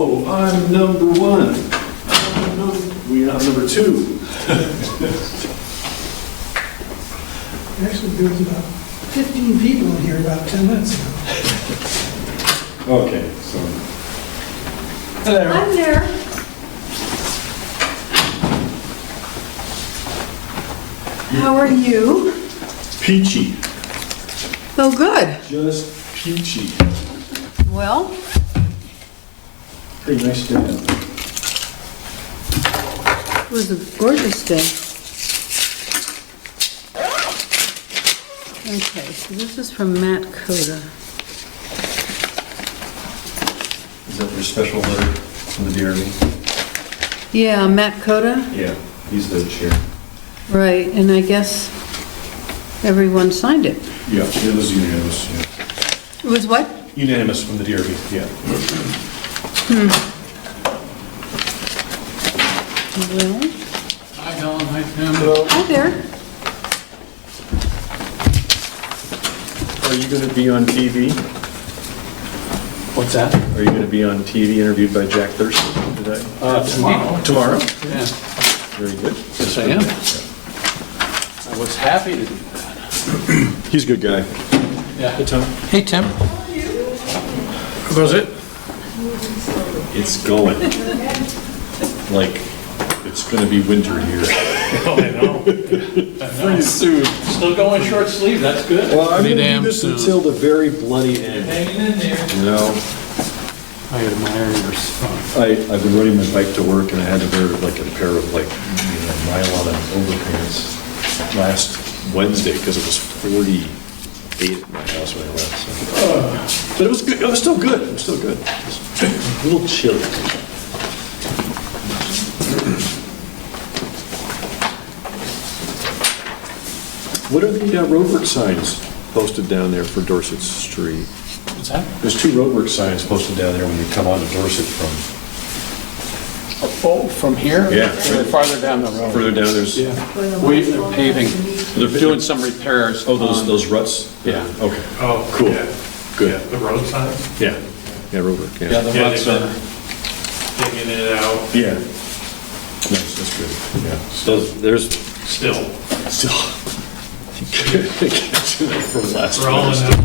So, I'm number one. We have number two. Actually, there was about 15 people in here about 10 minutes ago. Okay, so. Hello. I'm there. How are you? Peachy. Oh, good. Just peachy. Well, Pretty nice day out there. it was a gorgeous day. Okay, so this is from Matt Coda. Is that your special letter from the DRB? Yeah, Matt Coda, Yeah, he's the chair. right, and I guess everyone signed it. Yeah, it was unanimous, yeah. It was what? Unanimous from the DRB, yeah. Well, Hi, Helen. Hi, Tim. hi there. Are you going to be on TV? What's that? Are you going to be on TV interviewed by Jack Thurston today? Tomorrow. Tomorrow? Yeah, Very good. yes, I am. I was happy to do that. He's a good guy. Yeah. Hey, Tom. Hey, Tim. Was it? It's going. Like, it's going to be winter here. Oh, I know. Pretty soon. Still going short sleeve, that's good. Well, I'm Pretty going to damn do this soon. until the very bloody end. Hanging in there. You know, I admire your son. I've been riding my bike to work and I had to wear like a pair of like, nylon overpants last Wednesday because it was 48 at my house when I left. So. But it was good. It was still good. It was still good. It was a little chilly. What are the roadwork signs posted down there for Dorset Street? What's that? There's two roadwork signs posted down there when you come onto Dorset from. Oh, from here? Yeah. Or farther down the road? Further down, there's. Yeah. They're paving. They're doing some repairs. Oh, on- those ruts? Yeah. Okay, Oh, Cool. yeah. good. Yeah, the road signs, Yeah, yeah, roadwork, Yeah, yeah. the Yeah, ruts they've are, digging it out Yeah. Nice, that's good, yeah. So there's still. still. From last We're all in Wednesday.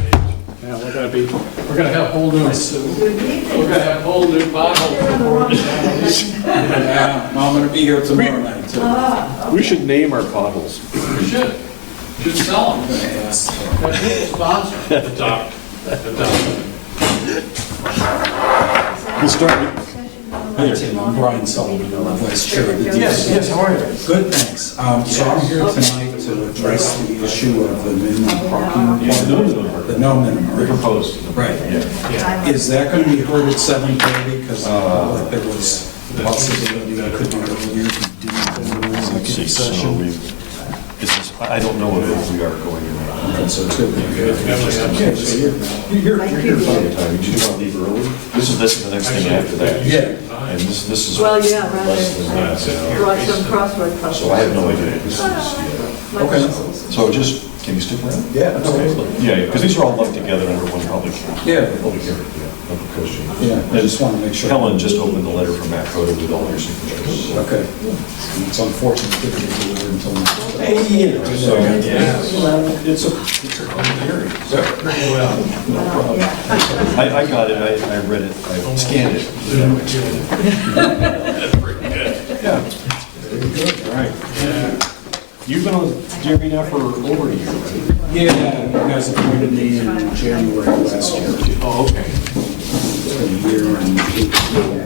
that page. yeah, we're gonna have whole new, we're gonna have whole new potholes. Yeah, I'm gonna be here tomorrow night, too. We should name our potholes. We should sell them. Yes. That's a sponsor. Adopt. We'll start with. Hi, Tim, I'm Brian Sullivan, I'm Vice Chair of the DOC. Yes, how are you? Good, thanks. So I'm here tonight to address the issue of the minimum parking requirement. The no minimum, The right? proposed. Right. Yeah. Is that gonna be heard at 7:30? Because there was a possibility that could be earlier if you didn't go into Let's see, executive so session. I don't know if we are going in. Okay, so it's good. Okay, so you're here by the time. Did you want to leave early? This is the next thing after that. Yeah. And this is. Well, yeah, rather less than that, so- brought some crossword puzzles. So I have no idea. This is, yeah. Okay. So just, can you stick around? Yeah, absolutely. Yeah, because these are all lumped together under one public. Yeah. Public hearing, yeah, public question. Yeah, I just want to make sure. Helen just opened the letter from Matt Coda with all your signatures. Okay. It's unfortunate that it didn't deliver until now. So, yeah, it's a public hearing. So, no problem. I got it, I read it, I scanned it. Yeah. All right. You've been on DRB now for over a year, right? Yeah, you guys appointed me in January of last year. Oh, okay. It's been a year and 8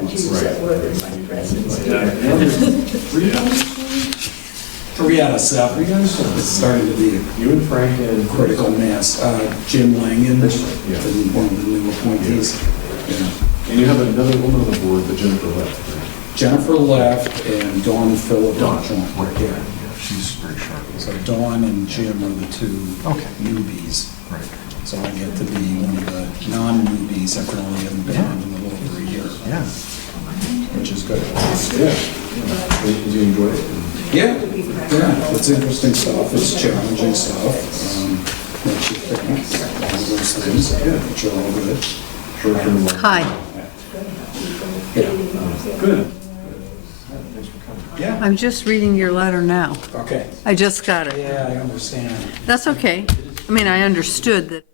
months. Three out of seven. It's starting to be You and Frank a and critical mass. Jim Langen, Yeah. one of the new appointees. Yeah. And you have another woman on the board, but Jennifer left. Jennifer left and Dawn Phillip joined. Yeah. She's very sharp. So Dawn and Jim are the two newbies. Right. So I get to be one of the non-newbies after only having been on in a little over a year. Yeah. Which is good. Yeah. Did you enjoy it? Yeah, yeah, it's interesting stuff, it's challenging stuff. Makes you think, all of those things, yeah, which are all good. Short-term. Hi. Good. Thanks for coming. Yeah, I'm just reading your letter now. okay. I just got it. Yeah, I understand. That's okay. I mean, I understood that.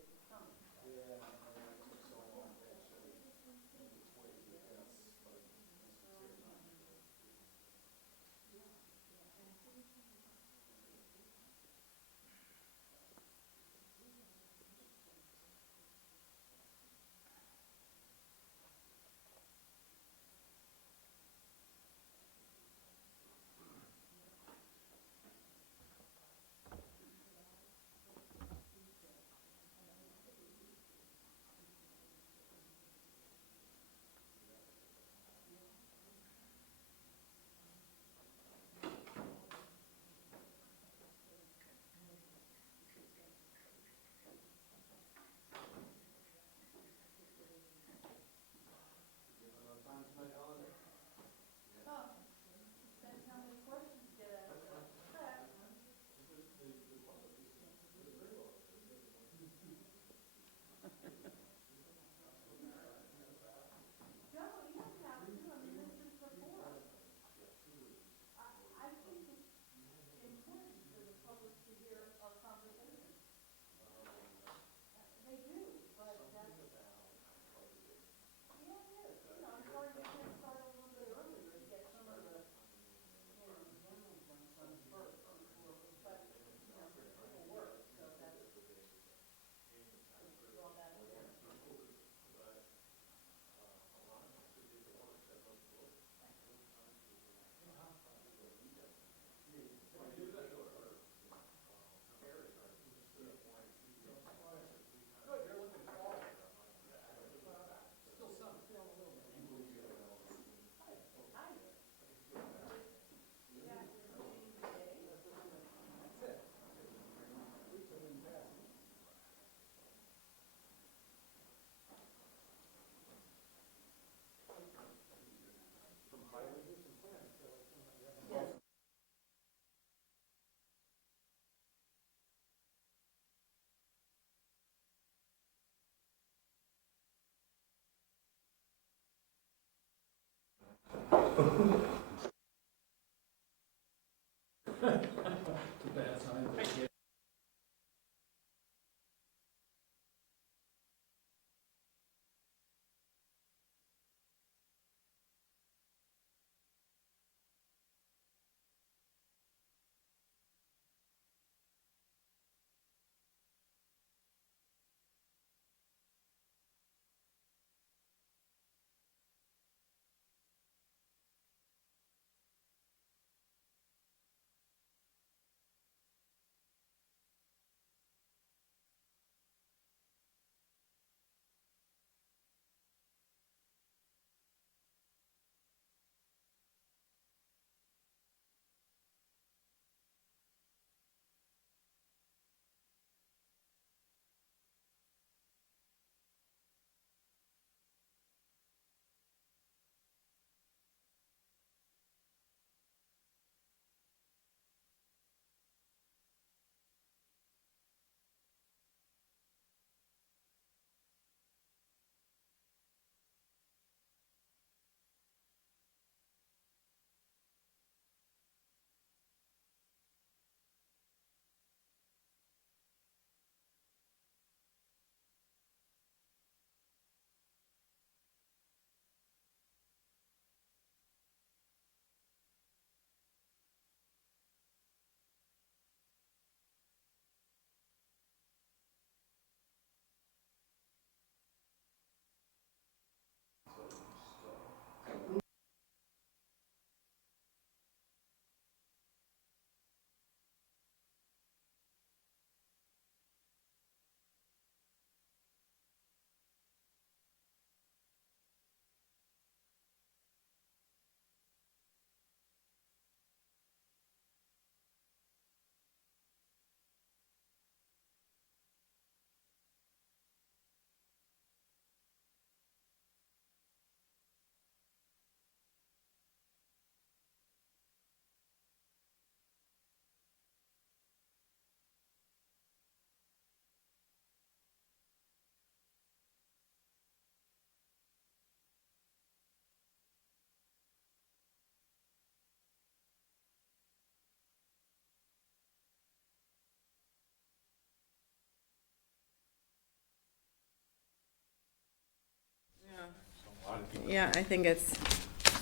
Yeah, I think it's,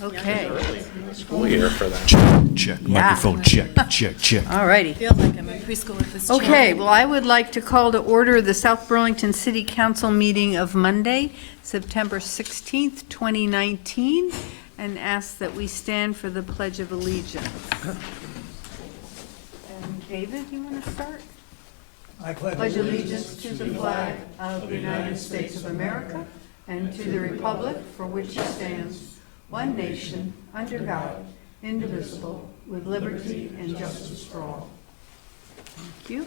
Okay, School year for that. Check, Yeah. microphone check, check. all righty. I feel like I'm in preschool with this child. Okay, well, I would like to call to order the South Burlington City Council meeting of Monday, September 16th, 2019, and ask that we stand for the Pledge of Allegiance. And David, you want to start? I pledge Pledge allegiance to the flag of the United States of America and to the republic for which it stands, one nation, under God, indivisible, with liberty and justice for all. Thank you.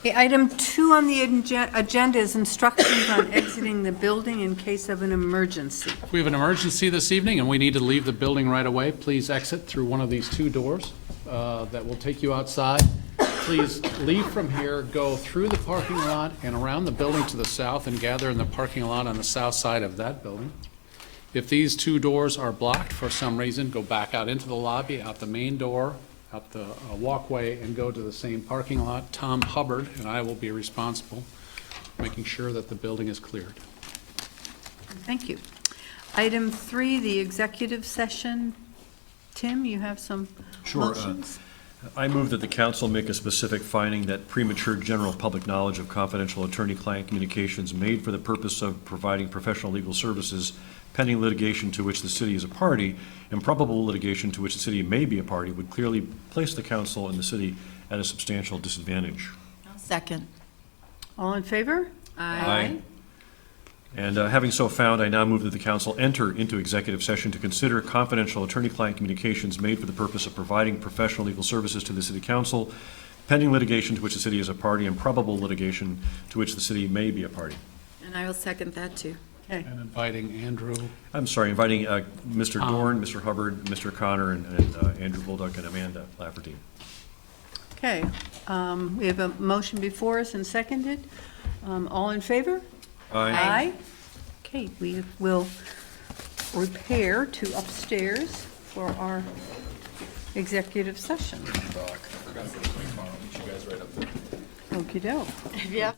Okay, item 2 on the agenda is instructions on exiting the building in case of an emergency. If we have an emergency this evening and we need to leave the building right away, please exit through one of these 2 doors that will take you outside. Please leave from here, go through the parking lot and around the building to the south and gather in the parking lot on the south side of that building. If these 2 doors are blocked for some reason, go back out into the lobby, out the main door, out the walkway, and go to the same parking lot. Tom Hubbard and I will be responsible for making sure that the building is cleared. Thank you. Item 3, the executive session. Tim, you have some Sure. motions? I move that the council make a specific finding that premature general public knowledge of confidential attorney-client communications made for the purpose of providing professional legal services pending litigation to which the city is a party and probable litigation to which the city may be a party would clearly place the council and the city at a substantial disadvantage. Second. All in favor? Aye. And having so found, I now move that the council enter into executive session to consider confidential attorney-client communications made for the purpose of providing professional legal services to the city council, pending litigation to which the city is a party, and probable litigation to which the city may be a party. And I will second that too. Okay. And inviting Andrew. I'm sorry, inviting Mr. Dorn, Mr. Hubbard, Mr. Connor, and Andrew Bulldog, and Amanda Lafferty. Okay, we have a motion before us and seconded. All in favor? Aye. Okay, we will repair to upstairs for our executive session. Okey-doke. Yeah.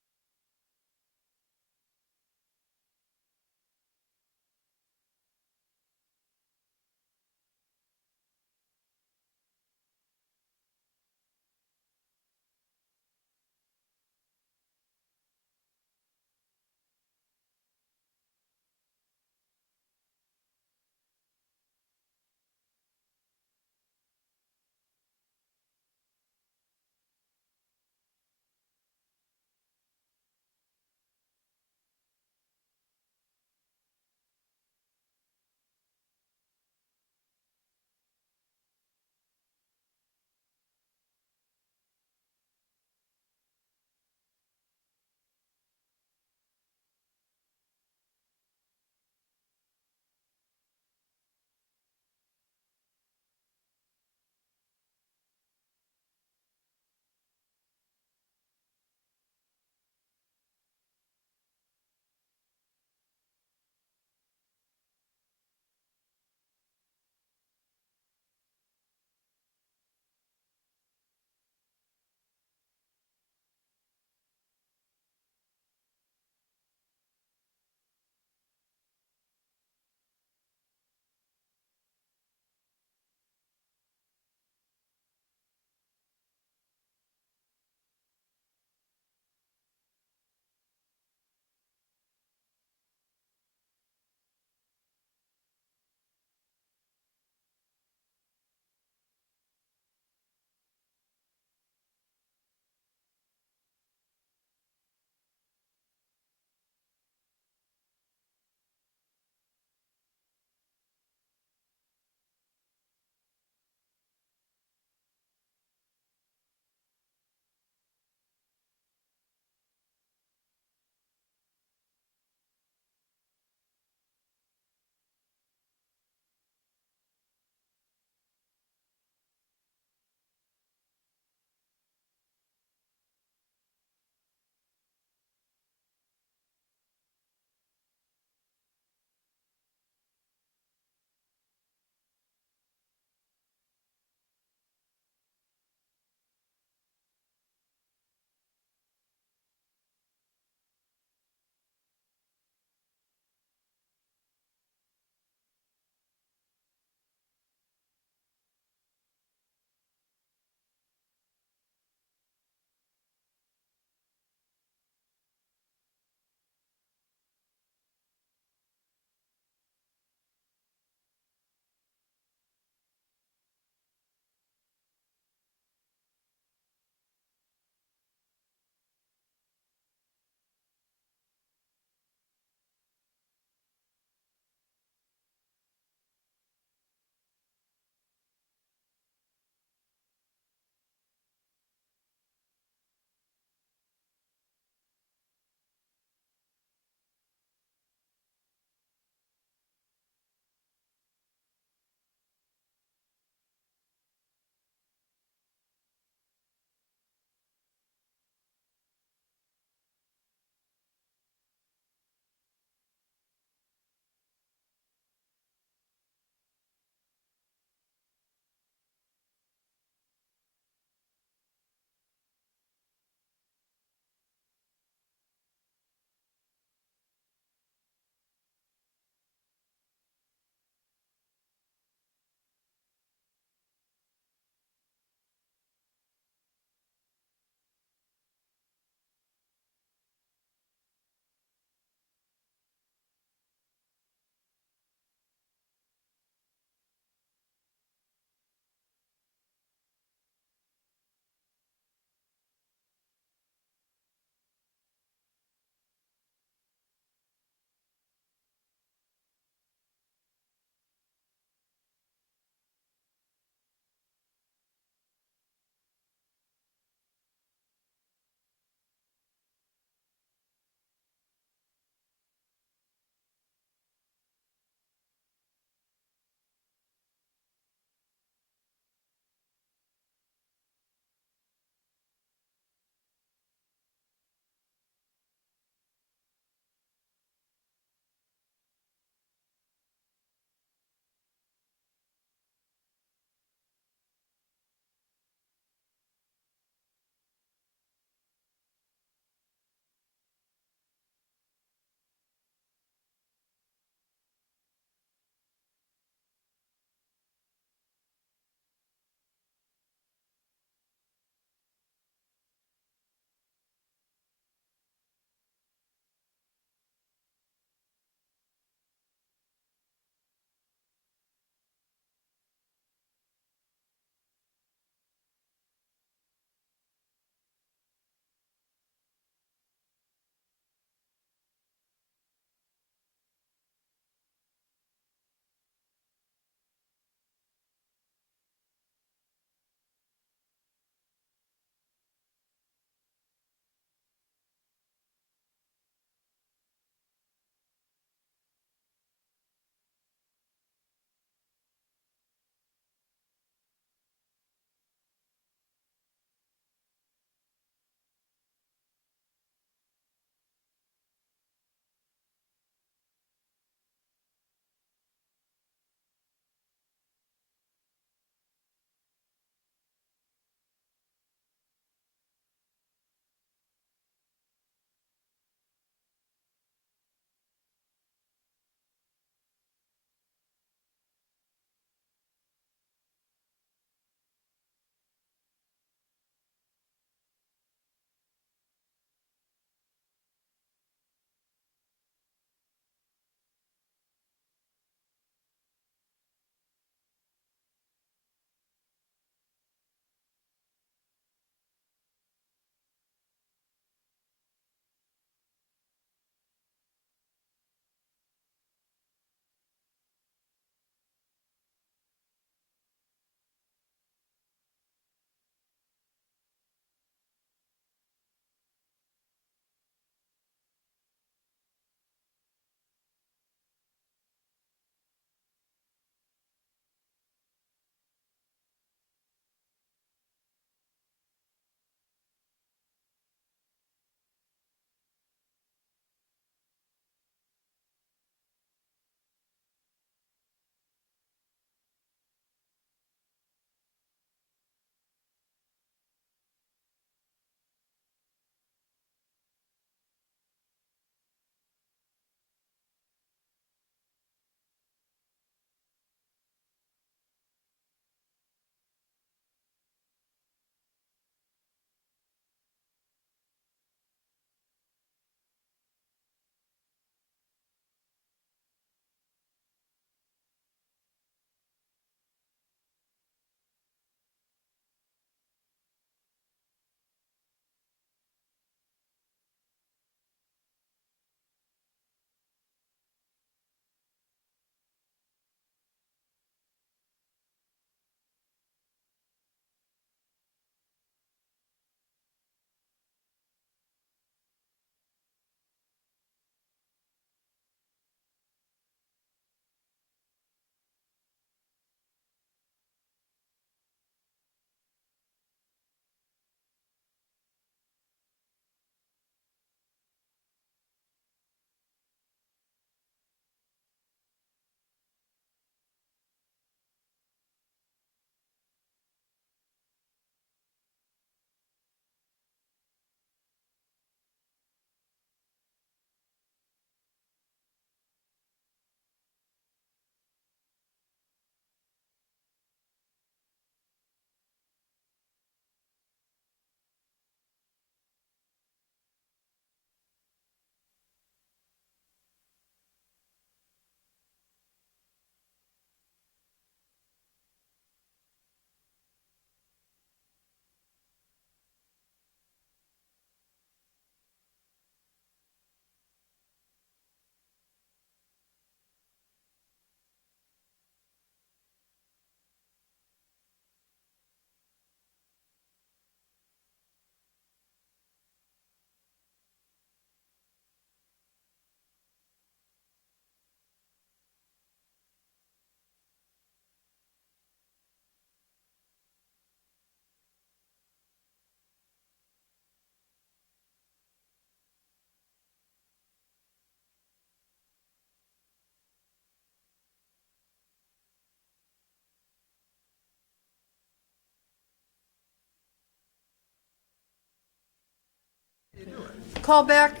call back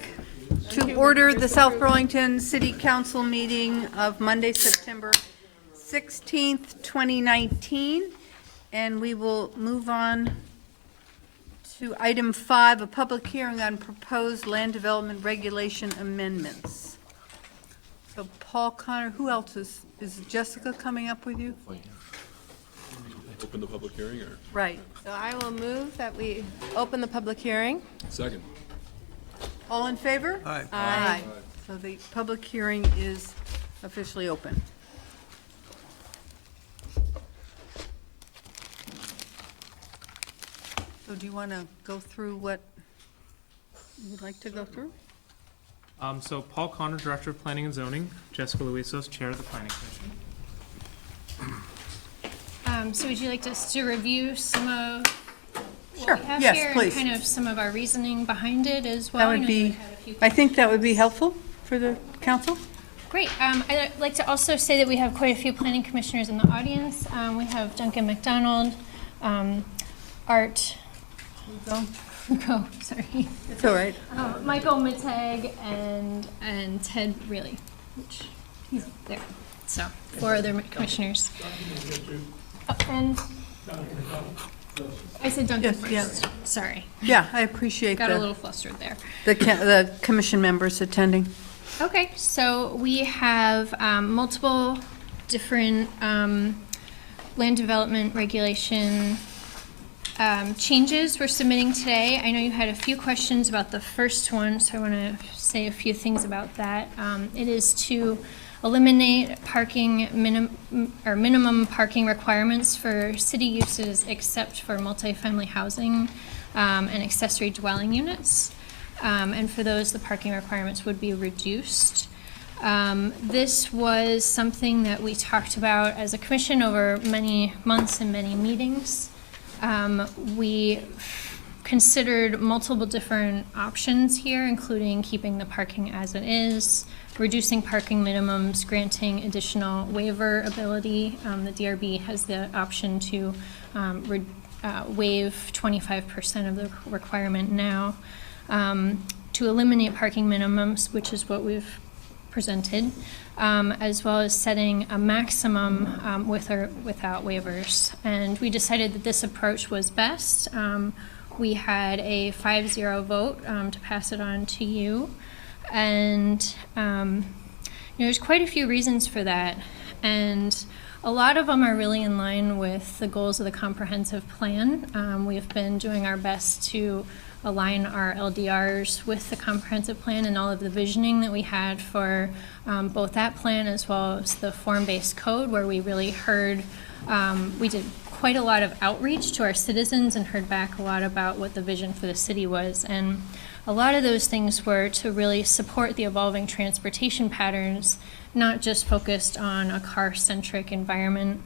to order the South Burlington City Council meeting of Monday, September 16th, 2019. And we will move on to item 5, a public hearing on proposed land development regulation amendments. So Paul Connor, who else is Jessica coming up with you? Open the public hearing or Right. So I will move that we open the public hearing. second? All in favor? Aye. Aye. So the public hearing is officially open. So do you want to go through what you'd like to go through? So Paul Connor, Director of Planning and Zoning, Jessica Luisos, Chair of the Planning Commission. So would you like us to review some of Sure. what we have Yes, here please. and kind of some of our reasoning behind it as well? That I would know be, you had a few I think that would be helpful for the council. Great. I'd like to also say that we have quite a few planning commissioners in the audience. We have Duncan McDonald, Art Lugo, sorry, It's all right. Michael Mittag, and Ted Reilly, which he's there. So 4 other commissioners. And I said Duncan Yes, first. yes. Sorry, Yeah, I appreciate got a the little flustered there. the commission members attending. Okay, so we have multiple different land development regulation changes we're submitting today. I know you had a few questions about the first one, so I want to say a few things about that. It is to eliminate parking minimum parking requirements for city uses except for multifamily housing and accessory dwelling units. And for those, the parking requirements would be reduced. This was something that we talked about as a commission over many months and many meetings. We considered multiple different options here, including keeping the parking as it is, reducing parking minimums, granting additional waiver ability. The DRB has the option to waive 25% of the requirement now. To eliminate parking minimums, which is what we've presented, as well as setting a maximum with or without waivers. And we decided that this approach was best. We had a 5-0 vote to pass it on to you. And there's quite a few reasons for that. And a lot of them are really in line with the goals of the comprehensive plan. We've been doing our best to align our LDRs with the comprehensive plan and all of the visioning that we had for both that plan as well as the form-based code, where we really heard, we did quite a lot of outreach to our citizens and heard back a lot about what the vision for the city was. And a lot of those things were to really support the evolving transportation patterns, not just focused on a car-centric environment.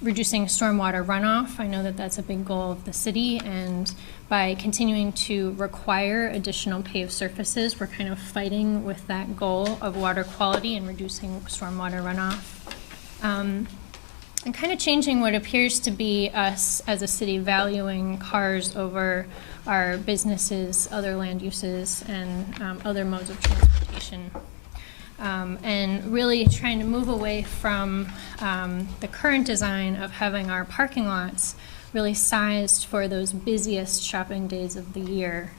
Reducing stormwater runoff, I know that that's a big goal of the city, and by continuing to require additional paved surfaces, we're kind of fighting with that goal of water quality and reducing stormwater runoff. And kind of changing what appears to be us as a city valuing cars over our businesses, other land uses, and other modes of transportation. And really trying to move away from the current design of having our parking lots really sized for those busiest shopping days of the year.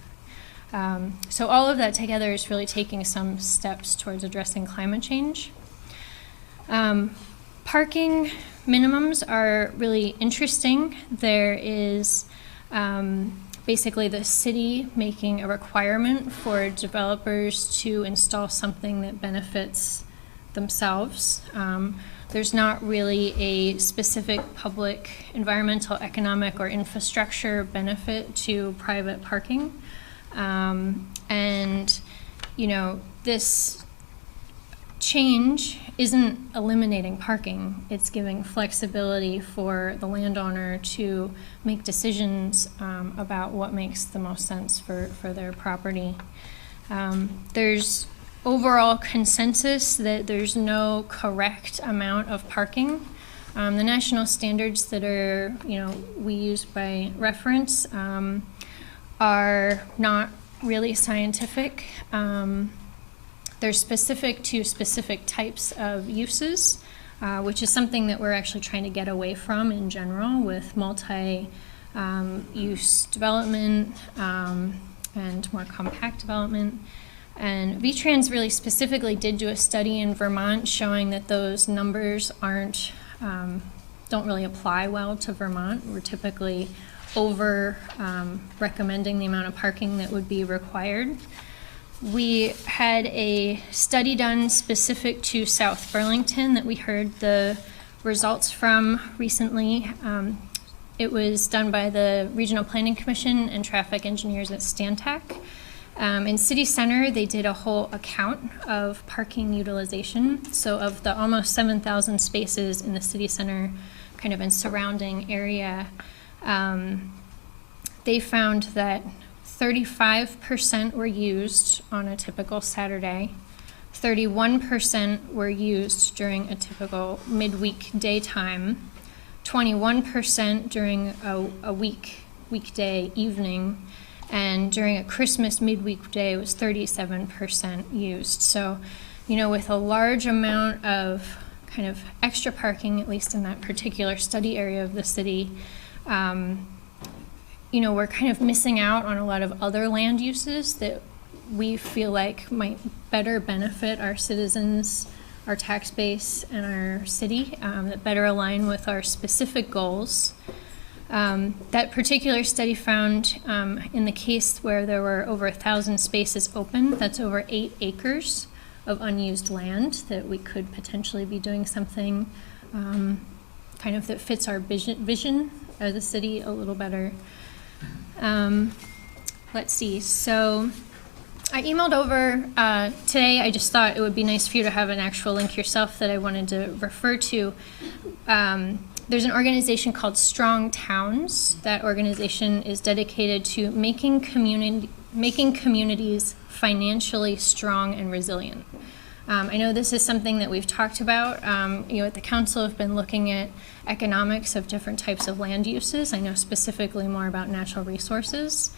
So all of that together is really taking some steps towards addressing climate change. Parking minimums are really interesting. There is basically the city making a requirement for developers to install something that benefits themselves. There's not really a specific public, environmental, economic, or infrastructure benefit to private parking. And, you know, this change isn't eliminating parking. It's giving flexibility for the landowner to make decisions about what makes the most sense for their property. There's overall consensus that there's no correct amount of parking. The national standards that are, we use by reference are not really scientific. They're specific to specific types of uses, which is something that we're actually trying to get away from in general with multi-use development and more compact development. And VTrans really specifically did do a study in Vermont showing that those numbers don't really apply well to Vermont. We're typically over recommending the amount of parking that would be required. We had a study done specific to South Burlington that we heard the results from recently. It was done by the Regional Planning Commission and traffic engineers at Stantec. In City Center, they did a whole account of parking utilization. So of the almost 7,000 spaces in the City Center kind of and surrounding area, they found that 35% were used on a typical Saturday, 31% were used during a typical midweek daytime, 21% during a weekday evening, and during a Christmas midweek day, it was 37% used. So, you know, with a large amount of kind of extra parking, at least in that particular study area of the city, you know, we're kind of missing out on a lot of other land uses that we feel like might better benefit our citizens, our tax base, and our city, that better align with our specific goals. That particular study found in the case where there were over 1,000 spaces open, that's over 8 acres of unused land that we could potentially be doing something kind of that fits our vision of the city a little better. Let's see, so I emailed over today. I just thought it would be nice for you to have an actual link yourself that I wanted to refer to. There's an organization called Strong Towns. That organization is dedicated to making communities financially strong and resilient. I know this is something that we've talked about. You know, at the council have been looking at economics of different types of land uses. I know specifically more about natural resources.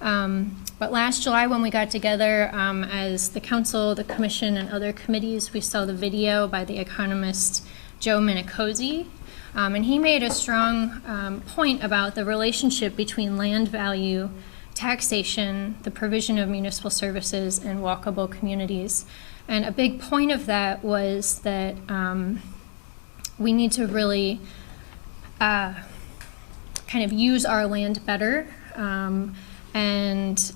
But last July when we got together as the council, the commission, and other committees, we saw the video by the economist Joe Minicozzi. And he made a strong point about the relationship between land value, taxation, the provision of municipal services, and walkable communities. And a big point of that was that we need to really kind of use our land better, and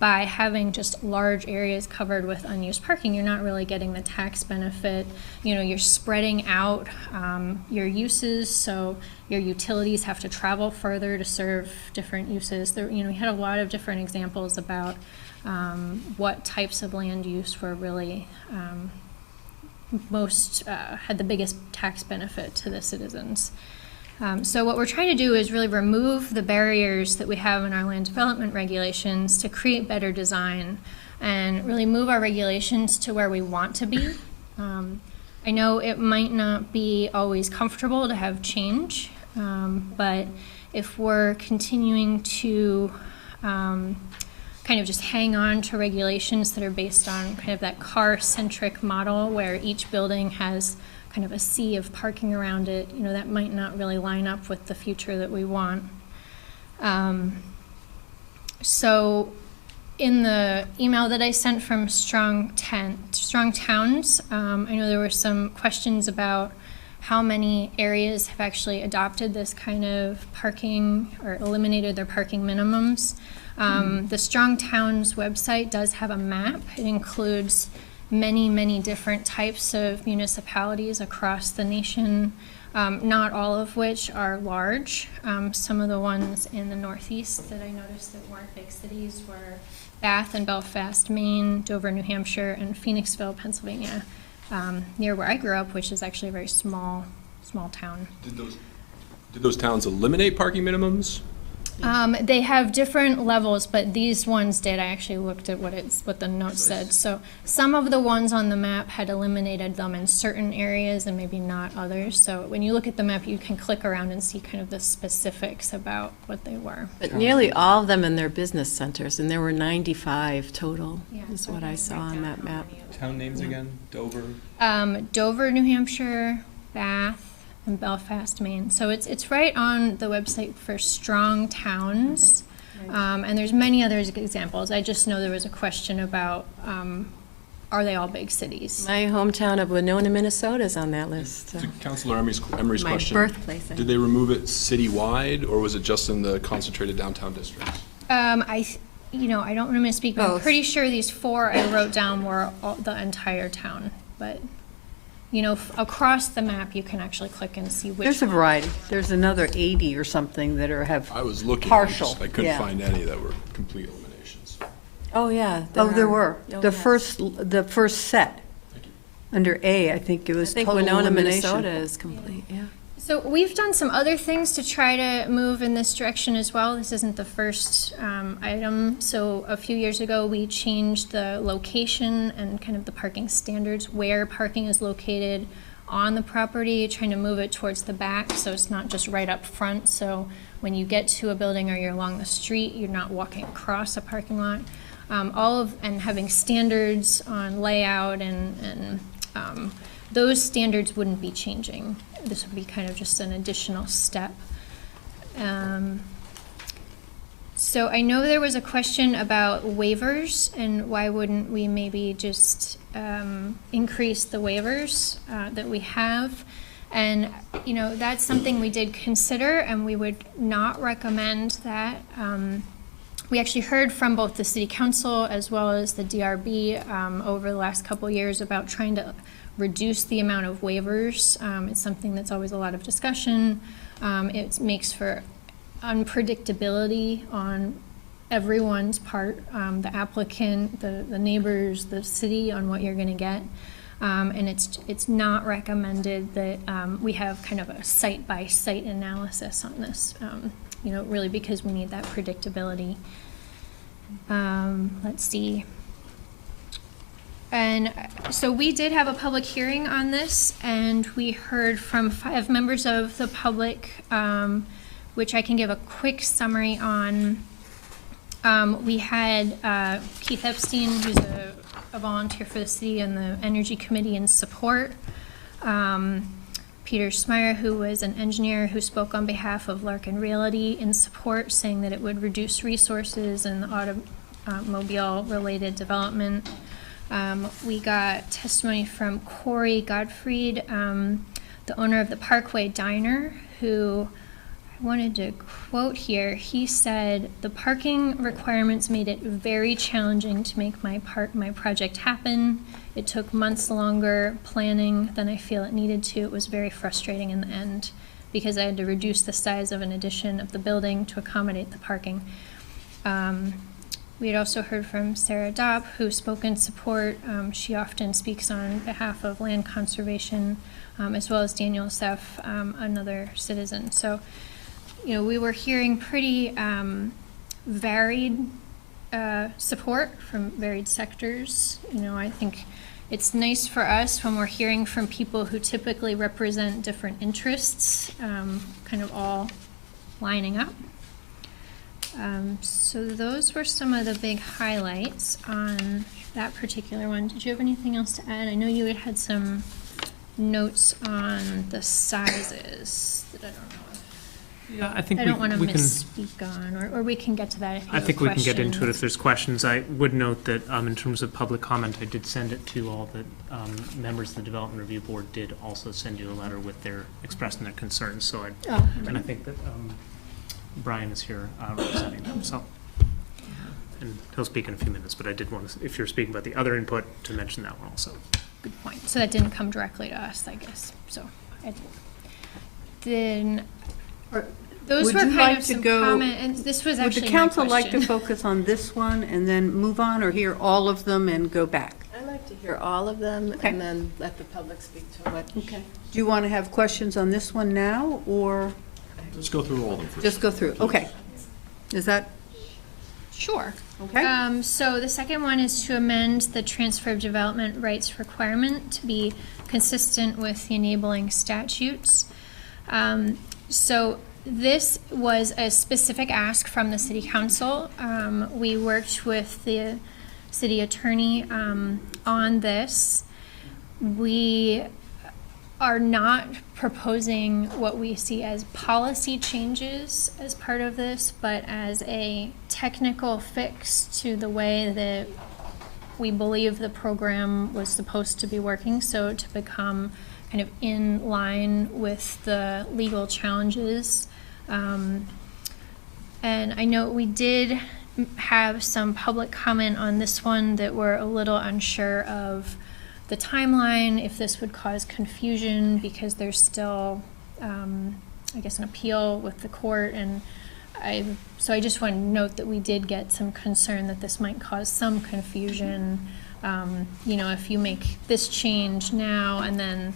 by having just large areas covered with unused parking, you're not really getting the tax benefit. You know, you're spreading out your uses, so your utilities have to travel further to serve different uses. There, you know, we had a lot of different examples about what types of land use were really had the biggest tax benefit to the citizens. So what we're trying to do is really remove the barriers that we have in our land development regulations to create better design and really move our regulations to where we want to be. I know it might not be always comfortable to have change, but if we're continuing to kind of just hang on to regulations that are based on kind of that car-centric model where each building has kind of a sea of parking around it, you know, that might not really line up with the future that we want. So in the email that I sent from Strong Towns, I know there were some questions about how many areas have actually adopted this kind of parking or eliminated their parking minimums. The Strong Towns website does have a map. It includes many different types of municipalities across the nation, not all of which are large. Some of the ones in the Northeast that I noticed that weren't big cities were Bath and Belfast, Maine, Dover, New Hampshire, and Phoenixville, Pennsylvania, near where I grew up, which is actually a very small town. Did those towns eliminate parking minimums? They have different levels, but these ones did. I actually looked at what the note said. So some of the ones on the map had eliminated them in certain areas and maybe not others. So when you look at the map, you can click around and see kind of the specifics about what they were. But nearly all of them in their business centers, and there were 95 total, Yeah, is what I saw on that map. Town names again? Dover? Dover, New Hampshire, Bath, and Belfast, Maine. So it's right on the website for Strong Towns. And there's many other examples. I just know there was a question about, are they all big cities? My hometown of Winona, Minnesota is on that list. So. To Councilor Emery's My question. birthplace. Did they remove it citywide, or was it just in the concentrated downtown districts? I don't want to misspeak, but I'm Both. pretty sure these 4 I wrote down were the entire town. But, across the map, you can actually click and see which There's a one. variety. There's another 80 or something that have I was looking. partial. I couldn't yeah. find any that were complete eliminations. Oh, yeah. There were. Oh, The yes. first set. Under A, I think it I was think total Winona, elimination. Minnesota is complete, yeah. So we've done some other things to try to move in this direction as well. This isn't the first item. So a few years ago, we changed the location and kind of the parking standards, where parking is located on the property, trying to move it towards the back so it's not just right up front. So when you get to a building or you're along the street, you're not walking across a parking lot. And having standards on layout and those standards wouldn't be changing. This would be kind of just an additional step. So I know there was a question about waivers and why wouldn't we maybe just increase the waivers that we have? And, that's something we did consider, and we would not recommend that. We actually heard from both the city council as well as the DRB over the last couple of years about trying to reduce the amount of waivers. It's something that's always a lot of discussion. It makes for unpredictability on everyone's part, the applicant, the neighbors, the city, on what you're going to get. And it's not recommended that we have kind of a site-by-site analysis on this, really because we need that predictability. Let's see. And so we did have a public hearing on this, and we heard from 5 members of the public, which I can give a quick summary on. We had Keith Epstein, who's a volunteer for the city and the Energy Committee in support. Peter Smyer, who was an engineer who spoke on behalf of Larkin Realty in support, saying that it would reduce resources and automobile-related development. We got testimony from Corey Gottfried, the owner of the Parkway Diner, who I wanted to quote here. He said, "The parking requirements made it very challenging to make my project happen. It took months longer planning than I feel it needed to. It was very frustrating in the end because I had to reduce the size of an addition of the building to accommodate the parking." We had also heard from Sarah Dopp, who spoke in support. She often speaks on behalf of land conservation, as well as Daniel Seff, another citizen. So, we were hearing pretty varied support from varied sectors. I think it's nice for us when we're hearing from people who typically represent different interests, kind of all lining up. So those were some of the big highlights on that particular one. Did you have anything else to add? I know you had some notes on the sizes that I don't know. Yeah, I think I don't want to we can. misspeak on, or we can get to that if you I have think we can get into it questions. if there's questions. I would note that in terms of public comment, I did send it to all the members of the Development Review Board. Did also send you a letter with their expressing their concerns. So and I think that Brian is here representing them. So. And he'll speak in a few minutes, but I did want to, if you're speaking about the other input, to mention that one also. Good point. So that didn't come directly to us, I guess. So then those Would were you kind like of to some go- comment, and this was Would actually the my council like to question. focus on this one and then move on, or hear all of them and go back? I'd like to hear all of them Okay. and then let the public speak to what. Okay. Do you want to have questions on this one now, or Let's go through all of them first. just go through? Okay. Is that, Sure. okay? So the second one is to amend the transfer of development rights requirement to be consistent with the enabling statutes. So this was a specific ask from the city council. We worked with the city attorney on this. We are not proposing what we see as policy changes as part of this, but as a technical fix to the way that we believe the program was supposed to be working, so to become kind of in line with the legal challenges. And I know we did have some public comment on this one that we're a little unsure of the timeline, if this would cause confusion, because there's still, I guess, an appeal with the court, and so I just want to note that we did get some concern that this might cause some confusion. You know, if you make this change now, and then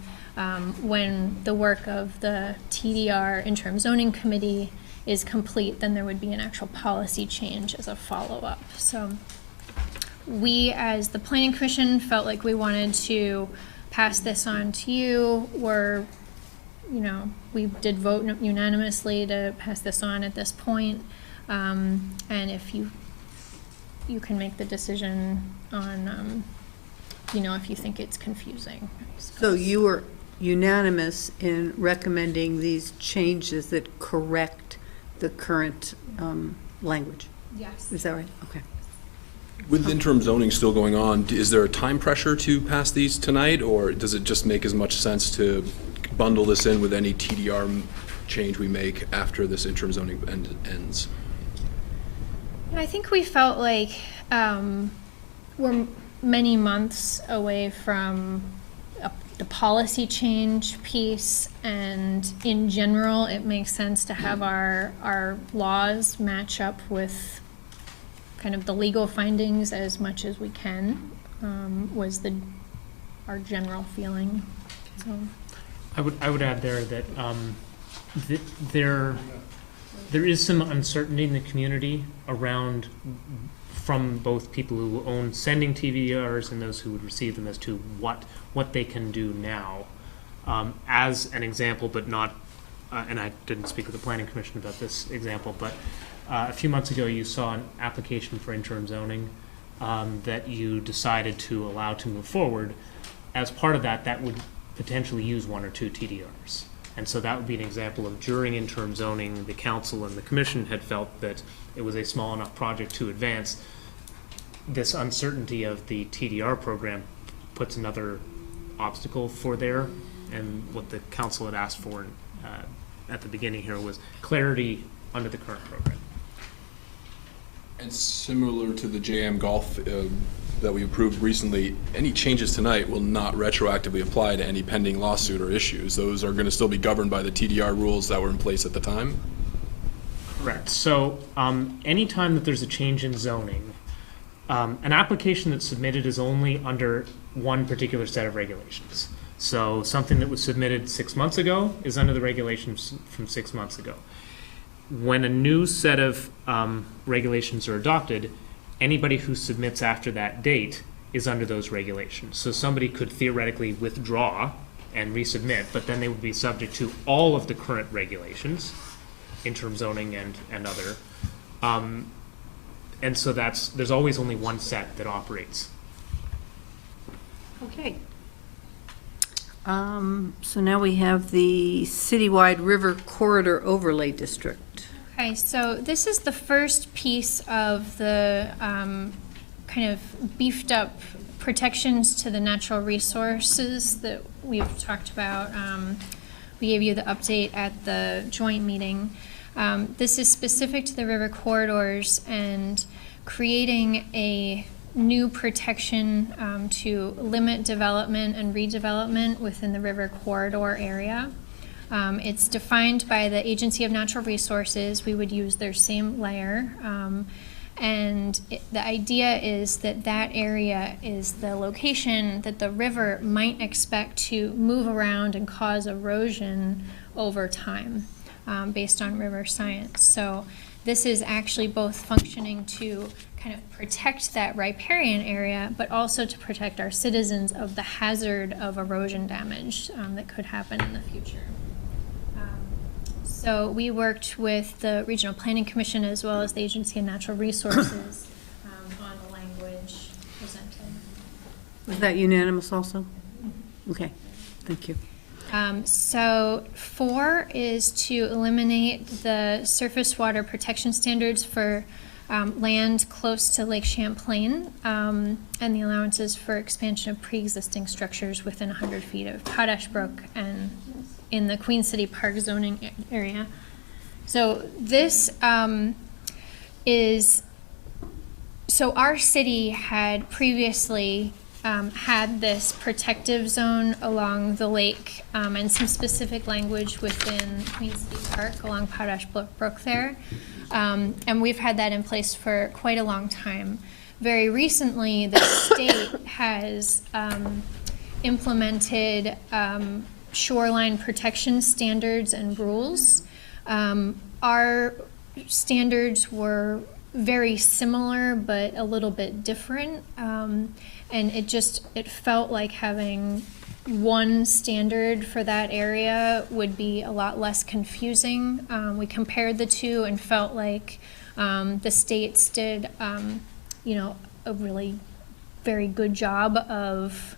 when the work of the TDR, interim zoning committee, is complete, then there would be an actual policy change as a follow-up. So we, as the Planning Commission, felt like we wanted to pass this on to you. We did vote unanimously to pass this on at this point. And if you can make the decision on, if you think it's confusing. So you were unanimous in recommending these changes that correct the current language? Yes. Is that right? Okay. With interim zoning still going on, is there a time pressure to pass these tonight, or does it just make as much sense to bundle this in with any TDR change we make after this interim zoning ends? I think we felt like we're many months away from the policy change piece, and in general, it makes sense to have our laws match up with kind of the legal findings as much as we can, was our general feeling. So I would add there that there is some uncertainty in the community around, from both people who own sending TVRs and those who would receive them, as to what they can do now. As an example, but not, and I didn't speak with the Planning Commission about this example, but a few months ago you saw an application for interim zoning that you decided to allow to move forward. As part of that would potentially use one or two TDRs. And so that would be an example of, during interim zoning, the council and the commission had felt that it was a small enough project to advance. This uncertainty of the TDR program puts another obstacle for there, and what the council had asked for at the beginning here was clarity under the current program. And similar to the JM Golf that we approved recently, any changes tonight will not retroactively apply to any pending lawsuit or issues. Those are going to still be governed by the TDR rules that were in place at the time? Correct. So anytime that there's a change in zoning, an application that's submitted is only under one particular set of regulations. So something that was submitted 6 months ago is under the regulations from 6 months ago. When a new set of regulations are adopted, anybody who submits after that date is under those regulations. So somebody could theoretically withdraw and resubmit, but then they would be subject to all of the current regulations, interim zoning and other. And so there's always only one set that operates. Okay. So now we have the citywide river corridor overlay district. Okay, so this is the first piece of the kind of beefed up protections to the natural resources that we've talked about. We gave you the update at the joint meeting. This is specific to the river corridors and creating a new protection to limit development and redevelopment within the river corridor area. It's defined by the Agency of Natural Resources. We would use their same layer. The idea is that area is the location that the river might expect to move around and cause erosion over time, based on river science. So this is actually both functioning to kind of protect that riparian area, but also to protect our citizens of the hazard of erosion damage that could happen in the future. So we worked with the Regional Planning Commission as well as the Agency of Natural Resources on the language presented. Was that unanimous also? Okay, thank you. So 4 is to eliminate the surface water protection standards for land close to Lake Champlain, and the allowances for expansion of pre-existing structures within 100 feet of Potash Brook and in the Queen City Park zoning area. So this so our city had previously had this protective zone along the lake and some specific language within Queen City Park along Potash Brook there. And we've had that in place for quite a long time. Very recently, the state has implemented shoreline protection standards and rules. Our standards were very similar, but a little bit different. And it felt like having one standard for that area would be a lot less confusing. We compared the two and felt like the states did, a really very good job of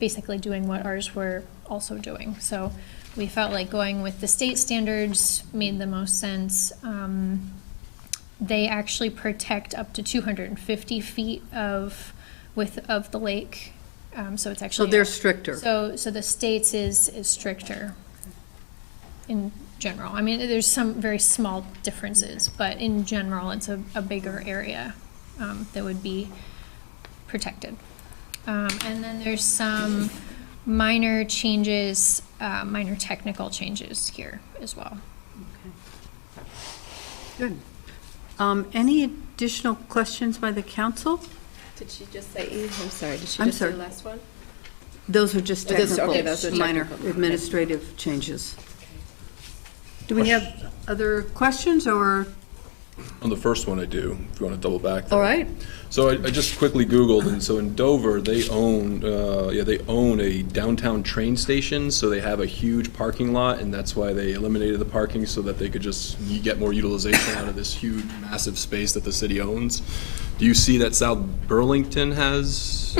basically doing what ours were also doing. So we felt like going with the state standards made the most sense. They actually protect up to 250 feet of the lake. So it's actually. So they're stricter. So the states is stricter in general. I mean, there's some very small differences, but in general, it's a bigger area that would be protected. And then there's some minor changes, minor technical changes here as well. Good. Any additional questions by the council? Did she just say E? I'm sorry, did she I'm just say sorry. the last one? Those are just Oh, those- technical, okay, those are minor technical. administrative changes. Do we have other questions, or? On the first one I do, if you want to double back there. All right. So I just quickly Googled, and so in Dover, they own a downtown train station, so they have a huge parking lot, and that's why they eliminated the parking, so that they could just get more utilization out of this huge, massive space that the city owns. Do you see that South Burlington has?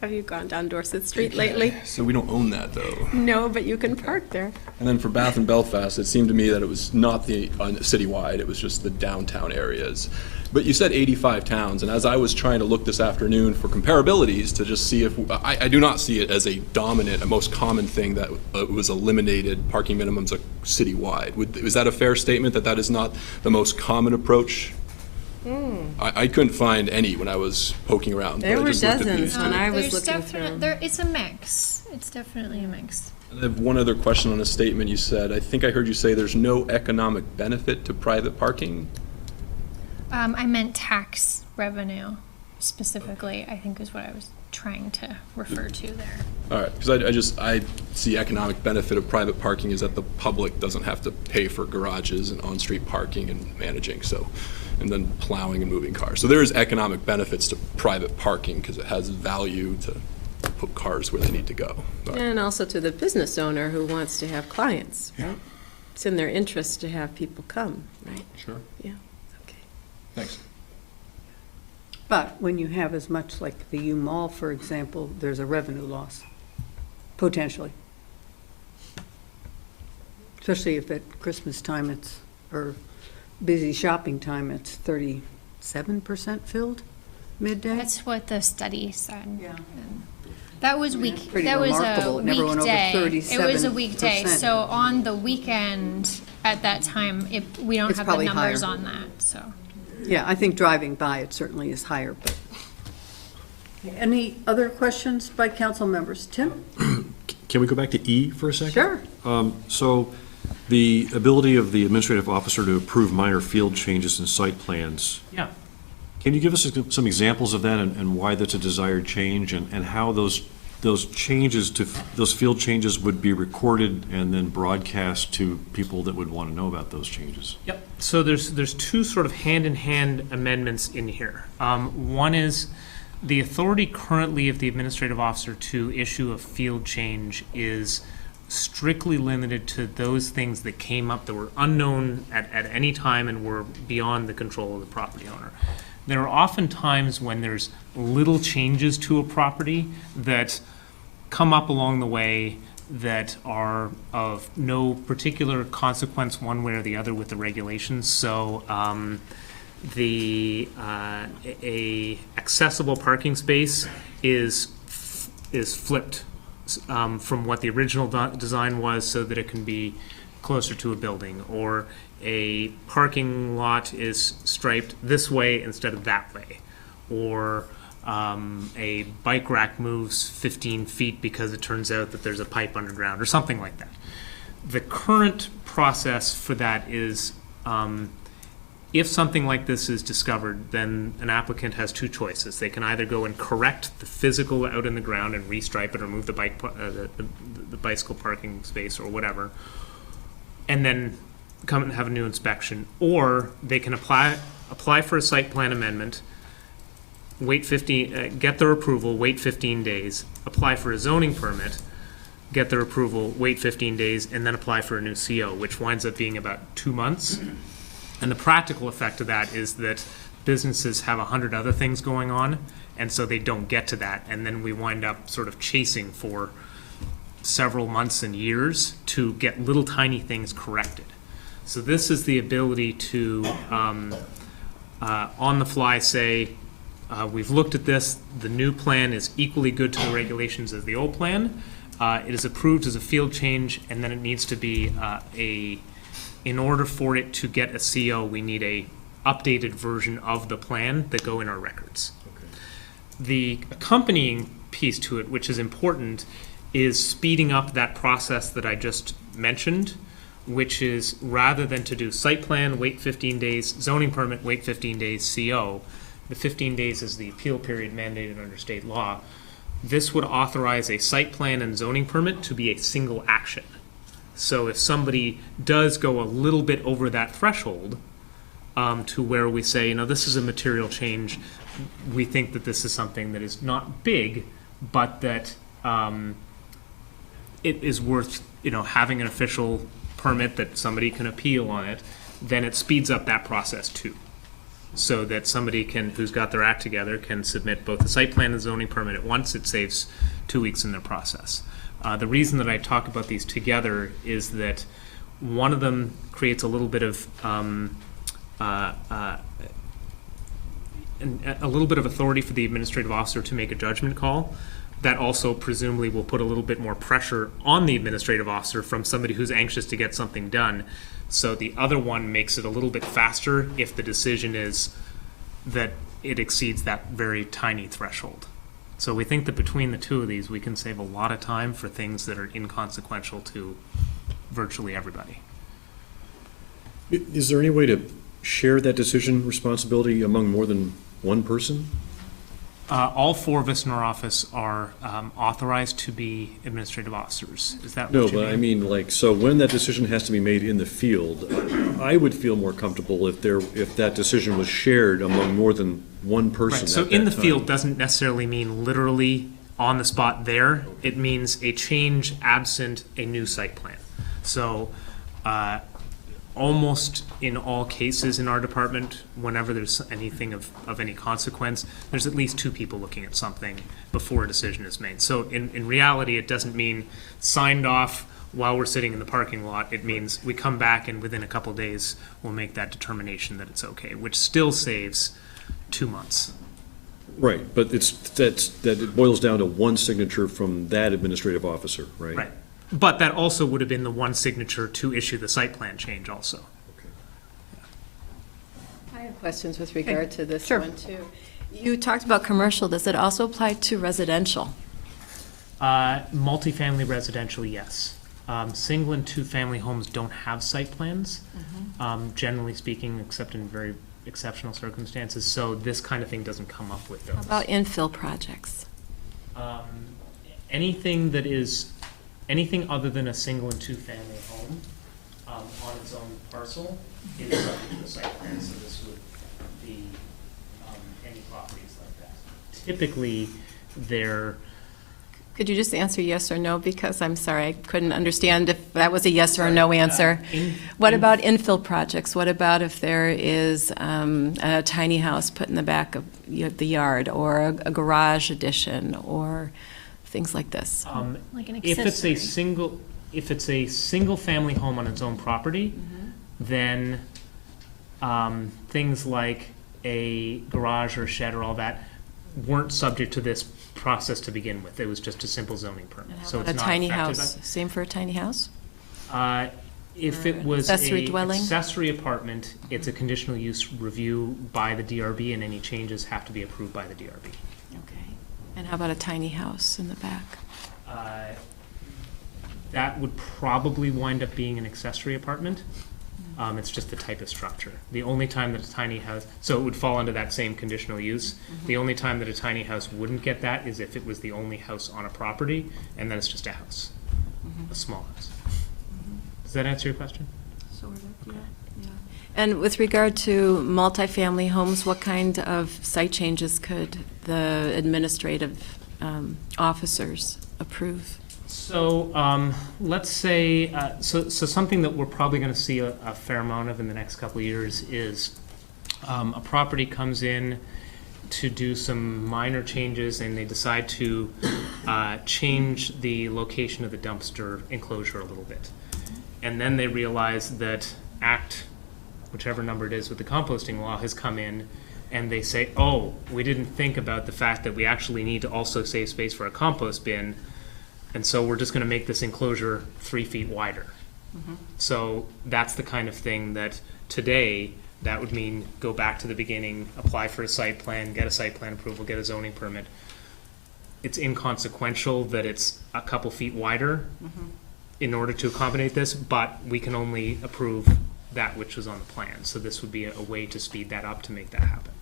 Have you gone down Dorset Street lately? So we don't own that, though. No, but you can park there. And then for Bath and Belfast, it seemed to me that it was not the citywide, it was just the downtown areas. But you said 85 towns, and as I was trying to look this afternoon for comparabilities to just see if, I do not see it as a dominant, a most common thing that was eliminated, parking minimums citywide. Was that a fair statement, that that is not the most common approach? I couldn't find any when I was poking around. There but I were just looked at dozens these when two. I was There's looking through. it's a mix. It's definitely a mix. I have one other question on a statement you said. I think I heard you say there's no economic benefit to private parking. I meant tax revenue specifically, I think is what I was trying to refer to there. All right, because I see economic benefit of private parking is that the public doesn't have to pay for garages and on-street parking and managing, so, and then plowing and moving cars. So there is economic benefits to private parking because it has value to put cars where they need to go. All right. And also to the business owner who wants to have clients, right? Yeah. It's in their interest to have people come, right? Sure. Yeah, okay. Thanks. But when you have as much like the U Mall, for example, there's a revenue loss, potentially. Especially if at Christmas time or busy shopping time, it's 37% filled midday. That's what the study said. Yeah. And that was pretty that was remarkable. a It never went over weekday. It was a 37%. weekday, so on the weekend at that time, we don't It's have the probably numbers higher. on that, so. Yeah, I think driving by it certainly is higher, but. Any other questions by council members? Tim? Can we go back to E for a second? Sure. So the ability of the administrative officer to approve minor field changes in site plans. Yeah. Can you give us some examples of that and why that's a desired change and how those those field changes would be recorded and then broadcast to people that would want to know about those changes. Yep. So there's two sort of hand-in-hand amendments in here. One is the authority currently of the administrative officer to issue a field change is strictly limited to those things that came up that were unknown at any time and were beyond the control of the property owner. There are often times when there's little changes to a property that come up along the way that are of no particular consequence one way or the other with the regulations. So a accessible parking space is flipped from what the original design was so that it can be closer to a building, or a parking lot is striped this way instead of that way, or a bike rack moves 15 feet because it turns out that there's a pipe underground, or something like that. The current process for that is if something like this is discovered, then an applicant has two choices. They can either go and correct the physical out in the ground and restripe it or move the bicycle parking space or whatever, and then come and have a new inspection, or they can apply for a site plan amendment, get their approval, wait 15 days, apply for a zoning permit, get their approval, wait 15 days, and then apply for a new CO, which winds up being about 2 months. And the practical effect of that is that businesses have 100 other things going on, and so they don't get to that, and then we wind up sort of chasing for several months and years to get little tiny things corrected. So this is the ability to, on the fly, say, we've looked at this, the new plan is equally good to the regulations as the old plan. It is approved as a field change, and then it needs to be in order for it to get a CO, we need a updated version of the plan that go in our records. Okay. The accompanying piece to it, which is important, is speeding up that process that I just mentioned, which is rather than to do site plan, wait 15 days, zoning permit, wait 15 days, CO, the 15 days is the appeal period mandated under state law. This would authorize a site plan and zoning permit to be a single action. So if somebody does go a little bit over that threshold to where we say, this is a material change, we think that this is something that is not big, but that it is worth, having an official permit that somebody can appeal on it, then it speeds up that process too. So that somebody who's got their act together can submit both the site plan and zoning permit at once. It saves 2 weeks in their process. The reason that I talk about these together is that one of them creates a little bit of authority for the administrative officer to make a judgment call. That also presumably will put a little bit more pressure on the administrative officer from somebody who's anxious to get something done. So the other one makes it a little bit faster if the decision is that it exceeds that very tiny threshold. So we think that between the two of these, we can save a lot of time for things that are inconsequential to virtually everybody. Is there any way to share that decision responsibility among more than one person? All four of us in our office are authorized to be administrative officers. Is that what you mean? No, but I mean, so when that decision has to be made in the field, I would feel more comfortable if that decision was shared among more than one person. Right. So in the field doesn't necessarily mean literally on the spot there. It means a change absent a new site plan. So almost in all cases in our department, whenever there's anything of any consequence, there's at least two people looking at something before a decision is made. So in reality, it doesn't mean signed off while we're sitting in the parking lot. It means we come back and within a couple of days, we'll make that determination that it's okay, which still saves 2 months. Right, but it boils down to one signature from that administrative officer, right? Right. But that also would have been the one signature to issue the site plan change also. Okay. I have questions with regard to this Sure. one too. You talked about commercial. Does it also apply to residential? Multifamily residential, yes. Single and two-family homes don't have site plans, generally speaking, except in very exceptional circumstances. So this kind of thing doesn't come up with those. How about infill projects? anything that is, anything other than a single and two-family home on its own parcel is subject to the site plan, so this would be any properties like that. Typically, they're Could you just answer yes or no? Because I'm sorry, I couldn't understand if that was a yes or a no answer. What about infill projects? What about if there is a tiny house put in the back of the yard, or a garage addition, or things like this? Like an if it's accessory. if it's a single family home on its own property, then things like a garage or a shed or all that weren't subject to this process to begin with. It was just a simple zoning permit. And how So about it's a not tiny affected house? Same for a tiny house? If Or it was accessory a dwelling? accessory apartment, it's a conditional use review by the DRB, and any changes have to be approved by the DRB. Okay. And how about a tiny house in the back? That would probably wind up being an accessory apartment. It's just the type of structure. The only time that a tiny house, so it would fall under that same conditional use. The only time that a tiny house wouldn't get that is if it was the only house on a property, and then it's just a house, a small house. Does that answer your question? Sort of, yeah. And with regard to multifamily homes, what kind of site changes could the administrative officers approve? So let's say, so something that we're probably going to see a fair amount of in the next couple of years is a property comes in to do some minor changes, and they decide to change the location of the dumpster enclosure a little bit. And then they realize that whichever number it is with the composting law, has come in, and they say, oh, we didn't think about the fact that we actually need to also save space for a compost bin, and so we're just going to make this enclosure 3 feet wider. So that's the kind of thing that today, that would mean go back to the beginning, apply for a site plan, get a site plan approval, get a zoning permit. It's inconsequential that it's a couple feet wider in order to accommodate this, but we can only approve that which was on the plan. So this would be a way to speed that up to make that happen.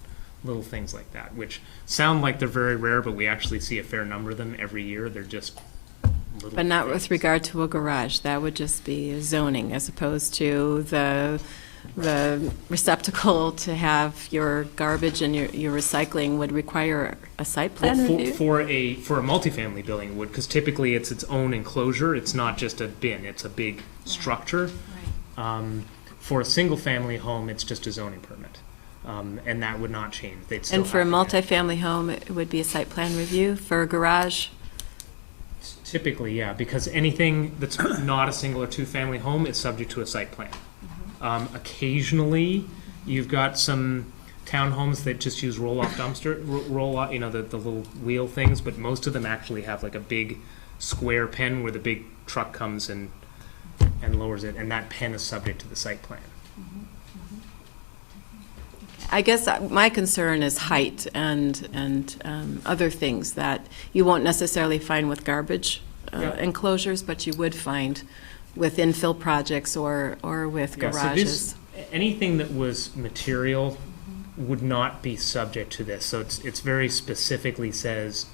Little things like that, which sound like they're very rare, but we actually see a fair number of them every year. They're just little But not things. with regard to a garage. That would just be zoning, as opposed to the receptacle to have your garbage and your recycling would require a site plan Well, review? for a multifamily building it would, because typically it's its own enclosure. It's not just a bin, it's a big structure. For a single family home, it's just a zoning permit. And that would not change. They'd still And for a have to get- multifamily home, it would be a site plan review. For a garage, Typically, yeah, because anything that's not a single or two-family home is subject to a site plan. Occasionally, you've got some townhomes that just use roll-off dumpster, roll-off, the little wheel things, but most of them actually have like a big square pen where the big truck comes and lowers it, and that pen is subject to the site plan. I guess my concern is height and other things that you won't necessarily find with garbage enclosures, but you would find with infill projects or with Yeah, so garages. anything that was material would not be subject to this. So it's very specifically says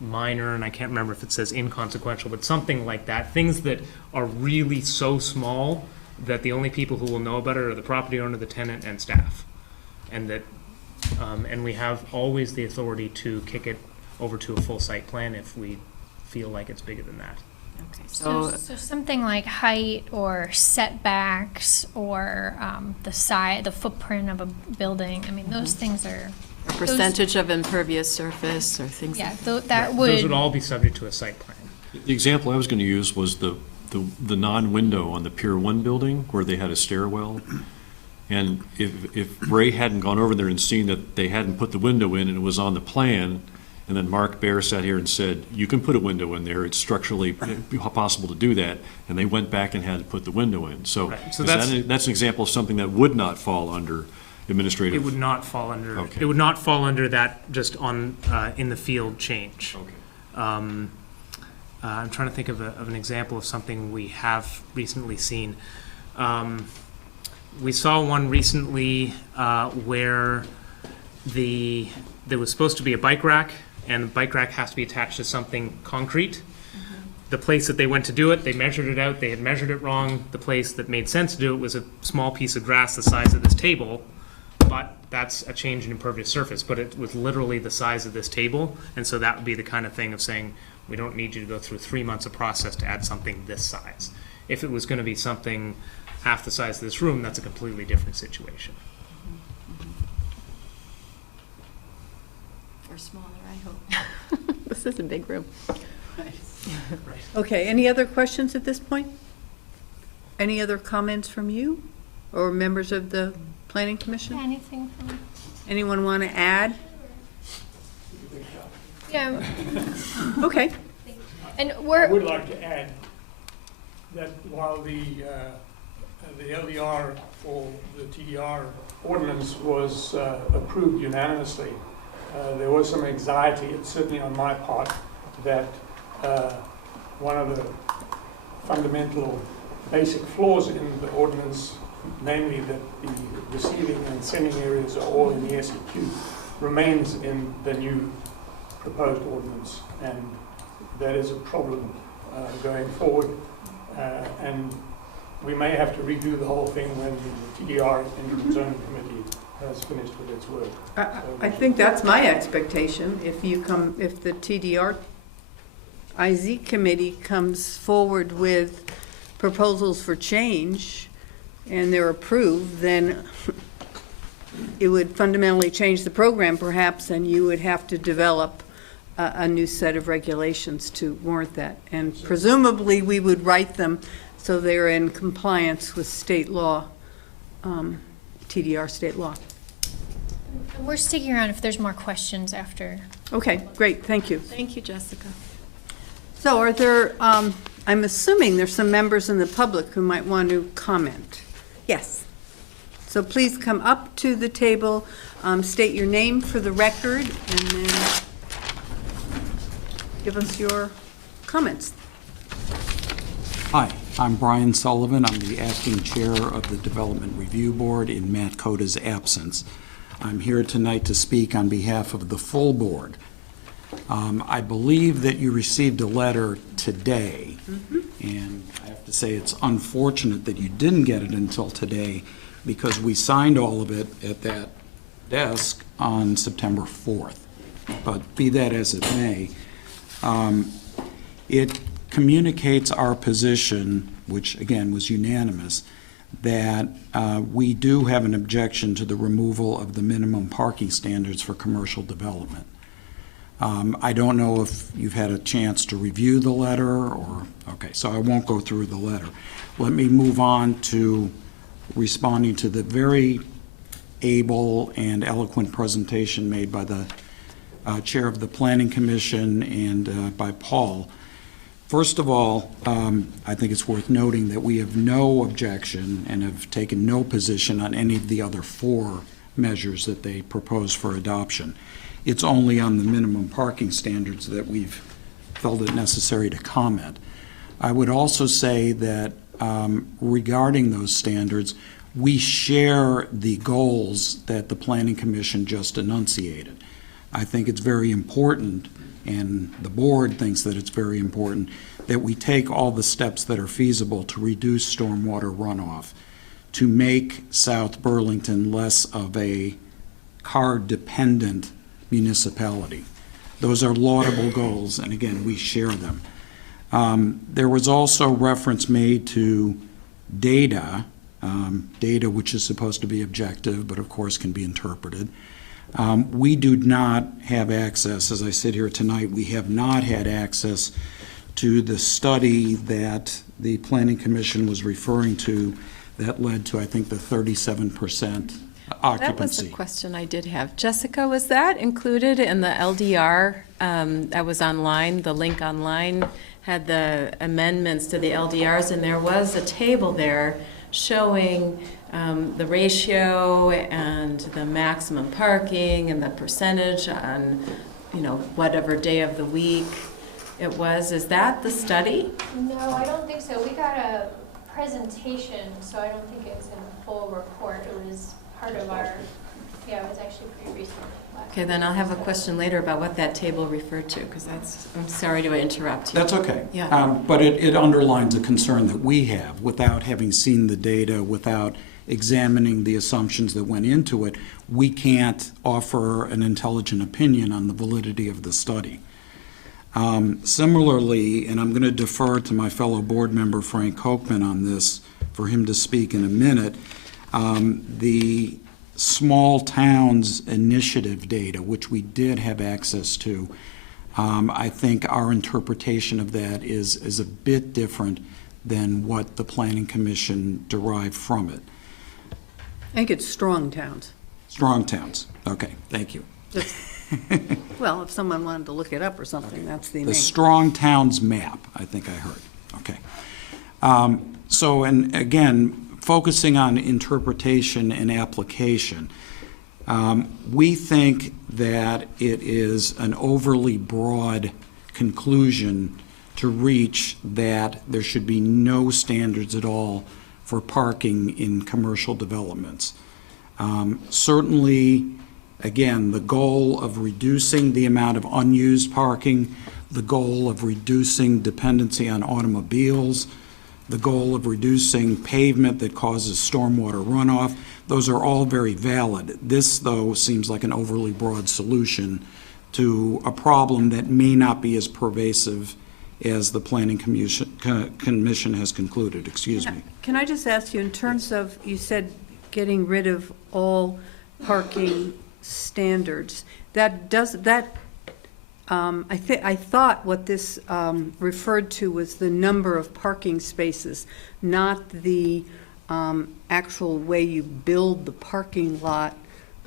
minor, and I can't remember if it says inconsequential, but something like that. Things that are really so small that the only people who will know about it are the property owner, the tenant, and staff. And that, and we have always the authority to kick it over to a full site plan if we feel like it's bigger than that. Okay, So so something like height or setbacks or the footprint of a building, I mean, those things are, a percentage of impervious surface or things yeah, like that Those would, would all be subject to a site plan. The example I was going to use was the non-window on the Pier 1 building where they had a stairwell. And if Ray hadn't gone over there and seen that they hadn't put the window in and it was on the plan, and then Mark Baer sat here and said, you can put a window in there, it's structurally possible to do that, and they went back and had to put the window in. So, Right. So that's an example of something that would not fall under administrative. It would not fall under, Okay. it would not fall under that just on, in the field change. Okay. I'm trying to think of an example of something we have recently seen. We saw one recently where there was supposed to be a bike rack and the bike rack has to be attached to something concrete. The place that they went to do it, they measured it out, they had measured it wrong. The place that made sense to do it was a small piece of grass the size of this table, but that's a change in impervious surface, but it was literally the size of this table, and so that would be the kind of thing of saying, we don't need you to go through 3 months of process to add something this size. If it was gonna be something half the size of this room, that's a completely different situation. Or smaller, I hope. This is a big room. Okay, any other questions at this point? Any other comments from you or members of the Planning Commission? Anything from? Anyone want to add? Yeah, Okay. and I we're, would like to add that while the LDR for the TDR ordinance was approved unanimously, there was some anxiety, and certainly on my part, that one of the fundamental basic flaws in the ordinance, namely that the receiving and sending areas are all in the SEQ, remains in the new proposed ordinance, and that is a problem going forward, and we may have to redo the whole thing when the TDR Interim Zoning Committee has finished with its work. I think that's my expectation. If the TDR IZ committee comes forward with proposals for change and they're approved, then it would fundamentally change the program perhaps, and you would have to develop a new set of regulations to warrant that. And presumably we would write them so they're in compliance with state law, TDR state law. we're sticking around if there's more questions after. Okay, great, thank you. Thank you, Jessica. So are there, I'm assuming there's some members in the public who might want to comment. Yes. So please come up to the table, state your name for the record, and then give us your comments. Hi, I'm Brian Sullivan. I'm the acting chair of the Development Review Board in Matt Coda's absence. I'm here tonight to speak on behalf of the full board. I believe that you received a letter today, and I have to say it's unfortunate that you didn't get it until today, because we signed all of it at that desk on September 4th. But be that as it may, it communicates our position, which again was unanimous, that we do have an objection to the removal of the minimum parking standards for commercial development. I don't know if you've had a chance to review the letter or, okay, so I won't go through the letter. Let me move on to responding to the very able and eloquent presentation made by the chair of the Planning Commission and by Paul. First of all, I think it's worth noting that we have no objection and have taken no position on any of the other 4 measures that they propose for adoption. It's only on the minimum parking standards that we've felt it necessary to comment. I would also say that regarding those standards, we share the goals that the Planning Commission just enunciated. I think it's very important, and the board thinks that it's very important, that we take all the steps that are feasible to reduce stormwater runoff, to make South Burlington less of a car-dependent municipality. Those are laudable goals, and again, we share them. There was also reference made to data, data which is supposed to be objective, but of course can be interpreted. We do not have access, as I sit here tonight, we have not had access to the study that the Planning Commission was referring to that led to, I think, the 37% occupancy. That was the question I did have. Jessica, was that included in the LDR that was online? The link online had the amendments to the LDRs, and there was a table there showing the ratio and the maximum parking and the percentage on, you know, whatever day of the week it was. Is that the study? No, I don't think so. We got a presentation, so I don't think it's in the full report. It was part of our Yeah, it was actually pretty recent. Okay, then I'll have a question later about what that table referred to, because I'm sorry to interrupt you. That's okay. Yeah. But it underlines a concern that we have without having seen the data, without examining the assumptions that went into it. We can't offer an intelligent opinion on the validity of the study. Similarly, and I'm going to defer to my fellow board member Frank Kochman on this for him to speak in a minute, the small towns initiative data, which we did have access to, I think our interpretation of that is a bit different than what the Planning Commission derived from it. I think it's strong towns. Strong towns. Okay, thank you. Well, if someone wanted to look it up or something, that's the name. The Strong Towns map, I think I heard. Okay. So, and again, focusing on interpretation and application, we think that it is an overly broad conclusion to reach that there should be no standards at all for parking in commercial developments. Certainly, again, the goal of reducing the amount of unused parking, the goal of reducing dependency on automobiles, the goal of reducing pavement that causes stormwater runoff, those are all very valid. This, though, seems like an overly broad solution to a problem that may not be as pervasive as the Planning Commission has concluded. Excuse me. Can I just ask you, in terms of, you said getting rid of all parking standards, that does, that, I thought what this referred to was the number of parking spaces, not the actual way you build the parking lot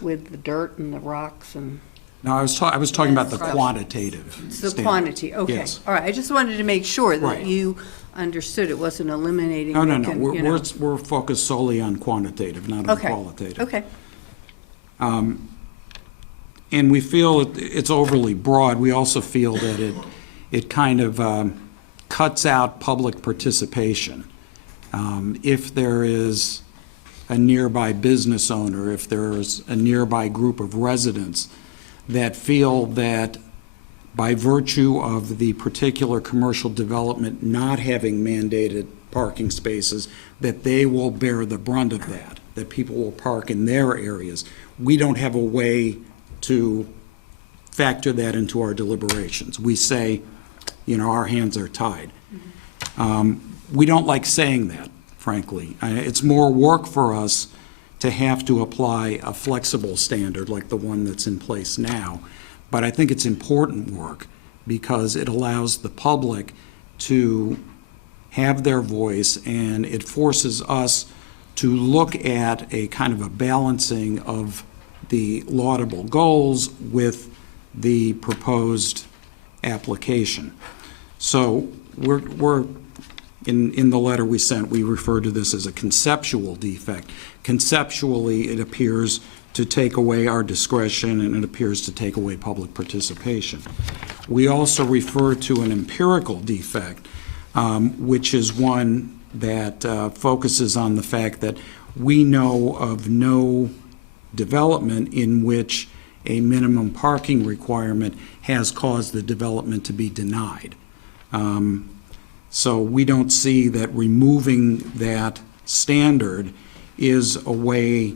with the dirt and the rocks and... No, I was talking about the quantitative It's the standard. quantity, okay. Yes. All right, I just wanted to make sure that Right. you understood it wasn't eliminating. No, you know. we're focused solely on quantitative, not on Okay. qualitative. Okay. And we feel it's overly broad. We also feel that it kind of cuts out public participation. If there is a nearby business owner, if there's a nearby group of residents that feel that by virtue of the particular commercial development not having mandated parking spaces, that they will bear the brunt of that people will park in their areas. We don't have a way to factor that into our deliberations. We say, you know, our hands are tied. We don't like saying that, frankly. It's more work for us to have to apply a flexible standard like the one that's in place now. But I think it's important work because it allows the public to have their voice, and it forces us to look at a kind of a balancing of the laudable goals with the proposed application. So we're in the letter we sent, we refer to this as a conceptual defect. Conceptually, it appears to take away our discretion, and it appears to take away public participation. We also refer to an empirical defect, which is one that focuses on the fact that we know of no development in which a minimum parking requirement has caused the development to be denied. So we don't see that removing that standard is a way,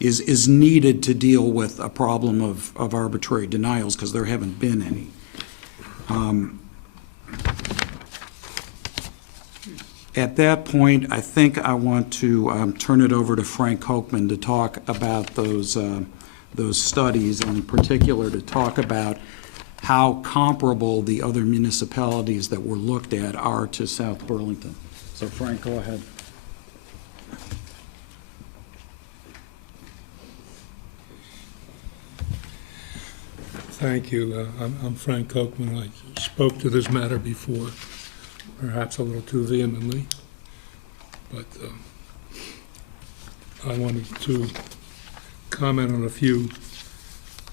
is needed to deal with a problem of arbitrary denials, because there haven't been any. At that point, I think I want to turn it over to Frank Kochman to talk about those studies, and in particular to talk about how comparable the other municipalities that were looked at are to South Burlington. So Frank, go ahead. Thank you. I'm Frank Kochman. I spoke to this matter before, perhaps a little too vehemently, but I wanted to comment on a few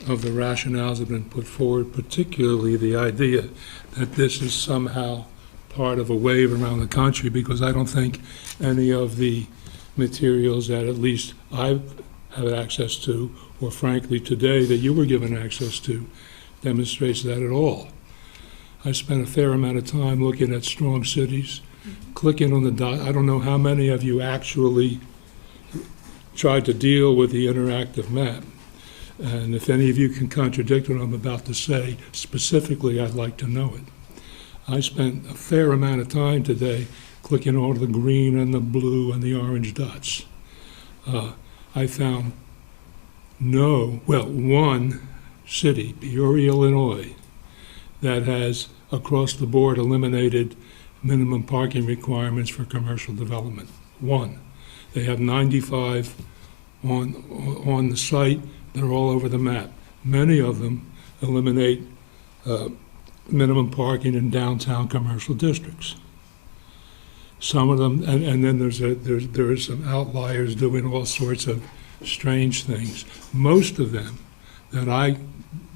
of the rationales that have been put forward, particularly the idea that this is somehow part of a wave around the country, because I don't think any of the materials that at least I've have access to, or frankly today that you were given access to, demonstrates that at all. I spent a fair amount of time looking at strong cities, clicking on the dot. I don't know how many of you actually tried to deal with the interactive map. And if any of you can contradict what I'm about to say, specifically, I'd like to know it. I spent a fair amount of time today clicking on the green and the blue and the orange dots. I found one city, Peoria, Illinois, that has across the board eliminated minimum parking requirements for commercial development. One. They have 95 on the site. They're all over the map. Many of them eliminate minimum parking in downtown commercial districts. Some of them, and then there are some outliers doing all sorts of strange things. Most of them that I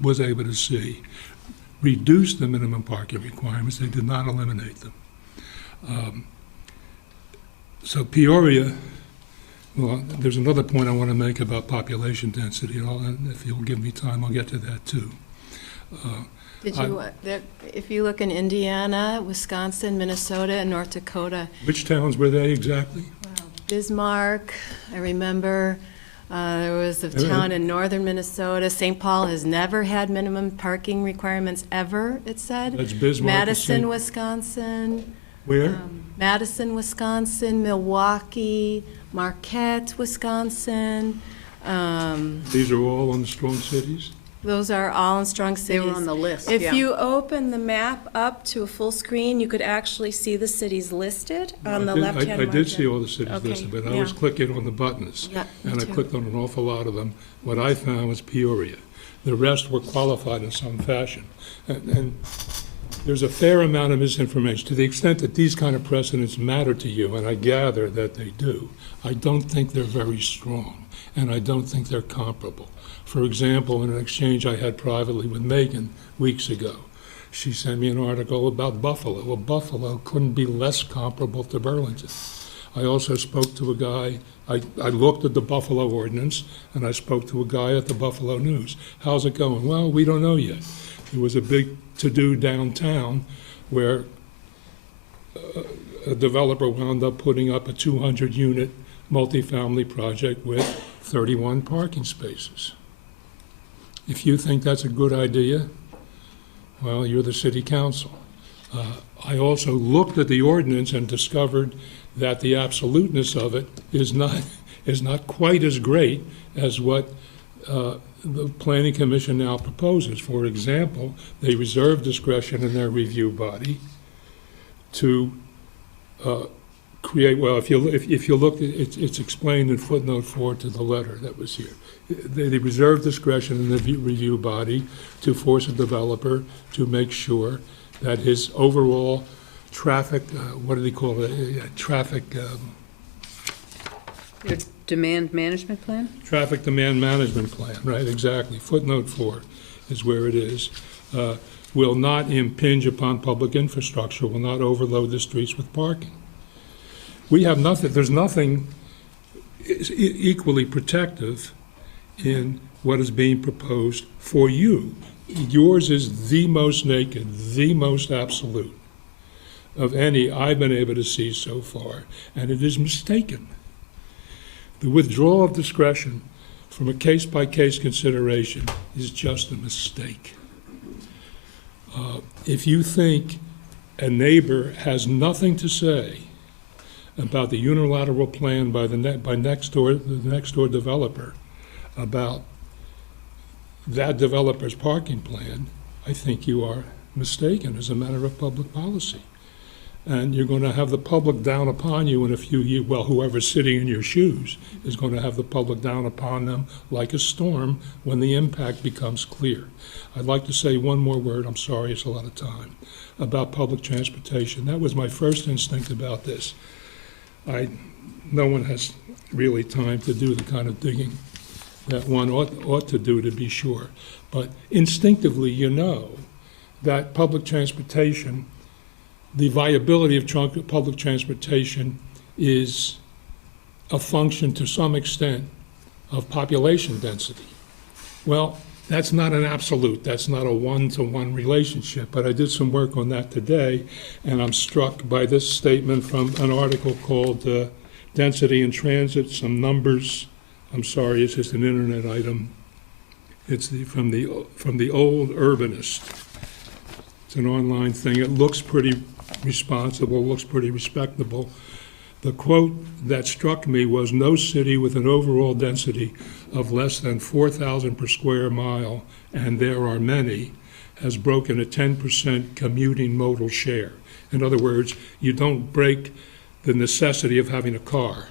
was able to see reduced the minimum parking requirements. They did not eliminate them. So Peoria, well, there's another point I want to make about population density, and if you'll give me time, I'll get to that too. If you look in Indiana, Wisconsin, Minnesota, and North Dakota. Which towns were they exactly? Bismarck, I remember. There was a town in northern Minnesota. St. Paul has never had minimum parking requirements ever, it said. That's Bismarck. Madison, Wisconsin. Where? Madison, Wisconsin, Milwaukee, Marquette, Wisconsin. These are all on the strong cities? Those are all in strong cities. They were on the list, If yeah. you open the map up to a full screen, you could actually see the cities listed on the left-hand margin. I did see all the cities Okay, listed, but I yeah. was clicking on the buttons. Yeah, me And I too. clicked on an awful lot of them. What I found was Peoria. The rest were qualified in some fashion. And there's a fair amount of misinformation. To the extent that these kind of precedents matter to you, and I gather that they do, I don't think they're very strong, and I don't think they're comparable. For example, in an exchange I had privately with Megan weeks ago, she sent me an article about Buffalo. Well, Buffalo couldn't be less comparable to Burlington. I also spoke to a guy, I looked at the Buffalo ordinance, and I spoke to a guy at the Buffalo News. How's it going? Well, we don't know yet. There was a big to-do downtown where a developer wound up putting up a 200-unit multifamily project with 31 parking spaces. If you think that's a good idea, well, you're the city council. I also looked at the ordinance and discovered that the absoluteness of it is not quite as great as what the Planning Commission now proposes. For example, they reserve discretion in their review body to create, well, if you look, it's explained in footnote 4 to the letter that was here. They reserve discretion in the review body to force a developer to make sure that his overall traffic, what do they call it, traffic... Your demand management plan? Traffic demand management plan, right, exactly. Footnote 4 is where it is. Will not impinge upon public infrastructure, will not overload the streets with parking. We have nothing, there's nothing equally protective in what is being proposed for you. Yours is the most naked, the most absolute of any I've been able to see so far, and it is mistaken. The withdrawal of discretion from a case-by-case consideration is just a mistake. If you think a neighbor has nothing to say about the unilateral plan by the next door developer about that developer's parking plan, I think you are mistaken as a matter of public policy. And you're going to have the public down upon you in a few years. Well, whoever's sitting in your shoes is going to have the public down upon them like a storm when the impact becomes clear. I'd like to say one more word, I'm sorry, it's a lot of time, about public transportation. That was my first instinct about this. No one has really time to do the kind of digging that one ought to do, to be sure. But instinctively, you know that public transportation, the viability of public transportation is a function to some extent of population density. Well, that's not an absolute, that's not a one-to-one relationship, but I did some work on that today, and I'm struck by this statement from an article called Density in Transit, Some Numbers. I'm sorry, it's just an internet item. It's from the Old Urbanist. It's an online thing. It looks pretty responsible, looks pretty respectable. The quote that struck me was, "No city with an overall density of less than 4,000 per square mile, and there are many, has broken a 10% commuting modal share." In other words, you don't break the necessity of having a car.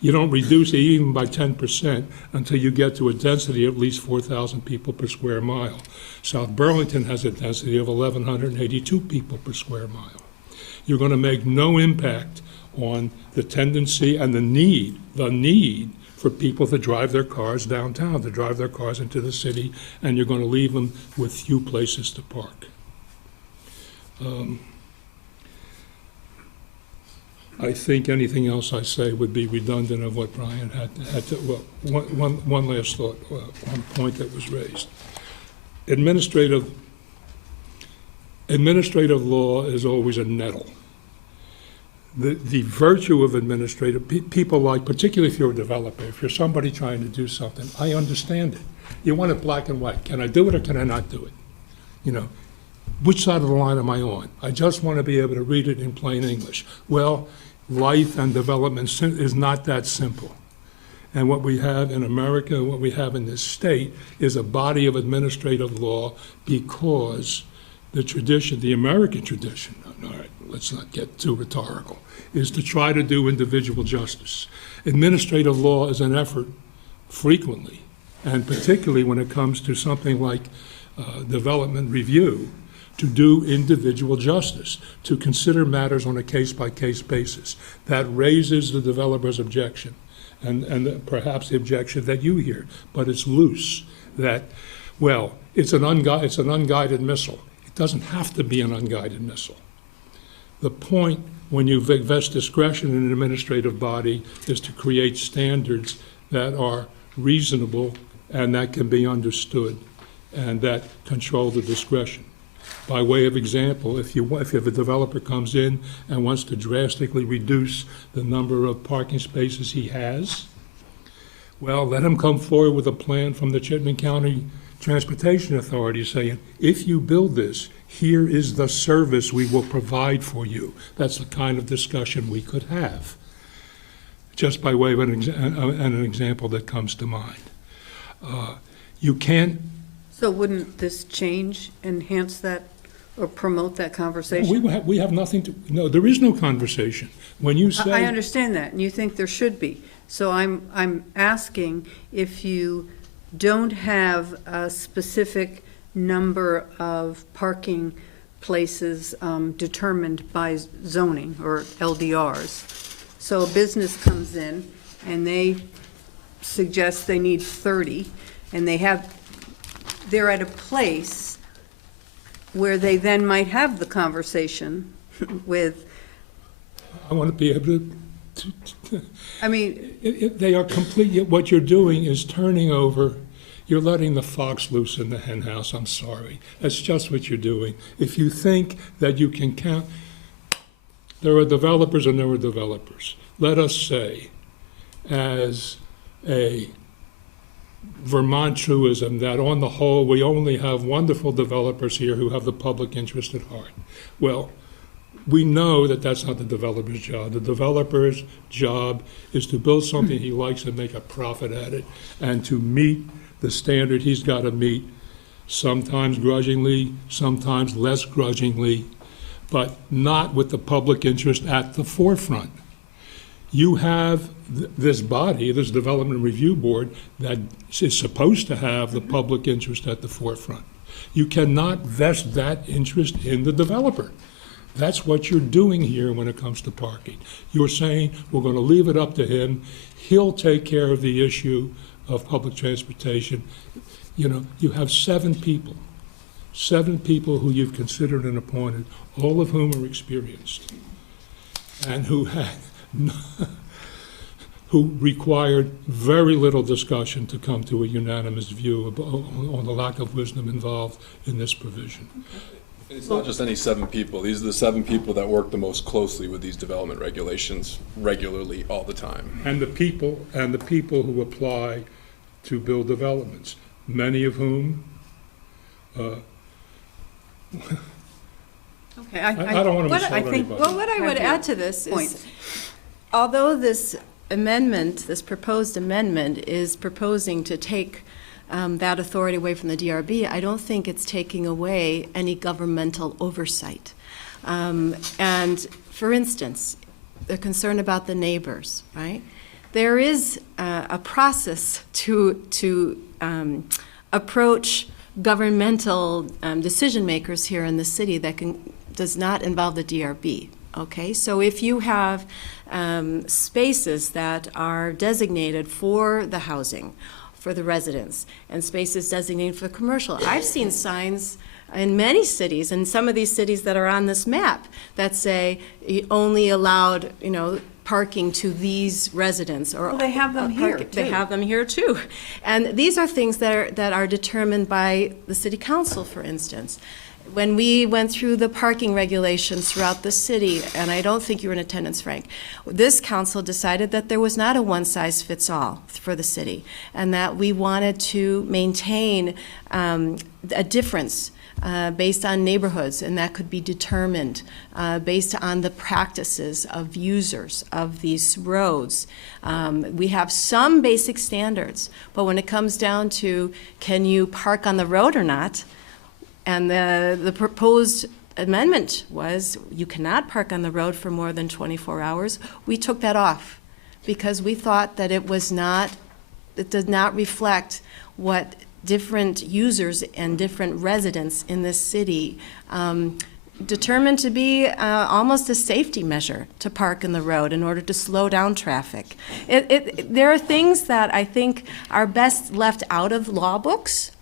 You don't reduce it even by 10% until you get to a density of at least 4,000 people per square mile. South Burlington has a density of 1,182 people per square mile. You're going to make no impact on the tendency and the need for people to drive their cars downtown, to drive their cars into the city, and you're going to leave them with few places to park. I think anything else I say would be redundant of what Brian had to, well, one last thought, one point that was raised. Administrative law is always a nettle. The virtue of administrative, people like, particularly if you're a developer, if you're somebody trying to do something, I understand it. You want it black and white. Can I do it or can I not do it? You know, which side of the line am I on? I just want to be able to read it in plain English. Well, life and development is not that simple. And what we have in America, what we have in this state, is a body of administrative law because the tradition, the American tradition, all right, let's not get too rhetorical, is to try to do individual justice. Administrative law is an effort frequently, and particularly when it comes to something like development review, to do individual justice, to consider matters on a case-by-case basis. That raises the developer's objection, and perhaps the objection that you hear, but it's loose, that, well, it's an unguided missile. It doesn't have to be an unguided missile. The point when you vest discretion in an administrative body is to create standards that are reasonable and that can be understood and that control the discretion. By way of example, if a developer comes in and wants to drastically reduce the number of parking spaces he has, well, let him come forward with a plan from the Chittenden County Transportation Authority saying, if you build this, here is the service we will provide for you. That's the kind of discussion we could have, just by way of an example that comes to mind. You can't. So wouldn't this change enhance that or promote that conversation? We have nothing to, no, there is no conversation. When you say. I understand that, and you think there should be. So I'm asking if you don't have a specific number of parking places determined by zoning or LDRs. So a business comes in and they suggest they need 30, and they're at a place where they then might have the conversation with. I want to be able to. I mean, they are completely, what you're doing is turning over, you're letting the fox loose in the hen house, I'm sorry. That's just what you're doing. If you think that you can count, there are developers and there are developers. Let us say, as a Vermont truism, that on the whole, we only have wonderful developers here who have the public interest at heart. Well, we know that that's not the developer's job. The developer's job is to build something he likes and make a profit at it, and to meet the standard he's got to meet, sometimes grudgingly, sometimes less grudgingly, but not with the public interest at the forefront. You have this body, this Development Review Board, that is supposed to have the public interest at the forefront. You cannot vest that interest in the developer. That's what you're doing here when it comes to parking. You're saying, we're going to leave it up to him. He'll take care of the issue of public transportation. You know, you have seven people who you've considered and appointed, all of whom are experienced and who have who required very little discussion to come to a unanimous view on the lack of wisdom involved in this provision. It's not just any 7 people. These are the 7 people that work the most closely with these development regulations regularly, all the time. And the people who apply to build developments, many of whom, Okay, I don't want to what insult I think, anybody. well, what I would add to this is, although this amendment, this proposed amendment is proposing to take that authority away from the DRB, I don't think it's taking away any governmental oversight. And for instance, the concern about the neighbors, right? There is a process to approach governmental decision makers here in the city that does not involve the DRB. Okay, so if you have spaces that are designated for the housing, for the residents, and spaces designated for commercial, I've seen signs in many cities, and some of these cities that are on this map, that say only allowed, parking to these residents, or Well, they have them here, They too. have them here too, and these are things that are determined by the city council, for instance. When we went through the parking regulations throughout the city, and I don't think you were in attendance, Frank, this council decided that there was not a one-size-fits-all for the city, and that we wanted to maintain a difference based on neighborhoods, and that could be determined based on the practices of users of these roads. We have some basic standards, but when it comes down to can you park on the road or not, and the proposed amendment was you cannot park on the road for more than 24 hours, we took that off because we thought that it did not reflect what different users and different residents in this city determined to be almost a safety measure to park in the road in order to slow down traffic. There are things that I think are best left out of law books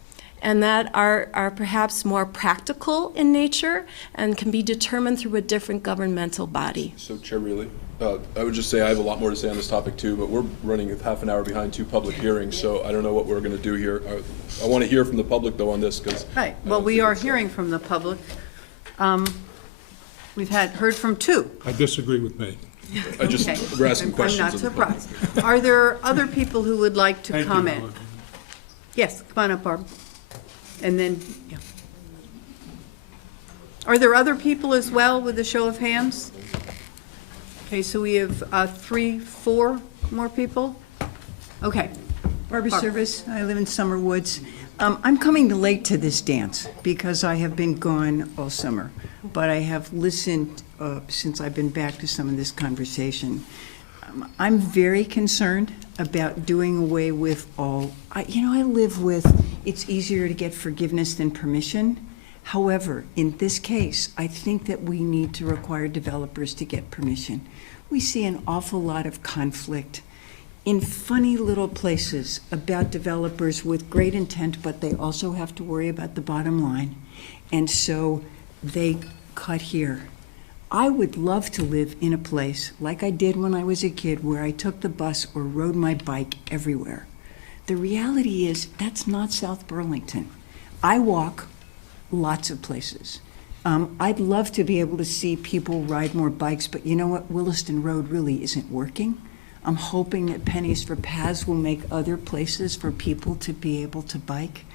and that are perhaps more practical in nature and can be determined through a different governmental body. So, Chair Reilly, I would just say I have a lot more to say on this topic too, but we're running half an hour behind 2 public hearings, so I don't know what we're going to do here. I want to hear from the public though on this, because Right, well, we are hearing from the public. We've heard from 2. I disagree with me. I just Okay. we're asking questions. I'm not of the public. surprised. Are there other people who would like to Thank you, comment? Howard. Yes, come on up, Barb. And then, yeah. Are there other people as well with a show of hands? Okay, so we have 3, 4 more people? Okay. Barbara Barb. Service, I live in Summer Woods. I'm coming late to this dance because I have been gone all summer, but I have listened since I've been back to some of this conversation. I'm very concerned about doing away with all, I live with, it's easier to get forgiveness than permission. However, in this case, I think that we need to require developers to get permission. We see an awful lot of conflict in funny little places about developers with great intent, but they also have to worry about the bottom line. And so they cut here. I would love to live in a place like I did when I was a kid, where I took the bus or rode my bike everywhere. The reality is that's not South Burlington. I walk lots of places. I'd love to be able to see people ride more bikes, but you know what? Williston Road really isn't working. I'm hoping that Pennies for Paths will make other places for people to be able to bike.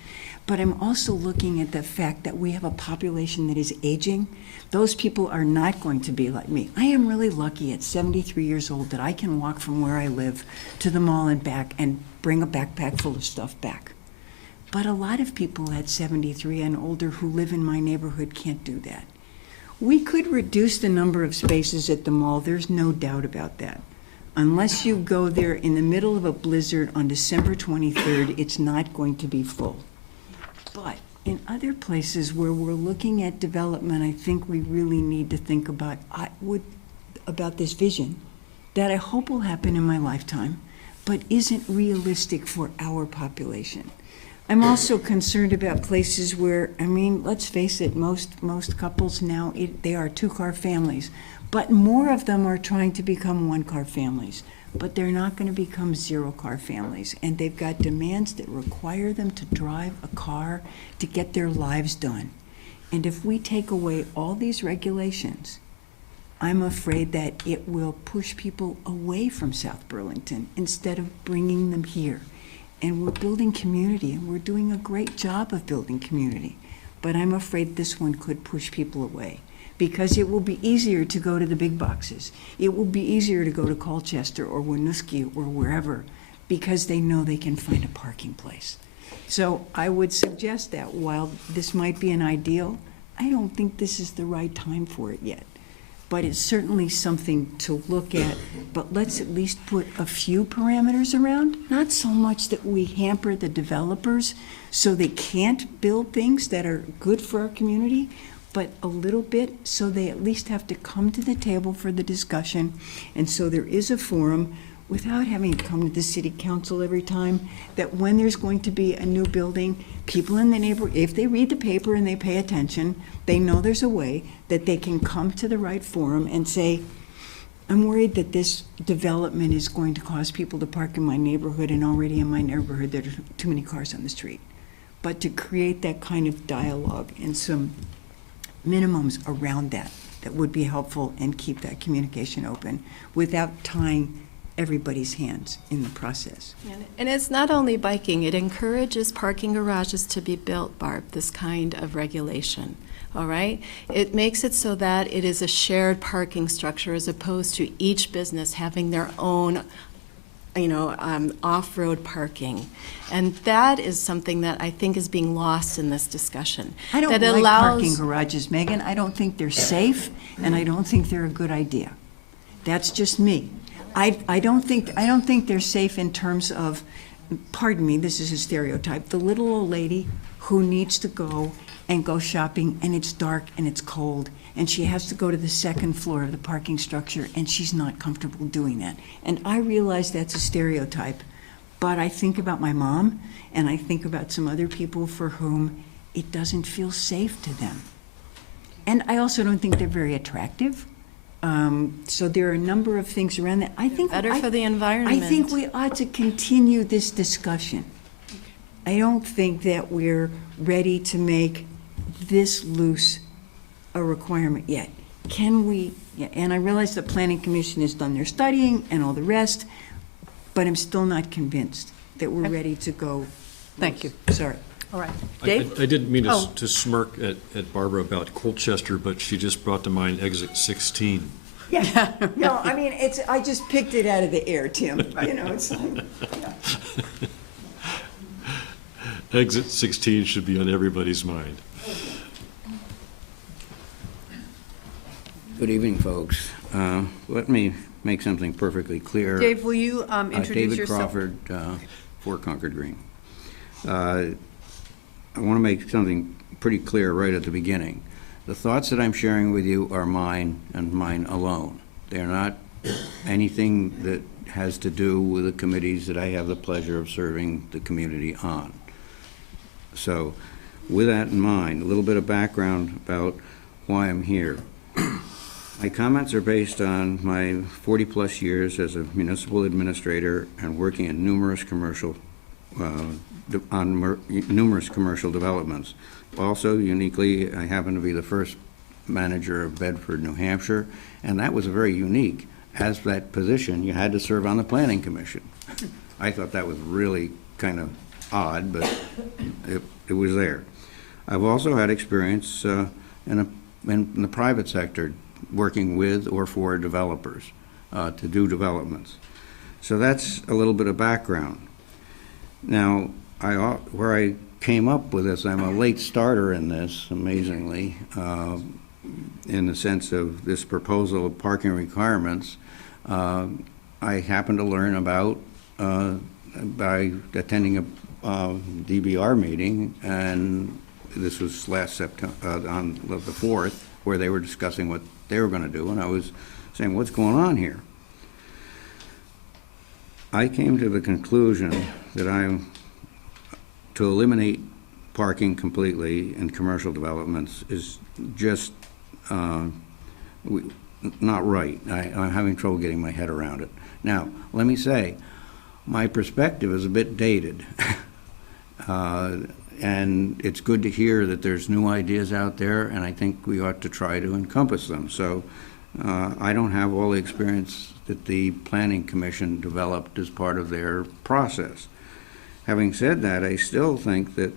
But I'm also looking at the fact that we have a population that is aging. Those people are not going to be like me. I am really lucky at 73 years old that I can walk from where I live to the mall and back and bring a backpack full of stuff back. But a lot of people at 73 and older who live in my neighborhood can't do that. We could reduce the number of spaces at the mall, there's no doubt about that. Unless you go there in the middle of a blizzard on December 23rd, it's not going to be full. But in other places where we're looking at development, I think we really need to think about this vision that I hope will happen in my lifetime, but isn't realistic for our population. I'm also concerned about places where, let's face it, most couples now, they are 2-car families, but more of them are trying to become 1-car families. but they're not going to become zero-car families. And they've got demands that require them to drive a car to get their lives done. And if we take away all these regulations, I'm afraid that it will push people away from South Burlington instead of bringing them here. And we're building community, and we're doing a great job of building community. But I'm afraid this one could push people away, because it will be easier to go to the big boxes. It will be easier to go to Colchester or Winooski or wherever, because they know they can find a parking place. So I would suggest that while this might be an ideal, I don't think this is the right time for it yet. But it's certainly something to look at. But let's at least put a few parameters around, not so much that we hamper the developers so they can't build things that are good for our community, but a little bit so they at least have to come to the table for the discussion. And so there is a forum, without having to come to the city council every time, that when there's going to be a new building, people in the neighborhood, if they read the paper and they pay attention, they know there's a way that they can come to the right forum and say, I'm worried that this development is going to cause people to park in my neighborhood, and already in my neighborhood there are too many cars on the street. But to create that kind of dialogue and some minimums around that would be helpful and keep that communication open without tying everybody's hands in the process. And it's not only biking, it encourages parking garages to be built, Barb, this kind of regulation, all right? It makes it so that it is a shared parking structure as opposed to each business having their own, off-road parking. And that is something that I think is being lost in this discussion. I don't that like allows... parking garages, Megan. I don't think they're safe, and I don't think they're a good idea. That's just me. I don't think they're safe in terms of, pardon me, this is a stereotype, the little old lady who needs to go shopping, and it's dark and it's cold, and she has to go to the second floor of the parking structure, and she's not comfortable doing that. And I realize that's a stereotype, but I think about my mom, and I think about some other people for whom it doesn't feel safe to them. And I also don't think they're very attractive. So there are a number of things around that. I think better for the environment. I think we ought to continue this discussion. I don't think that we're ready to make this loose a requirement yet. Can we? Yeah, and I realize the Planning Commission has done their studying and all the rest, but I'm still not convinced that we're ready to go. Thank you. Sorry. All right. I didn't mean Oh. to smirk at Barbara about Colchester, but she just brought to mind exit 16. Yeah. No, I mean, I just picked it out of the air, Tim. It's like, yeah. Exit 16 should be on everybody's mind. Good evening, folks. Let me make something perfectly clear. Dave, will you introduce yourself? David Crawford, 4 Concord Green. I want to make something pretty clear right at the beginning. The thoughts that I'm sharing with you are mine and mine alone. They're not anything that has to do with the committees that I have the pleasure of serving the community on. So with that in mind, a little bit of background about why I'm here. My comments are based on my 40-plus years as a municipal administrator and working in numerous commercial numerous commercial developments. Also, uniquely, I happen to be the first manager of Bedford, New Hampshire, and that was very unique. As that position, you had to serve on the Planning Commission. I thought that was really kind of odd, but it was there. I've also had experience in the private sector, working with or for developers to do developments. So that's a little bit of background. Now, where I came up with this, I'm a late starter in this, amazingly, in the sense of this proposal of parking requirements. I happened to learn about by attending a DBR meeting, and this was last September, on the 4th, where they were discussing what they were going to do, and I was saying, what's going on here? I came to the conclusion that to eliminate parking completely in commercial developments is just not right. I'm having trouble getting my head around it. Now, let me say, my perspective is a bit dated. And it's good to hear that there's new ideas out there, and I think we ought to try to encompass them. So I don't have all the experience that the Planning Commission developed as part of their process. Having said that, I still think that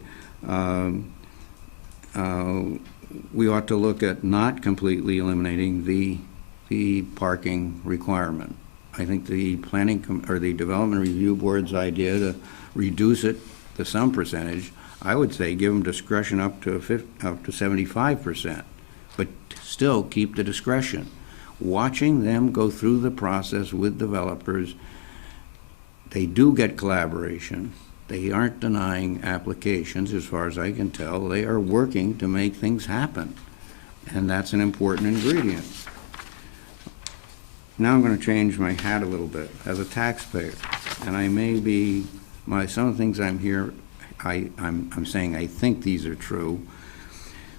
we ought to look at not completely eliminating the parking requirement. I think the the Development Review Board's idea to reduce it to some percentage, I would say give them discretion up to 75%, but still keep the discretion. Watching them go through the process with developers, they do get collaboration. They aren't denying applications, as far as I can tell. They are working to make things happen, and that's an important ingredient. Now I'm going to change my hat a little bit as a taxpayer, and I may be, some of the things I'm saying I think these are true.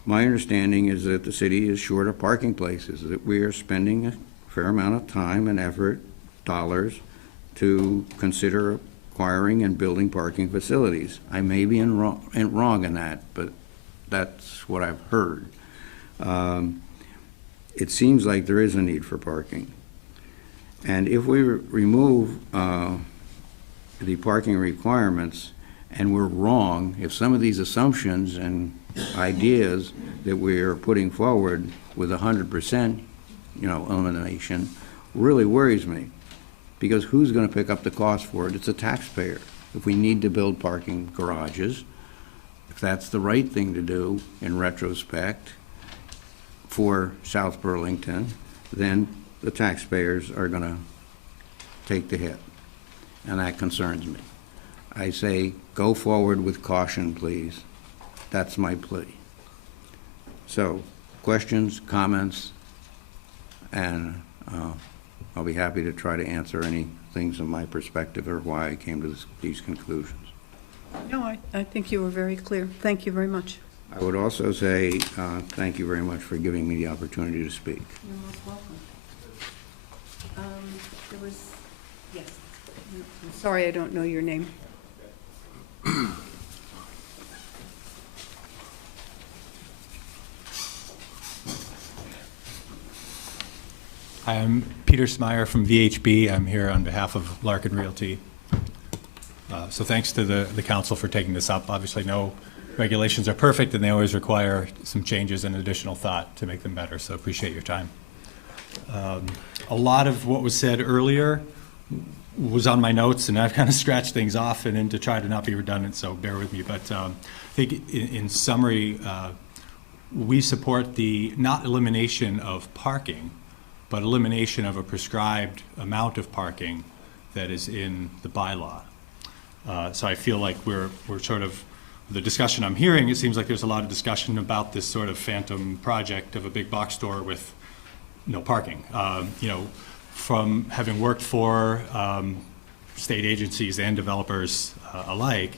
My understanding is that the city is short of parking places, that we are spending a fair amount of time and effort, dollars, to consider acquiring and building parking facilities. I may be wrong in that, but that's what I've heard. It seems like there is a need for parking. And if we remove the parking requirements, and we're wrong, if some of these assumptions and ideas that we are putting forward with 100%, elimination, really worries me. Because who's going to pick up the cost for it? It's a taxpayer. If we need to build parking garages, if that's the right thing to do in retrospect for South Burlington, then the taxpayers are going to take the hit. And that concerns me. I say, go forward with caution, please. That's my plea. So, questions, comments, and I'll be happy to try to answer any things in my perspective or why I came to these conclusions. No, I think you were very clear. Thank you very much. I would also say thank you very much for giving me the opportunity to speak. You're most welcome. Yes. I'm sorry I don't know your name. Hi, I'm Peter Smyer from VHB. I'm here on behalf of Larkin Realty. So thanks to the council for taking this up. Obviously, no regulations are perfect, and they always require some changes and additional thought to make them better, so appreciate your time. A lot of what was said earlier was on my notes, and I've kind of scratched things off and to try to not be redundant, so bear with me. But I think in summary, we support the not elimination of parking, but elimination of a prescribed amount of parking that is in the bylaw. So I feel like we're sort of, the discussion I'm hearing, it seems like there's a lot of discussion about this sort of phantom project of a big box store with no parking. From having worked for state agencies and developers alike,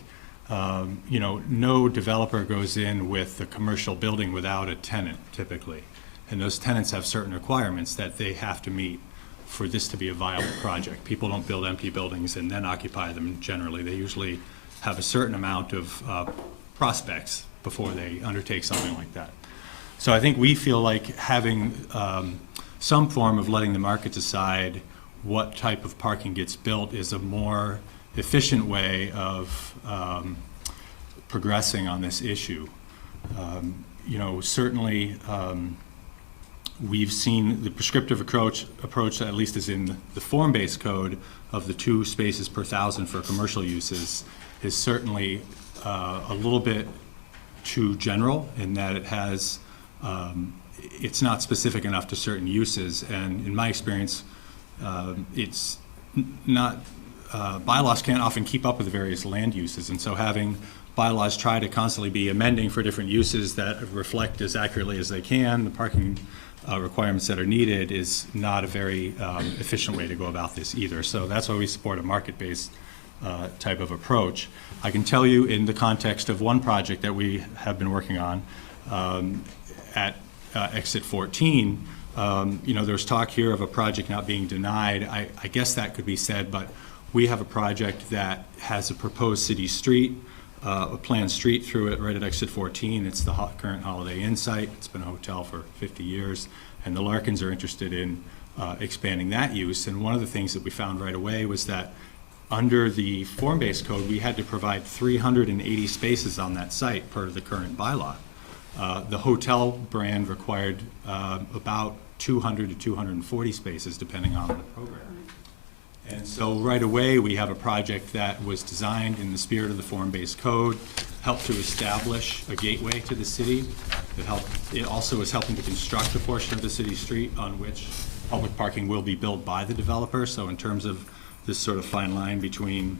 no developer goes in with a commercial building without a tenant, typically. And those tenants have certain requirements that they have to meet for this to be a viable project. People don't build empty buildings and then occupy them generally. They usually have a certain amount of prospects before they undertake something like that. So I think we feel like having some form of letting the market decide what type of parking gets built is a more efficient way of progressing on this issue. Certainly we've seen the prescriptive approach, at least as in the form-based code of the 2 spaces per 1,000 for commercial uses, is certainly a little bit too general in that it has, it's not specific enough to certain uses. And in my experience, it's not, bylaws can't often keep up with various land uses. And so having bylaws try to constantly be amending for different uses that reflect as accurately as they can the parking requirements that are needed is not a very efficient way to go about this either. So that's why we support a market-based type of approach. I can tell you in the context of one project that we have been working on at Exit 14, There's talk here of a project not being denied. I guess that could be said, but we have a project that has a proposed city street, a planned street through it right at exit 14. It's the current Holiday Inn site. It's been a hotel for 50 years, and the Larkins are interested in expanding that use. And one of the things that we found right away was that under the form-based code, we had to provide 380 spaces on that site per the current bylaw. The hotel brand required about 200 to 240 spaces, depending on the program. And so right away, we have a project that was designed in the spirit of the form-based code, helped to establish a gateway to the city. It also is helping to construct a portion of the city street on which public parking will be built by the developer. So in terms of this sort of fine line between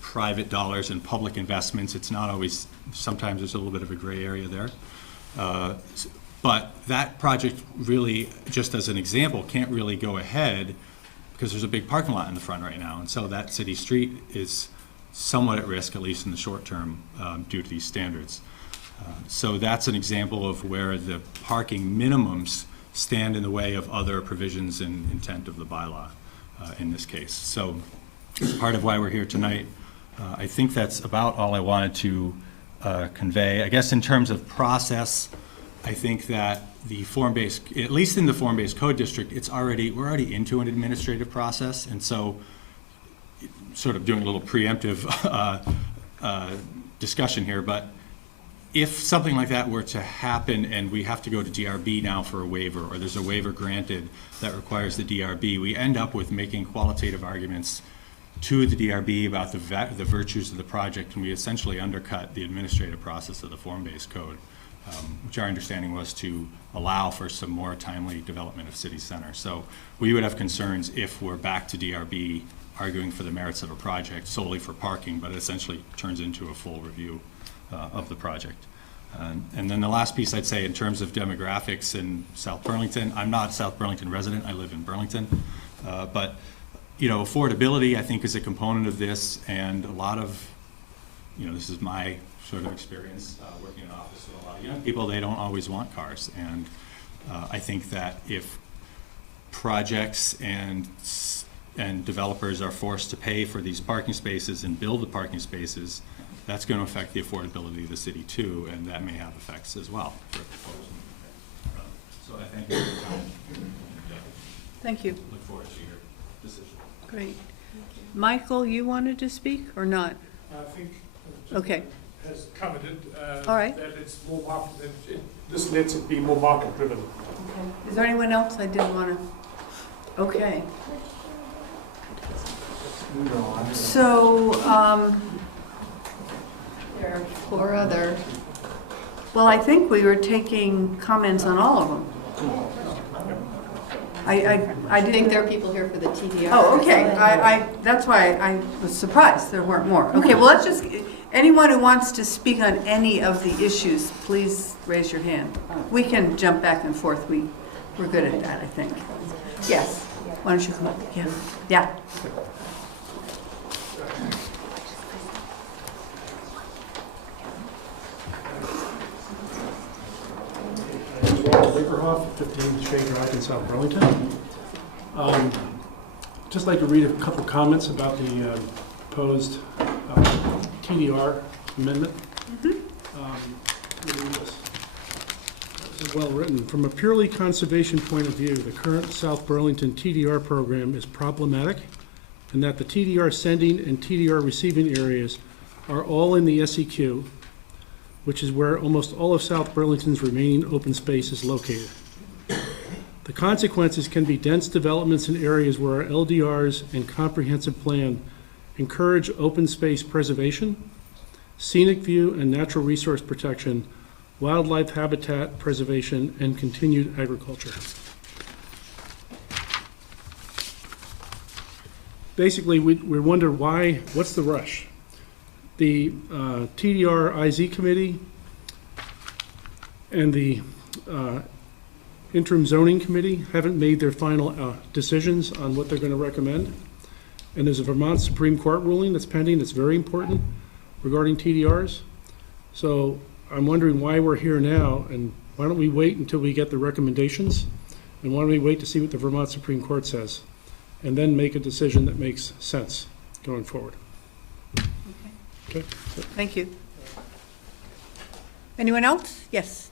private dollars and public investments, it's not always, sometimes there's a little bit of a gray area there. But that project really, just as an example, can't really go ahead because there's a big parking lot in the front right now. And so that city street is somewhat at risk, at least in the short term, due to these standards. So that's an example of where the parking minimums stand in the way of other provisions and intent of the bylaw in this case. So it's part of why we're here tonight. I think that's about all I wanted to convey. I guess in terms of process, I think that the form-based, at least in the form-based code district, we're already into an administrative process, and so sort of doing a little preemptive discussion here, but if something like that were to happen and we have to go to DRB now for a waiver, or there's a waiver granted that requires the DRB, we end up with making qualitative arguments to the DRB about the virtues of the project, and we essentially undercut the administrative process of the form-based code, which our understanding was to allow for some more timely development of city center. So we would have concerns if we're back to DRB arguing for the merits of a project solely for parking, but it essentially turns into a full review of the project. And then the last piece I'd say in terms of demographics in South Burlington, I'm not a South Burlington resident, I live in Burlington, but affordability I think is a component of this, and a lot of, this is my sort of experience working in an office with a lot of young people, they don't always want cars. And I think that if projects and developers are forced to pay for these parking spaces and build the parking spaces, that's going to affect the affordability of the city too, and that may have effects as well. So I thank you for your time. Thank you. Look forward to your decision. Great. Michael, you wanted to speak or not? I think Okay. has commented All right. that it's more market, this lets it be more market driven. Okay. Is there anyone else I didn't want to? Okay. So, there are 4 other. Well, I think we were taking comments on all of them. I think there are people here for the TDR. Oh, okay. That's why I was surprised there weren't more. Okay, well, let's just, anyone who wants to speak on any of the issues, please raise your hand. We can jump back and forth. We're good at that, I think. Yes. Why don't you come up? Yeah. Yeah. Lakerhoff, 15 Shade Drive in South Burlington. Just like to read a couple comments about the proposed TDR amendment. This is well written. From a purely conservation point of view, the current South Burlington TDR program is problematic, and that the TDR sending and TDR receiving areas are all in the SEQ, which is where almost all of South Burlington's remaining open space is located. The consequences can be dense developments in areas where our LDRs and comprehensive plan encourage open space preservation, scenic view and natural resource protection, wildlife habitat preservation, and continued agriculture. Basically, we wonder what's the rush? The TDR-IZ committee and the interim zoning committee haven't made their final decisions on what they're going to recommend. And there's a Vermont Supreme Court ruling that's pending that's very important regarding TDRs. So I'm wondering why we're here now and why Why don't we wait until we get the recommendations? And why don't we wait to see what the Vermont Supreme Court says? And then make a decision that makes sense going forward. Okay. Thank you. Anyone else? Yes.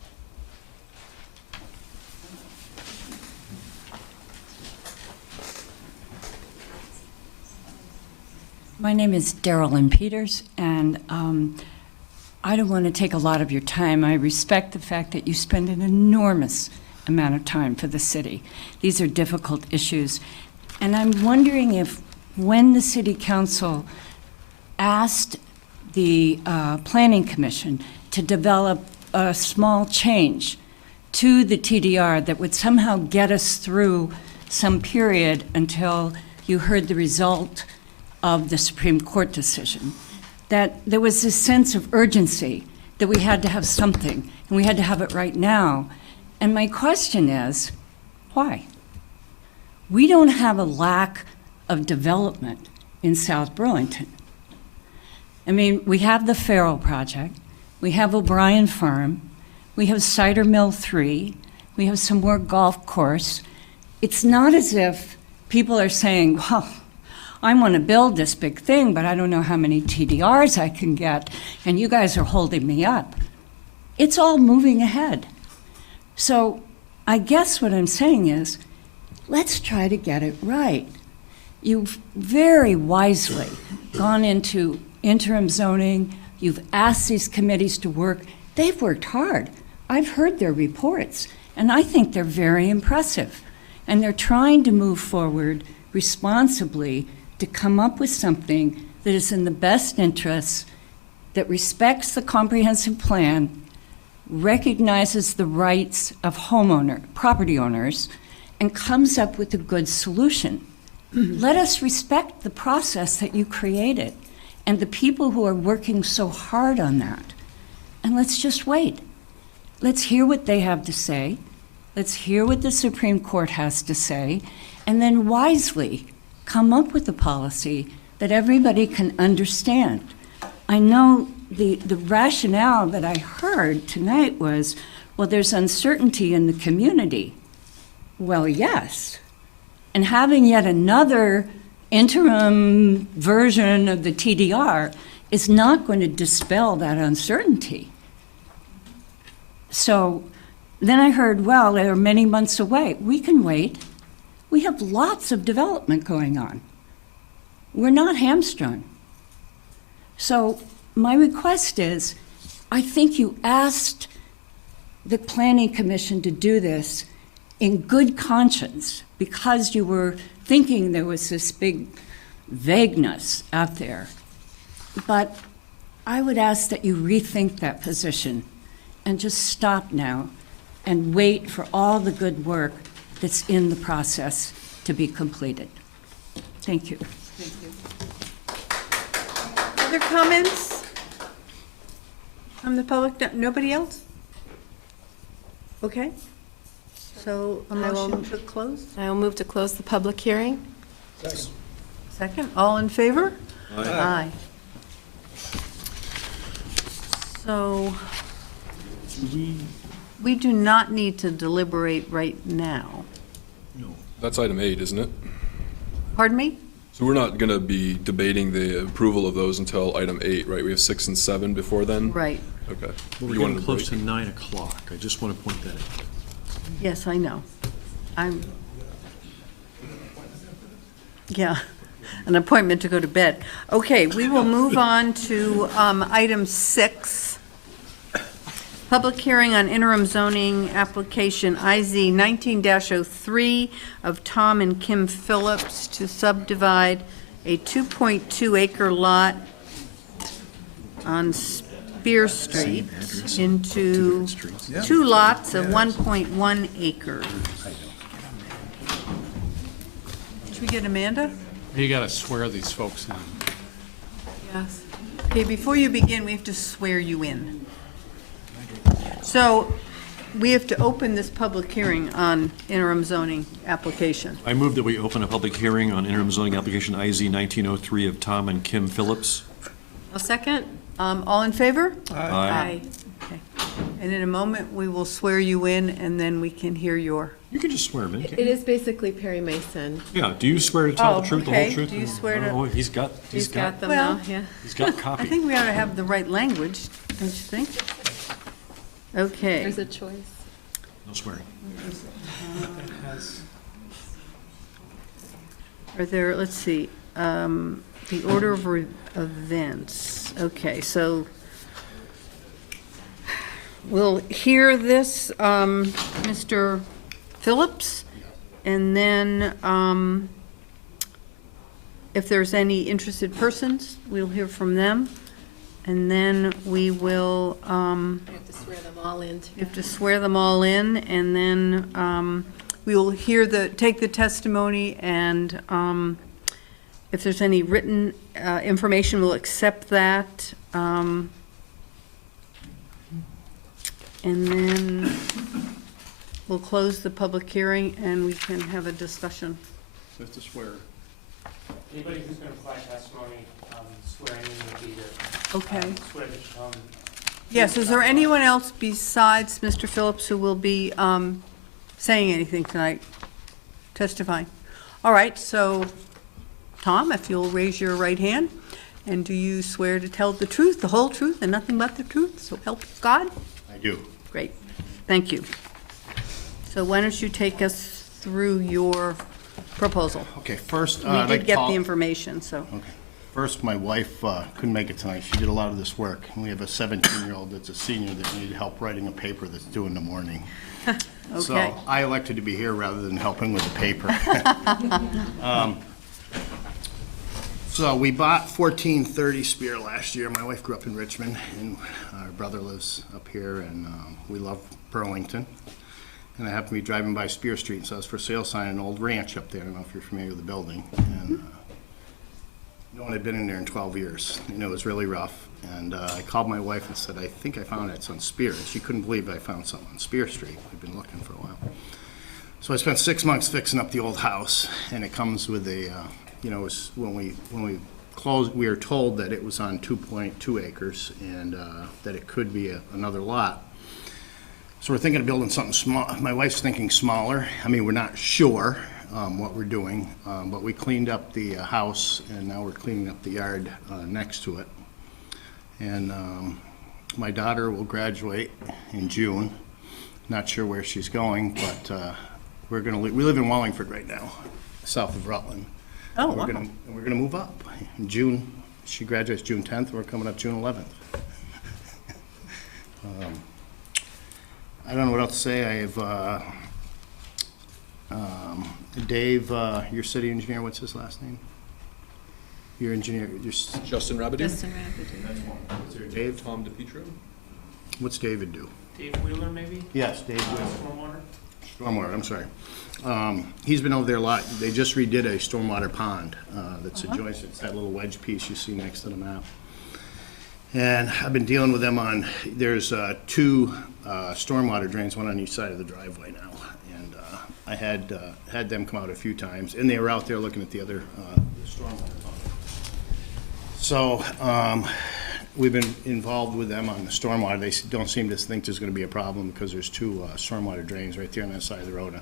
My name is Darylyn Peters, and I don't want to take a lot of your time. I respect the fact that you spend an enormous amount of time for the city. These are difficult issues. And I'm wondering if when the City Council asked the Planning Commission to develop a small change to the TDR that would somehow get us through some period until you heard the result of the Supreme Court decision, that there was this sense of urgency that we had to have something, and we had to have it right now. And my question is, why? We don't have a lack of development in South Burlington. I mean, we have the Farrell Project, we have O'Brien Farm, we have Cider Mill 3, we have some more golf course. It's not as if people are saying, well, I want to build this big thing, but I don't know how many TDRs I can get, and you guys are holding me up. It's all moving ahead. So I guess what I'm saying is, let's try to get it right. You've very wisely gone into interim zoning. You've asked these committees to work. They've worked hard. I've heard their reports, and I think they're very impressive. And they're trying to move forward responsibly to come up with something that is in the best interests, that respects the comprehensive plan, recognizes the rights of property owners, and comes up with a good solution. Let us respect the process that you created and the people who are working so hard on that. And let's just wait. Let's hear what they have to say. Let's hear what the Supreme Court has to say, and then wisely come up with a policy that everybody can understand. I know the rationale that I heard tonight was, well, there's uncertainty in the community. Well, yes. And having yet another interim version of the TDR is not going to dispel that uncertainty. So then I heard, well, they're many months away. We can wait. We have lots of development going on. We're not hamstrung. So my request is, I think you asked the Planning Commission to do this in good conscience because you were thinking there was this big vagueness out there. But I would ask that you rethink that position and just stop now and wait for all the good work that's in the process to be completed. Thank you. Thank you. Other comments from the public? Nobody else? Okay. So a motion to close? I will move to close the public hearing. Second. All in favor? Aye. So we do not need to deliberate right now. That's item 8, isn't it? Pardon me? So we're not going to be debating the approval of those until item 8, right? We have 6 and 7 before then? Right. Okay. Well, we're getting close to 9 o'clock. I just want to point that out. Yes, I know. Yeah, an appointment to go to bed. Okay, we will move on to item 6. Public hearing on interim zoning application IZ 19-03 of Tom and Kim Phillips to subdivide a 2.2 acre lot on Spear Street into 2 lots of 1.1 acre. Should we get Amanda? You got to swear these folks in. Yes. Okay, before you begin, we have to swear you in. So we have to open this public hearing on interim zoning application. I move that we open a public hearing on interim zoning application IZ 1903 of Tom and Kim Phillips. A second. All in favor? Aye. Okay. And in a moment, we will swear you in, and then we can hear your... You can just swear him in, can't It you? is basically Perry Mason. Yeah, do you swear to tell the truth, the whole okay. truth? Do you swear to- Oh, he's got them Well, now, yeah. He's got a I copy. think we ought to have the right language, don't you think? Okay. There's a choice. No swearing. Are there, let's see, the order of events. Okay, so we'll hear this, Mr. Phillips, and then if there's any interested persons, we'll hear from them. And then we will, You have to swear them all in. you have to swear them all in, and then we will take the testimony, and if there's any written information, we'll accept that. And then we'll close the public hearing, and we can have a discussion. You have to swear. Anybody who's going to provide testimony, swearing in would be to Okay. swear that Yes, is there anyone else besides Mr. Phillips who will be saying anything tonight, testifying? All right, so, Tom, if you'll raise your right hand, and do you swear to tell the truth, the whole truth, and nothing but the truth, so help you God? I do. Great, thank you. So why don't you take us through your proposal? Okay, first, We I'd like did to get call- the information, so. Okay. First, my wife couldn't make it tonight. She did a lot of this work. And we have a 17-year-old that's a senior that needed help writing a paper that's due in the morning. So Okay. I elected to be here rather than helping with the paper. So we bought 1430 Spear last year. My wife grew up in Richmond, and our brother lives up here, and we love Burlington. And I happened to be driving by Spear Street, and saw this for sale sign, an old ranch up there. I don't know if you're familiar with the building. And no one had been in there in 12 years. You know, it was really rough. And I called my wife and said, I think I found it. It's on Spear. And she couldn't believe I found something on Spear Street. We've been looking for a while. So I spent 6 months fixing up the old house, and it comes with a, you know, it was when we closed, we were told that it was on 2.2 acres and that it could be another lot. So we're thinking of building something small. My wife's thinking smaller. I mean, we're not sure what we're doing, but we cleaned up the house, and now we're cleaning up the yard next to it. And my daughter will graduate in June. Not sure where she's going, but we live in Wallingford right now, south of Rutland. Oh, We're wow. gonna move up in June. She graduates June 10th, and we're coming up June 11th. I don't know what else to say. I have Dave, your city engineer, what's his last name? Your engineer, Justin Rabidou? Justin Rabidou. Is there Dave? Tom DePietro? What's David do? Dave Wheeler, maybe? Yes, Dave Wheeler. Stormwater? Stormwater, I'm sorry. He's been over there a lot. They just redid a stormwater pond that's adjoining. It's that little wedge piece you see next to the map. And I've been dealing with them on, there's two stormwater drains, one on each side of the driveway now. And I had them come out a few times, and they were out there looking at the other stormwater pond. So we've been involved with them on the stormwater. They don't seem to think there's going to be a problem because there's two stormwater drains right there on that side of the road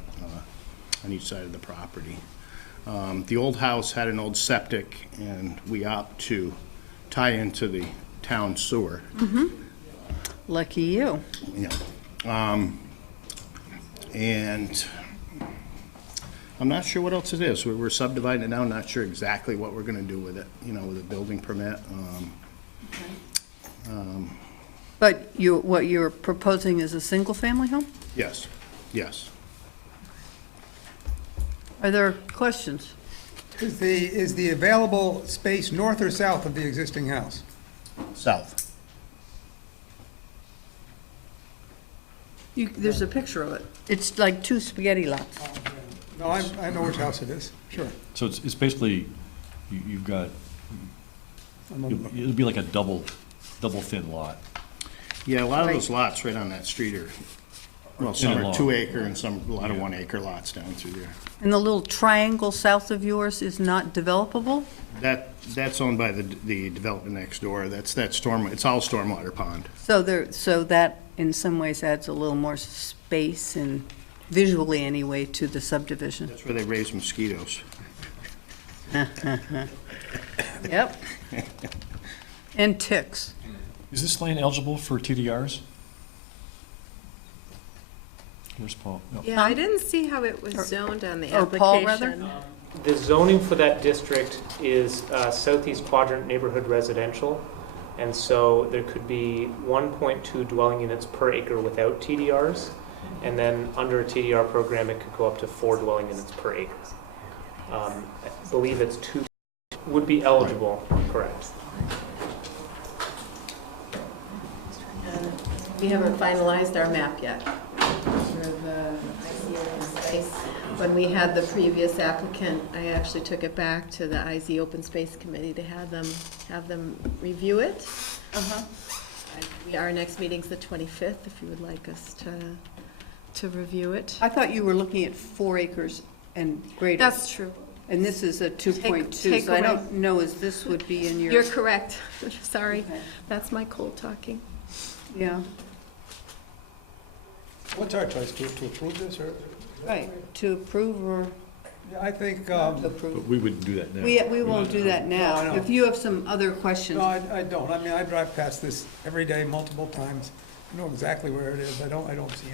on each side of the property. The old house had an old septic, and we opt to tie into the town sewer. Mm-hmm. Lucky you. Yeah. And I'm not sure what else it is. We're subdividing it now, not sure exactly what we're gonna do with it, you know, with a building permit. But what you're proposing is a single-family home? Yes, yes. Are there questions? Is the available space north or south of the existing house? South. There's a picture of it. It's like two spaghetti lots. No, I know which house it is, sure. So it's basically, you've got, it'll be like a double thin lot. Yeah, a lot of those lots right on that street are, well, some In a are lot. 2 acre and some, a lot of 1 acre lots down through there. And the little triangle south of yours is not developable? That's owned by the development next door. That's that storm, it's all stormwater pond. So that in some ways adds a little more space and visually anyway to the subdivision. That's where they raise mosquitoes. Yep. And ticks. Is this land eligible for TDRs? Where's Paul? No. Yeah, I didn't see how it was zoned on the or Paul, application. rather? The zoning for that district is southeast quadrant neighborhood residential. And so there could be 1.2 dwelling units per acre without TDRs. And then under a TDR program, it could go up to 4 dwelling units per acre. I believe it's 2 would be eligible, correct. We haven't finalized our map yet for the IZ open space. When we had the previous applicant, I actually took it back to the IZ Open Space Committee to have them review it. Our next meeting's the 25th, if you would like us to review it. I thought you were looking at 4 acres and greater. That's true. And this is a 2.2, Take so I away. don't know as this would be in your... You're correct. Sorry. That's my cold talking. Yeah. What's our choice, to approve this, or? Right, to approve or Yeah, I think, to approve. But we wouldn't do that now. We won't do that No, I now. know. If you have some other questions. no, I don't. I mean, I drive past this every day, multiple times. I know exactly where it is. I don't see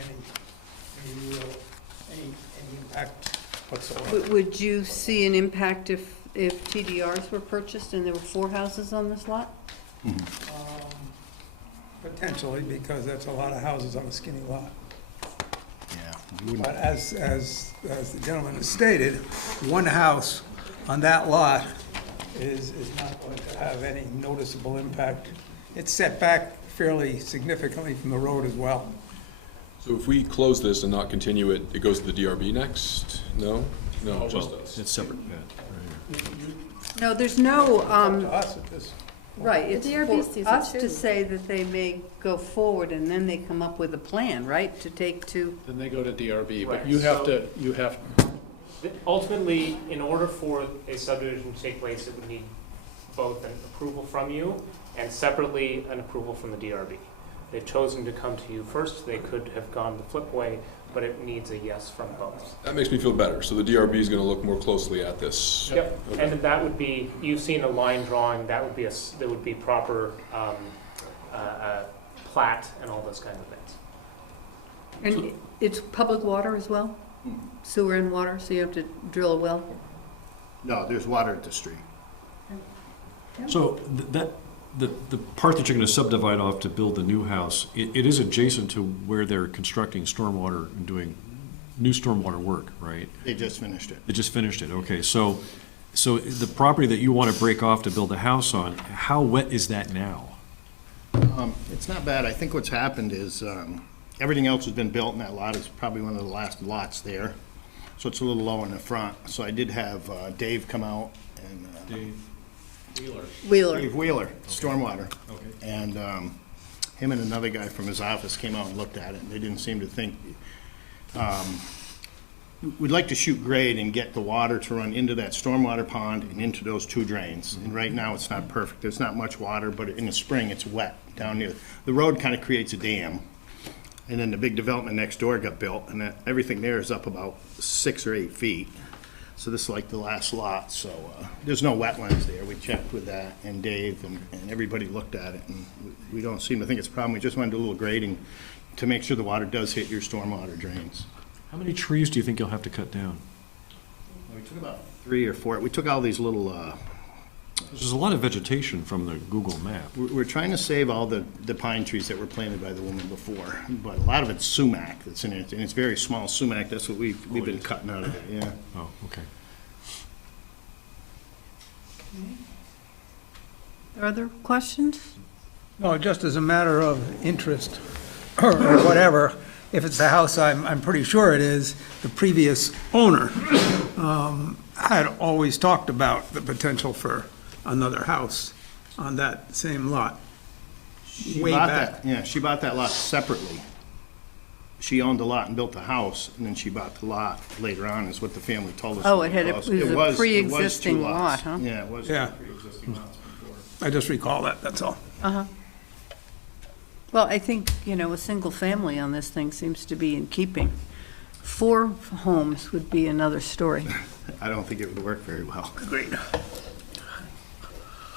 any impact whatsoever. Would you see an impact if TDRs were purchased and there were 4 houses on this lot? Potentially, because that's a lot of houses on a skinny lot. Yeah. But as the gentleman has stated, 1 house on that lot is not going to have any noticeable impact. It's set back fairly significantly from the road as well. So if we close this and not continue it, it goes to the DRB next? No? No, just Well, us. it's separate, right here. No, there's no, Up to us at this. right, it's DRB for sees it us too. to say that they may go forward and then they come up with a plan, right, to take to... Then they go to DRB, but Right, you have so- to, you have, Ultimately, in order for a subdivision to take place, it would need both an approval from you and separately an approval from the DRB. They've chosen to come to you first. They could have gone the flip way, but it needs a yes from both. That makes me feel better. So the DRB is going to look more closely at this. Yep, Okay. and that would be, you've seen a line drawing, that would be there would be proper plat and all those kinds of things. And it's public water as well? Sewer and water, so you have to drill a well? No, there's water at the street. So the part that you're gonna subdivide off to build the new house, it is adjacent to where they're constructing stormwater and doing new stormwater work, right? They just finished it. They just finished it, okay. So the property that you want to break off to build a house on, how wet is that now? It's not bad. I think what's happened is everything else has been built, and that lot is probably one of the last lots there. So it's a little low in the front. So I did have Dave come out and Wheeler. Dave Wheeler, Stormwater. Okay. And him and another guy from his office came out and looked at it, and they didn't seem to think. We'd like to shoot grade and get the water to run into that stormwater pond and into those 2 drains. And right now, it's not perfect. There's not much water, but in the spring, it's wet down near. The road kind of creates a dam. And then the big development next door got built, and everything there is up about 6 or 8 feet. So this is like the last lot, so there's no wetlands there. We checked with that, and Dave, and everybody looked at it, and we don't seem to think it's a problem. We just want to do a little grading to make sure the water does hit your stormwater drains. How many trees do you think you'll have to cut down? We took about 3 or 4. We took all these little, There's a lot of vegetation from the Google map. we're trying to save all the pine trees that were planted by the woman before, but a lot of it's sumac that's in it, and it's very small sumac. That's what we've been cutting out of it, yeah. Oh, okay. Are there questions? No, just as a matter of interest or whatever, if it's the house I'm pretty sure it is, the previous owner had always talked about the potential for another house on that same lot. She Way bought back. that, yeah, she bought that lot separately. She owned the lot and built the house, and then she bought the lot later on, is what the family told us. Oh, when it had we a- closed. it was a It was 2 pre-existing lots. lot, huh? Yeah, it was Yeah. pre-existing lots before. I just recall that, that's all. Uh-huh. Well, I think, a single family on this thing seems to be in keeping. 4 homes would be another story. I don't think it would work very well. Agreed.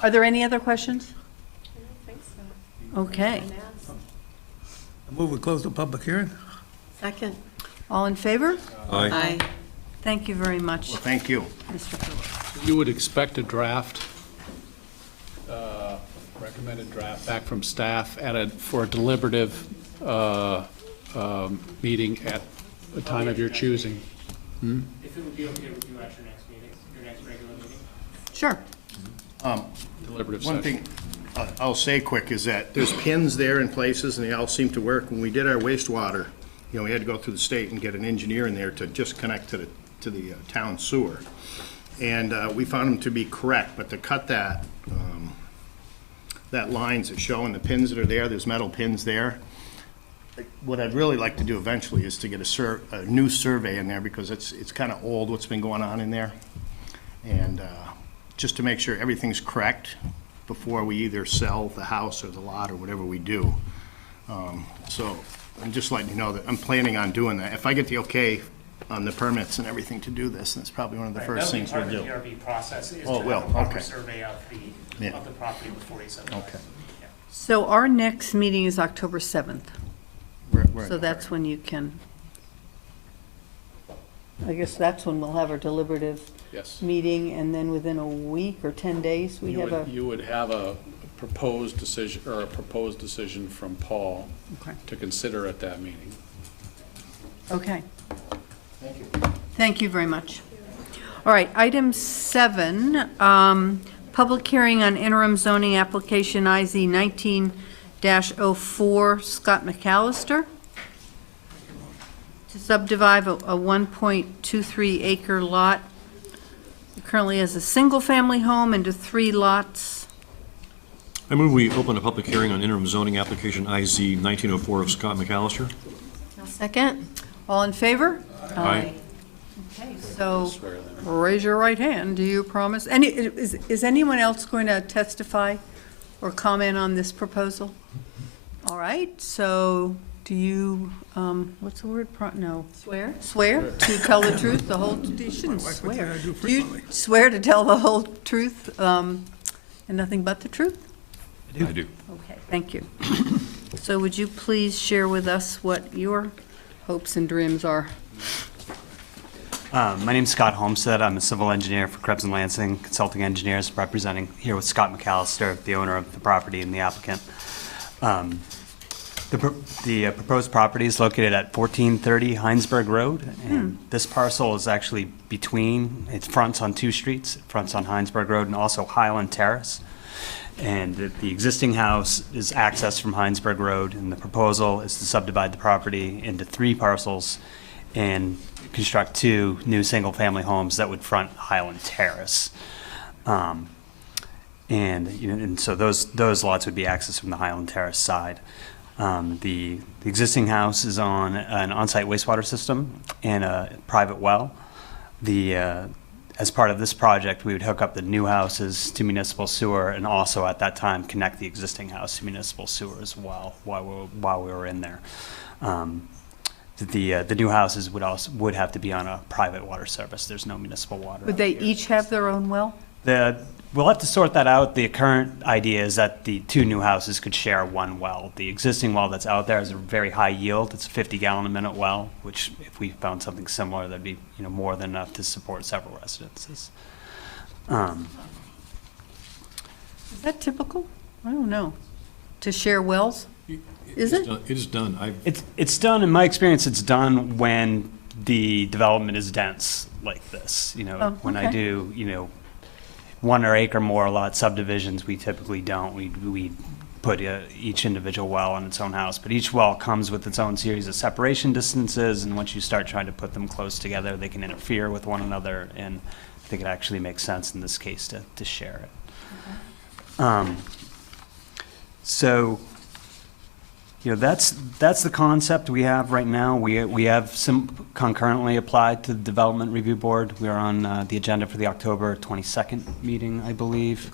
Are there any other questions? I don't think so. Okay. I move we close the public hearing. Second. All in favor? Aye. Thank you very much. Well, thank you. Mr. Phillips. You would expect a draft, recommended draft back from staff for a deliberative meeting at a time of your choosing. If it would be okay with you at your next meeting, your next regular meeting? Sure. Deliberative One session. thing I'll say quick is that there's pins there in places, and they all seem to work. When we did our wastewater, we had to go through the state and get an engineer in there to just connect to the town sewer. And we found them to be correct, but to cut that lines that show and the pins that are there, there's metal pins there. What I'd really like to do eventually is to get a new survey in there, because it's kind of old what's been going on in there. And just to make sure everything's correct before we either sell the house or the lot or whatever we do. So I'm just letting you know that I'm planning on doing that. If I get the okay on the permits and everything to do this, and it's probably one of the first things we'll do. That'll be part of the PRV process, is Oh, to well, have a proper okay. survey of the property before you subdivide. Okay. So our next meeting is October 7th. Right. So that's when you can, I guess that's when we'll have our deliberative Yes. meeting, and then within a week or 10 days, we have a, You would have a proposed decision from Paul Okay. to consider at that meeting. okay. Thank you very much. All right, item 7, public hearing on interim zoning application IZ 19-04, Scott McAllister, to subdivide a 1.23 acre lot. It currently has a single-family home into 3 lots. I move we open a public hearing on interim zoning application IZ 1904 of Scott McAllister. Second. All in favor? Aye. Okay, so raise your right hand. Do you promise? Is anyone else going to testify or comment on this proposal? All right, so do you, what's the word? No. Swear? Swear to tell the truth, the whole, you shouldn't swear. Do you swear to tell the whole truth and nothing but the truth? I do. Okay, thank you. So would you please share with us what your hopes and dreams are? My name's Scott Homestead. I'm a civil engineer for Krebs and Lansing Consulting Engineers, representing here with Scott McAllister, the owner of the property and the applicant. The proposed property is located at 1430 Heinsberg Road, and this parcel is actually it fronts on 2 streets. It fronts on Heinsberg Road and also Highland Terrace. And the existing house is accessed from Heinsberg Road, and the proposal is to subdivide the property into 3 parcels and construct 2 new single-family homes that would front Highland Terrace. And so those lots would be accessed from the Highland Terrace side. The existing house is on an on-site wastewater system and a private well. As part of this project, we would hook up the new houses to municipal sewer, and also at that time connect the existing house to municipal sewer as well while we were in there. The new houses would have to be on a private water service. There's no municipal water. Would they each have their own well? We'll have to sort that out. The current idea is that the 2 new houses could share 1 well. The existing well that's out there is a very high yield. It's a 50-gallon-a-minute well, which if we found something similar, that'd be more than enough to support several residences. Is that typical? I don't know. To share wells? Is it? It is done. It's done, in my experience, it's done when the development is dense like this. When I do, 1 or acre more lot subdivisions, we typically don't. We put each individual well on its own house, but each well comes with its own series of separation distances, and once you start trying to put them close together, they can interfere with one another, and I think it actually makes sense in this case to share it. Okay. So, that's the concept we have right now. We have concurrently applied to the Development Review Board. We are on the agenda for the October 22nd meeting, I believe.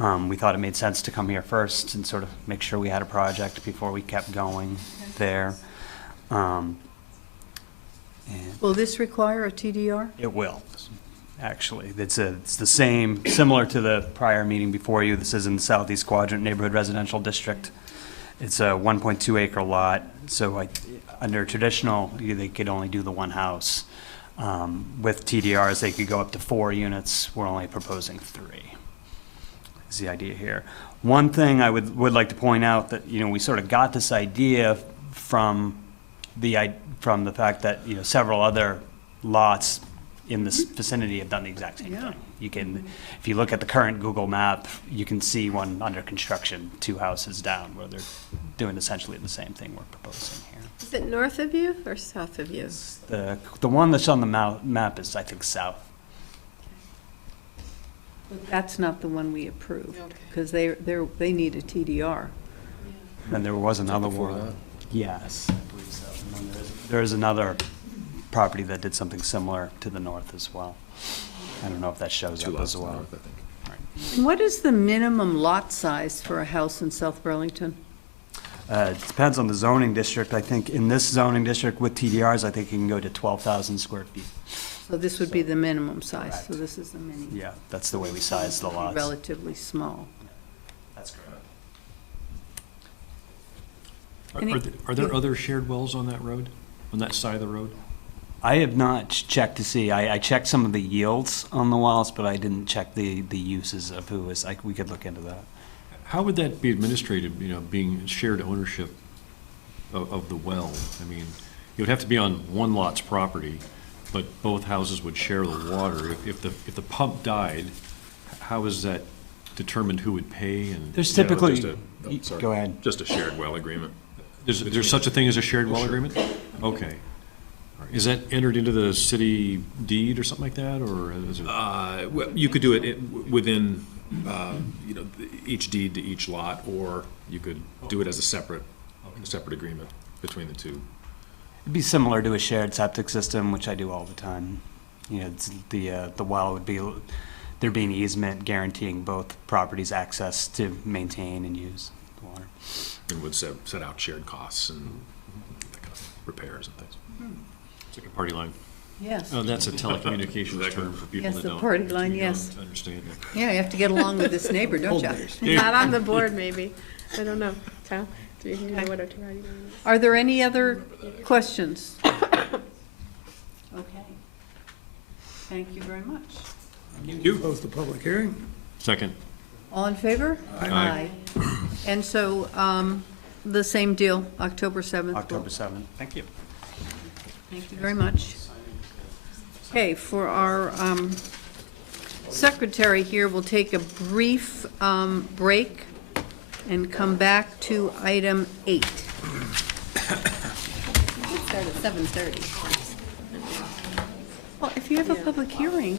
We thought it made sense to come here first and sort of make sure we had a project before we kept going there. And Will this require a TDR? it will, actually. It's the same, similar to the prior meeting before you. This is in the Southeast Quadrant Neighborhood Residential District. It's a 1.2 acre lot, so under traditional, they could only do the one house. With TDRs, they could go up to 4 units. We're only proposing 3, is the idea here. One thing I would like to point out that, we sort of got this idea from the fact that, several other lots in this vicinity have done the exact same thing. You can, if you look at the current Google map, you can see one under construction, 2 houses down, where they're doing essentially the same thing we're proposing here. Is it north of you or south of you? The one that's on the map is, I think, south. But that's not the one we approved, because they need a TDR. And there was another one. Yes, I believe so. And then there's another property that did something similar to the north as well. I don't know if that shows up as well. And what is the minimum lot size for a house in South Burlington? It depends on the zoning district. I think in this zoning district with TDRs, I think you can go to 12,000 square feet. So this would be the minimum size, so this is the minimum. Yeah, that's the way we size the lots. Relatively small. That's Are there other shared wells on that road, on that side of the road? I have not checked to see. I checked some of the yields on the wells, but I didn't check the uses of who is, we could look into that. How would that be administrated, being shared ownership of the well? I mean, it would have to be on one lot's property, but both houses would share the water. If the pump died, how is that determined who would pay? And There's typically, go ahead. Just a shared well agreement. There's such a thing as a shared well agreement? Okay. Is that entered into the city deed or something like that, or is it? Well, you could do it within, each deed to each lot, or you could do it as a separate agreement between the two. it'd be similar to a shared septic system, which I do all the time. It's the well would be, there'd be an easement guaranteeing both properties access to maintain and use the water. And would set out shared costs and that kind of repairs and things. It's like a party line. Yes. Oh, that's a telecommunications term for people Yes, that the don't. party line, yes. Understand it. Yeah, you have to get along with this neighbor, don't you? Not on the board, maybe. I don't know. So you can do whatever you want. Are there any other questions? Okay. Thank you very much. Thank you. Close the public hearing. Second. All in favor? Aye. And so, the same deal, October 7th. October 7th. Thank you. Thank you very much. Okay, for our secretary here, we'll take a brief break and come back to item 8. We could start at 7:30. Well, if you have a public hearing.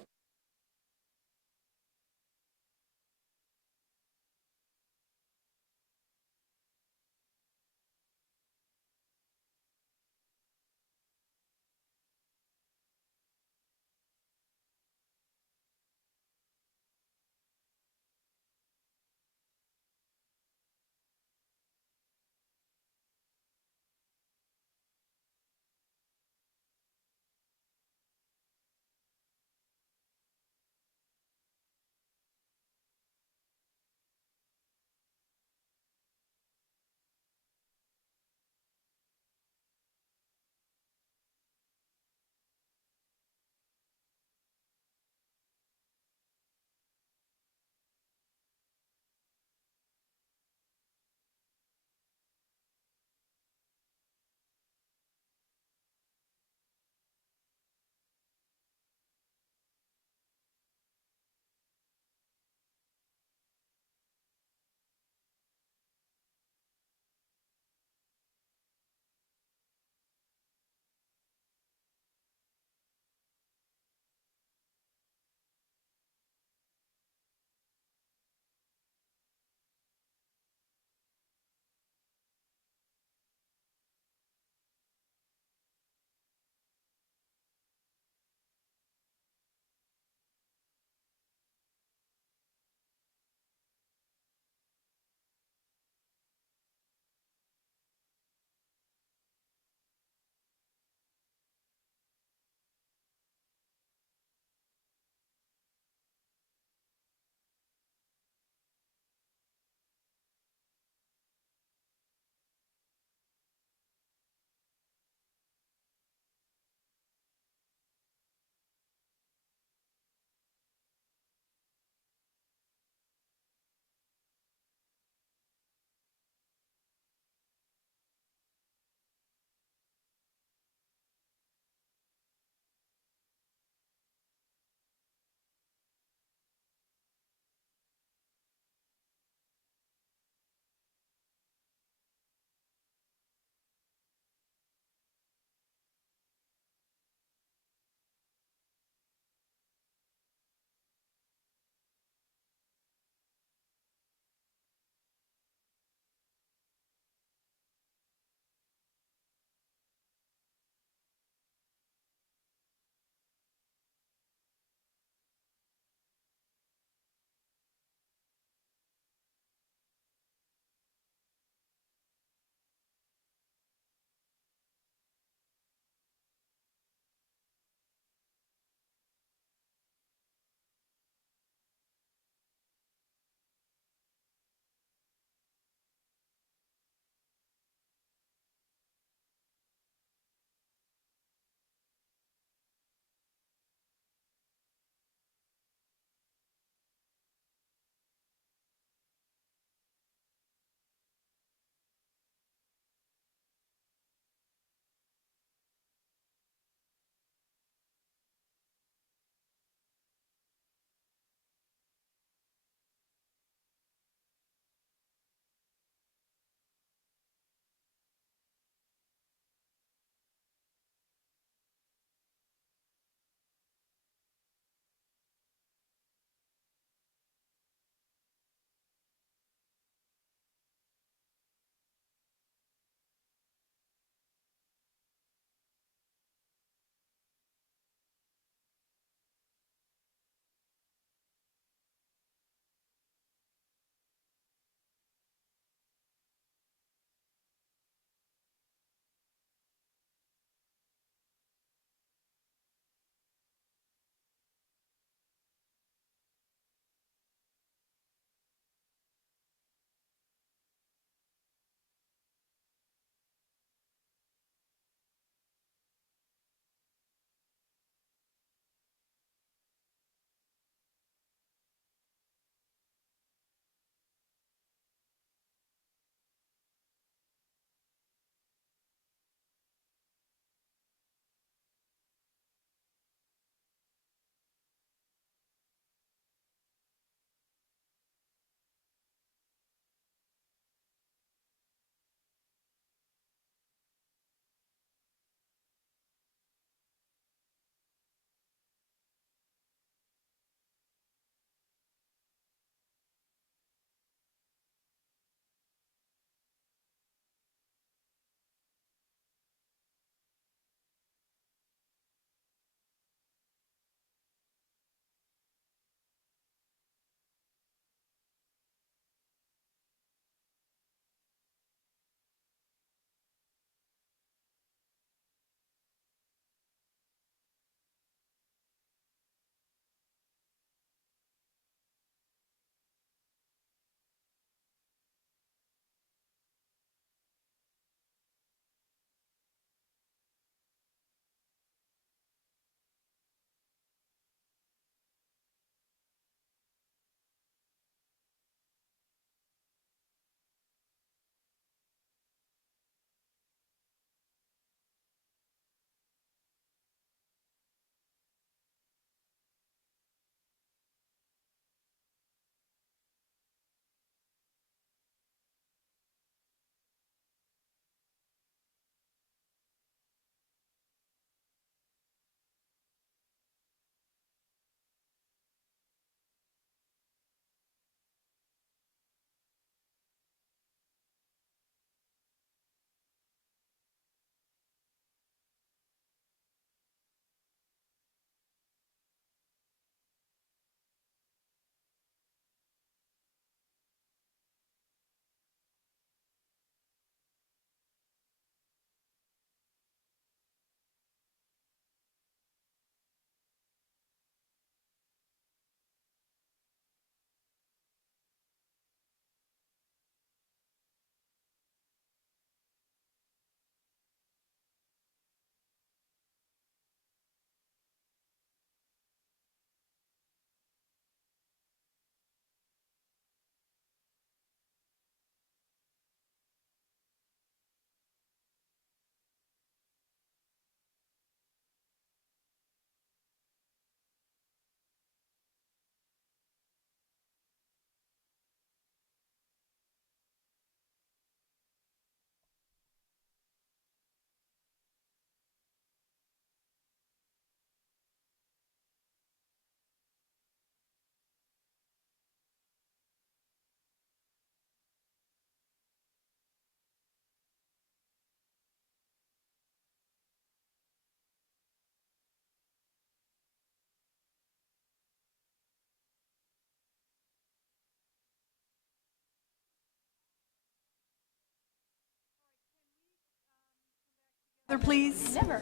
Please. Never.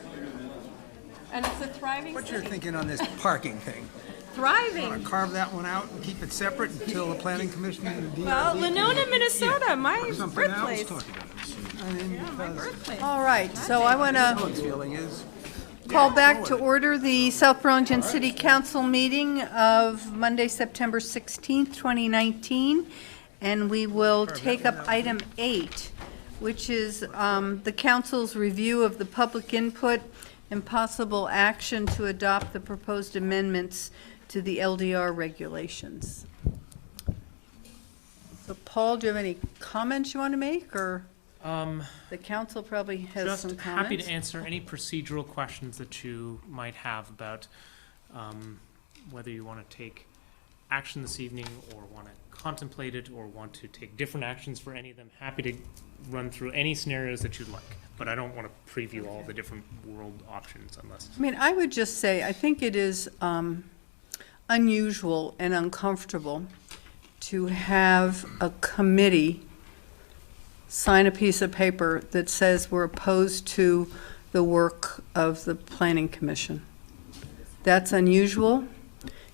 And it's a thriving What you're thinking on this parking thing? Thriving. Want to carve that one out and keep it separate until the planning commission and the DRB? Well, Winona, Minnesota, my Something else? birthplace. I mean, Yeah, my because birthplace. All right, so I want to Helen's feeling is, call back to order the South Burlington City Council meeting of Monday, September 16th, 2019. And we will take up item 8, which is the council's review of the public input and possible action to adopt the proposed amendments to the LDR regulations. So Paul, do you have any comments you want to make, or the council probably has some Just comments? happy to answer any procedural questions that you might have about whether you want to take action this evening or want to contemplate it or want to take different actions for any of them. Happy to run through any scenarios that you'd like, but I don't want to preview all the different world options unless. I mean, I would just say, I think it is unusual and uncomfortable to have a committee sign a piece of paper that says we're opposed to the work of the Planning Commission. That's unusual.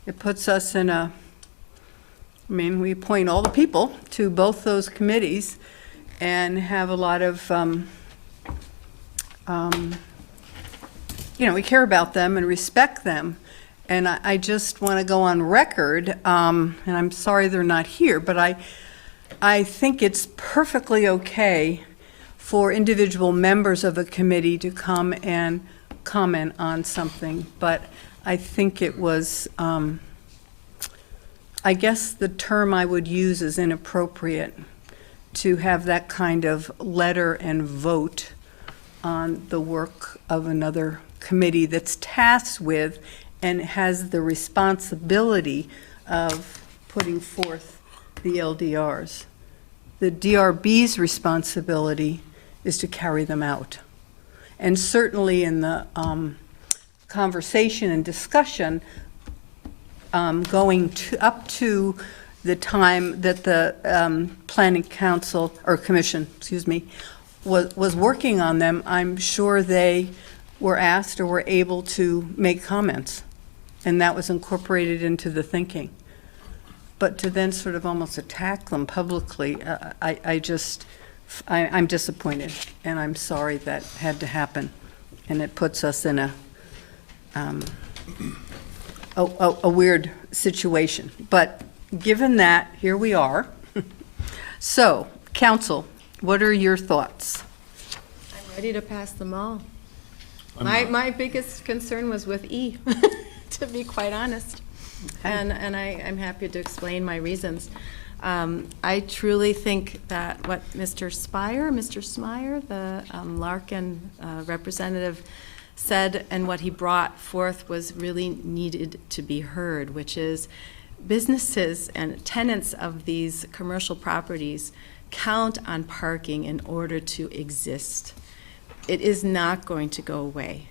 It puts us in a, I mean, we appoint all the people to both those committees and have a lot of, you know, we care about them and respect them. And I just want to go on record, and I'm sorry they're not here, but I think it's perfectly okay for individual members of a committee to come and comment on something, but I think it was, I guess the term I would use is inappropriate to have that kind of letter and vote on the work of another committee that's tasked with and has the responsibility of putting forth the LDRs. The DRB's responsibility is to carry them out. And certainly in the conversation and discussion going up to the time that the Planning Council, or Commission, excuse me, was working on them, I'm sure they were asked or were able to make comments. And that was incorporated into the thinking. But to then sort of almost attack them publicly, I'm disappointed, and I'm sorry that had to happen. And it puts us in a weird situation. But given that, here we are. So, council, what are your thoughts? I'm ready to pass them all. My biggest concern was with E, to be quite honest. And I'm happy to explain my reasons. I truly think that what Mr. Smyer, the Larkin representative, said and what he brought forth was really needed to be heard, which is businesses and tenants of these commercial properties count on parking in order to exist. It is not going to go away.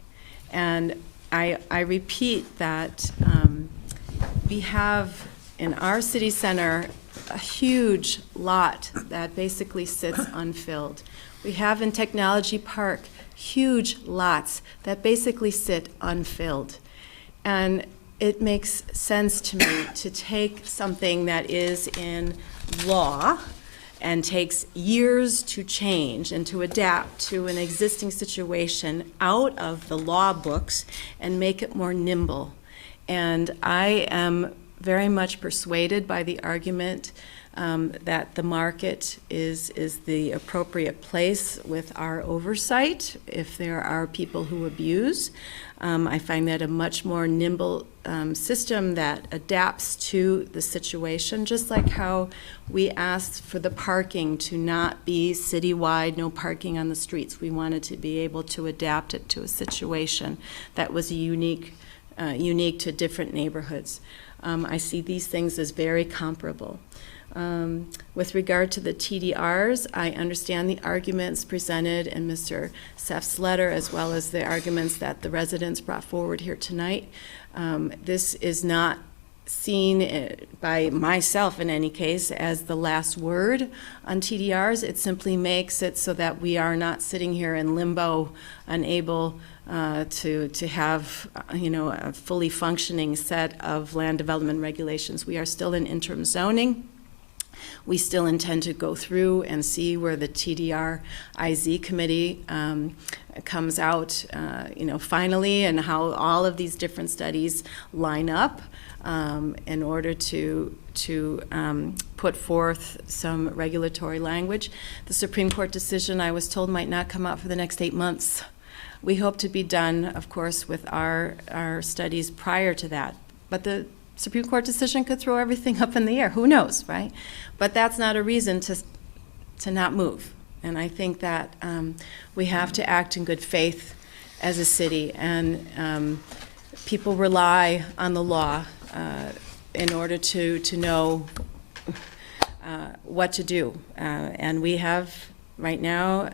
And I repeat that we have in our city center a huge lot that basically sits unfilled. We have in Technology Park huge lots that basically sit unfilled. And it makes sense to me to take something that is in law and takes years to change and to adapt to an existing situation out of the law books and make it more nimble. And I am very much persuaded by the argument that the market is the appropriate place with our oversight if there are people who abuse. I find that a much more nimble system that adapts to the situation, just like how we asked for the parking to not be citywide, no parking on the streets. We wanted to be able to adapt it to a situation that was unique to different neighborhoods. I see these things as very comparable. With regard to the TDRs, I understand the arguments presented in Mr. Seff's letter, as well as the arguments that the residents brought forward here tonight. This is not seen by myself in any case as the last word on TDRs. It simply makes it so that we are not sitting here in limbo, unable to have a fully functioning set of land development regulations. We are still in interim zoning. We still intend to go through and see where the TDR-IZ committee comes out, finally, and how all of these different studies line up in order to put forth some regulatory language. The Supreme Court decision, I was told, might not come out for the next 8 months. We hope to be done, of course, with our studies prior to that. But the Supreme Court decision could throw everything up in the air. Who knows, right? But that's not a reason to not move. And I think that we have to act in good faith as a city. And people rely on the law in order to know what to do. And we have right now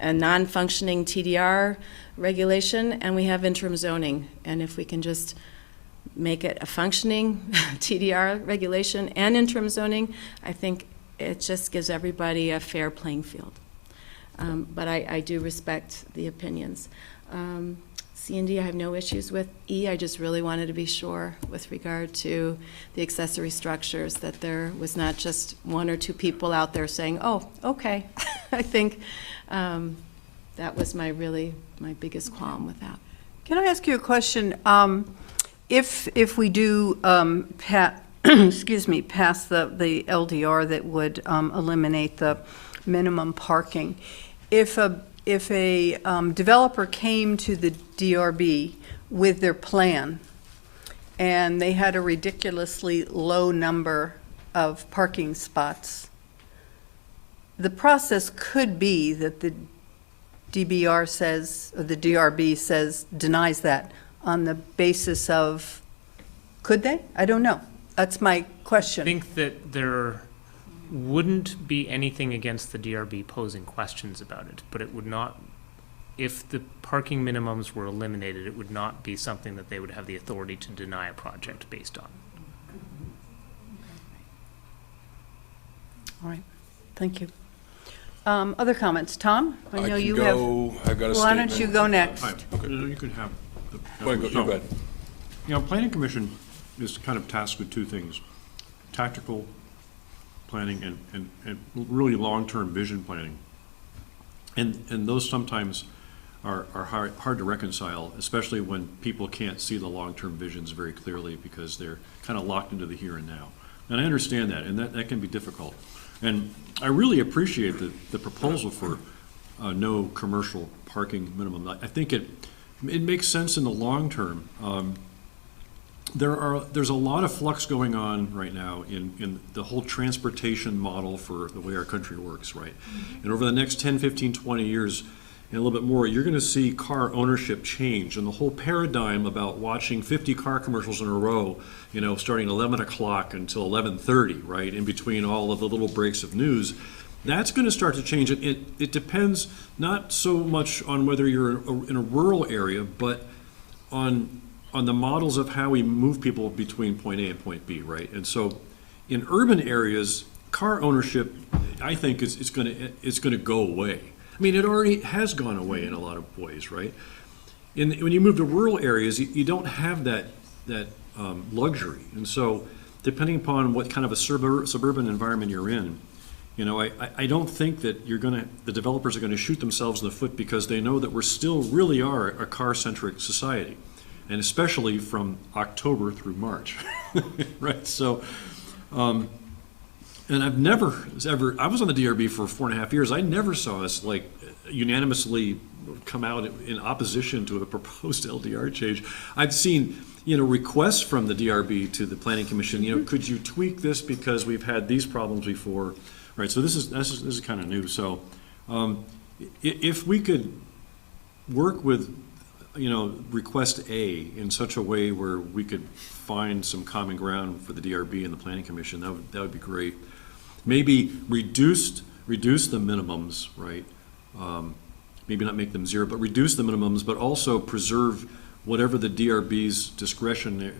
a non-functioning TDR regulation, and we have interim zoning. And if we can just make it a functioning TDR regulation and interim zoning, I think it just gives everybody a fair playing field. But I do respect the opinions. C and D I have no issues with. E, I just really wanted to be sure with regard to the accessory structures that there was not just one or two people out there saying, oh, okay. I think that was my biggest qualm with that. Can I ask you a question? If we do pass the LDR that would eliminate the minimum parking, if a developer came to the DRB with their plan and they had a ridiculously low number of parking spots, the process could be that the DBR says, or the DRB says, denies that on the basis of, could they? I don't know. That's my question. I think that there wouldn't be anything against the DRB posing questions about it, but it would not, if the parking minimums were eliminated, it would not be something that they would have the authority to deny a project based on. All right, thank you. Other comments? Tom? I know you have. I've got a Why don't you go next? Okay. You can have. Go ahead. Planning Commission is kind of tasked with two things: tactical planning and really long-term vision planning. And those sometimes are hard to reconcile, especially when people can't see the long-term visions very clearly because they're kind of locked into the here and now. And I understand that, and that can be difficult. And I really appreciate the proposal for no commercial parking minimum. I think it makes sense in the long term. There's a lot of flux going on right now in the whole transportation model for the way our country works, right? And over the next 10, 15, 20 years, and a little bit more, you're going to see car ownership change, and the whole paradigm about watching 50 car commercials in a row, starting at 11 o'clock until 11:30, right, in between all of the little breaks of news, that's going to start to change. It depends not so much on whether you're in a rural area, but on the models of how we move people between point A and point B, right? And so in urban areas, car ownership, I think, is going to go away. I mean, it already has gone away in a lot of ways, right? When you move to rural areas, you don't have that luxury. And so depending upon what kind of a suburban environment you're in, I don't think that the developers are going to shoot themselves in the foot because they know that we're still really are a car-centric society. And especially from October through March, right? So, and I've never ever, I was on the DRB for 4.5 years. I never saw us unanimously come out in opposition to a proposed LDR change. I've seen, requests from the DRB to the Planning Commission, could you tweak this because we've had these problems before, right? So this is kind of new. So if we could work with request A in such a way where we could find some common ground for the DRB and the Planning Commission, that would be great. Maybe reduce the minimums, right? Maybe not make them zero, but reduce the minimums, but also preserve whatever the DRB's discretion,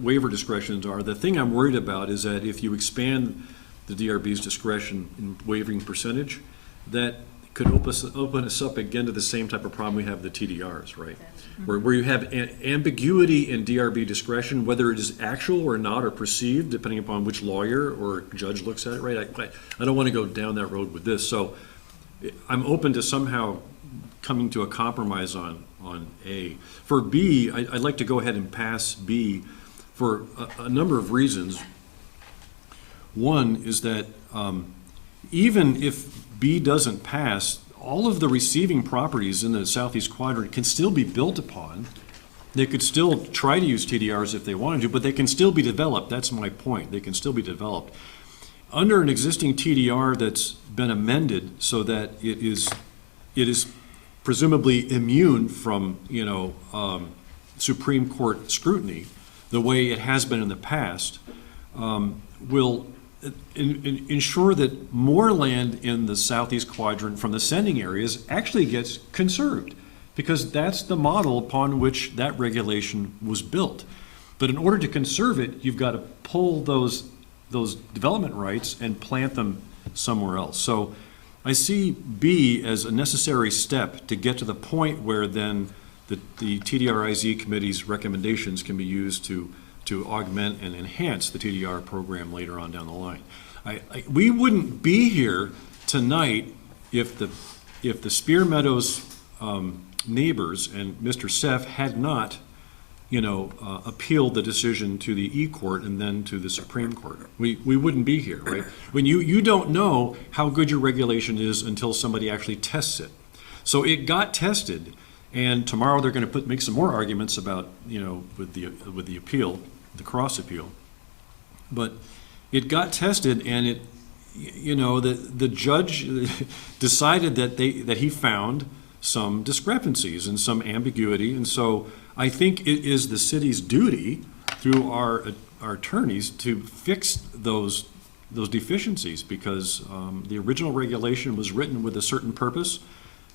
waiver discretions are. The thing I'm worried about is that if you expand the DRB's discretion in waiving percentage, that could open us up again to the same type of problem we have with the TDRs, right? Where you have ambiguity in DRB discretion, whether it is actual or not, or perceived, depending upon which lawyer or judge looks at it, right? I don't want to go down that road with this. So I'm open to somehow coming to a compromise on A. For B, I'd like to go ahead and pass B for a number of reasons. One is that even if B doesn't pass, all of the receiving properties in the southeast quadrant can still be built upon. They could still try to use TDRs if they wanted to, but they can still be developed. That's my point. They can still be developed. Under an existing TDR that's been amended so that it is presumably immune from, Supreme Court scrutiny, the way it has been in the past, will ensure that more land in the southeast quadrant from the sending areas actually gets conserved, because that's the model upon which that regulation was built. But in order to conserve it, you've got to pull those development rights and plant them somewhere else. So I see B as a necessary step to get to the point where then the TDRIZ committee's recommendations can be used to augment and enhance the TDR program later on down the line. We wouldn't be here tonight if the Spear Meadows neighbors and Mr. Seff had not, appealed the decision to the E-Court and then to the Supreme Court. We wouldn't be here, right? When you don't know how good your regulation is until somebody actually tests it. So it got tested, and tomorrow they're going to make some more arguments about, with the appeal, the cross appeal. But it got tested, and the judge decided that he found some discrepancies and some ambiguity, and so I think it is the city's duty through our attorneys to fix those deficiencies, because the original regulation was written with a certain purpose,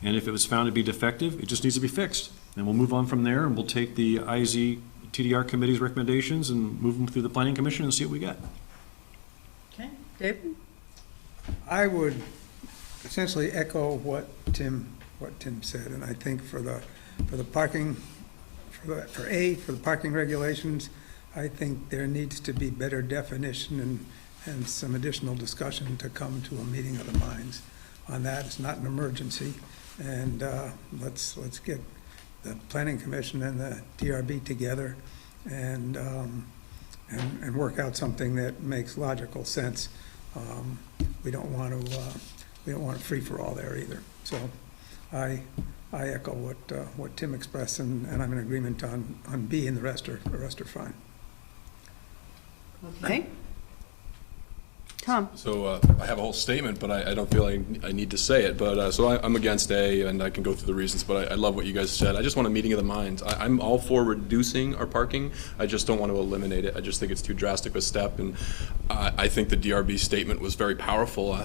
and if it was found to be defective, it just needs to be fixed. And we'll move on from there, and we'll take the IZ TDR committee's recommendations and move them through the Planning Commission and see what we get. Okay, David? I would essentially echo what Tim said, and I think for the parking, for the parking regulations, I think there needs to be better definition and some additional discussion to come to a meeting of the minds on that. It's not an emergency, and let's get the Planning Commission and the DRB together and work out something that makes logical sense. We don't want to free for all there either. So I echo what Tim expressed, and I'm in agreement on B, and the rest are fine. Okay. Tom? So I have a whole statement, but I don't feel like I need to say it. But so I'm against A, and I can go through the reasons, but I love what you guys said. I just want a meeting of the minds. I'm all for reducing our parking. I just don't want to eliminate it. I just think it's too drastic of a step, and I think the DRB statement was very powerful.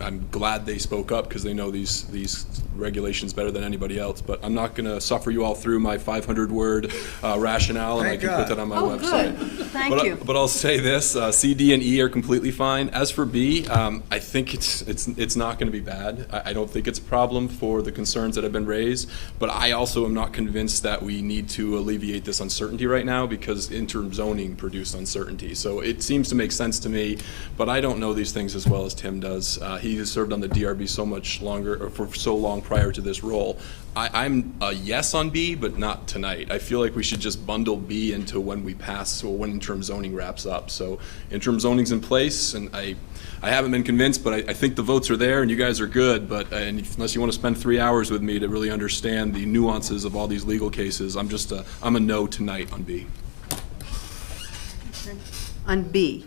I'm glad they spoke up, because they know these regulations better than anybody else. But I'm not going to suffer you all through my 500-word rationale, and I can put that on my website. Good. Thank you. But I'll say this: C, D, and E are completely fine. As for B, I think it's not going to be bad. I don't think it's a problem for the concerns that have been raised, but I also am not convinced that we need to alleviate this uncertainty right now, because interim zoning produced uncertainty. So it seems to make sense to me, but I don't know these things as well as Tim does. He has served on the DRB so much longer, or for so long prior to this role. I'm a yes on B, but not tonight. I feel like we should just bundle B into when we pass, or when interim zoning wraps up. So interim zoning's in place, and I haven't been convinced, but I think the votes are there, and you guys are good. But unless you want to spend 3 hours with me to really understand the nuances of all these legal cases, I'm a no tonight on B. On B?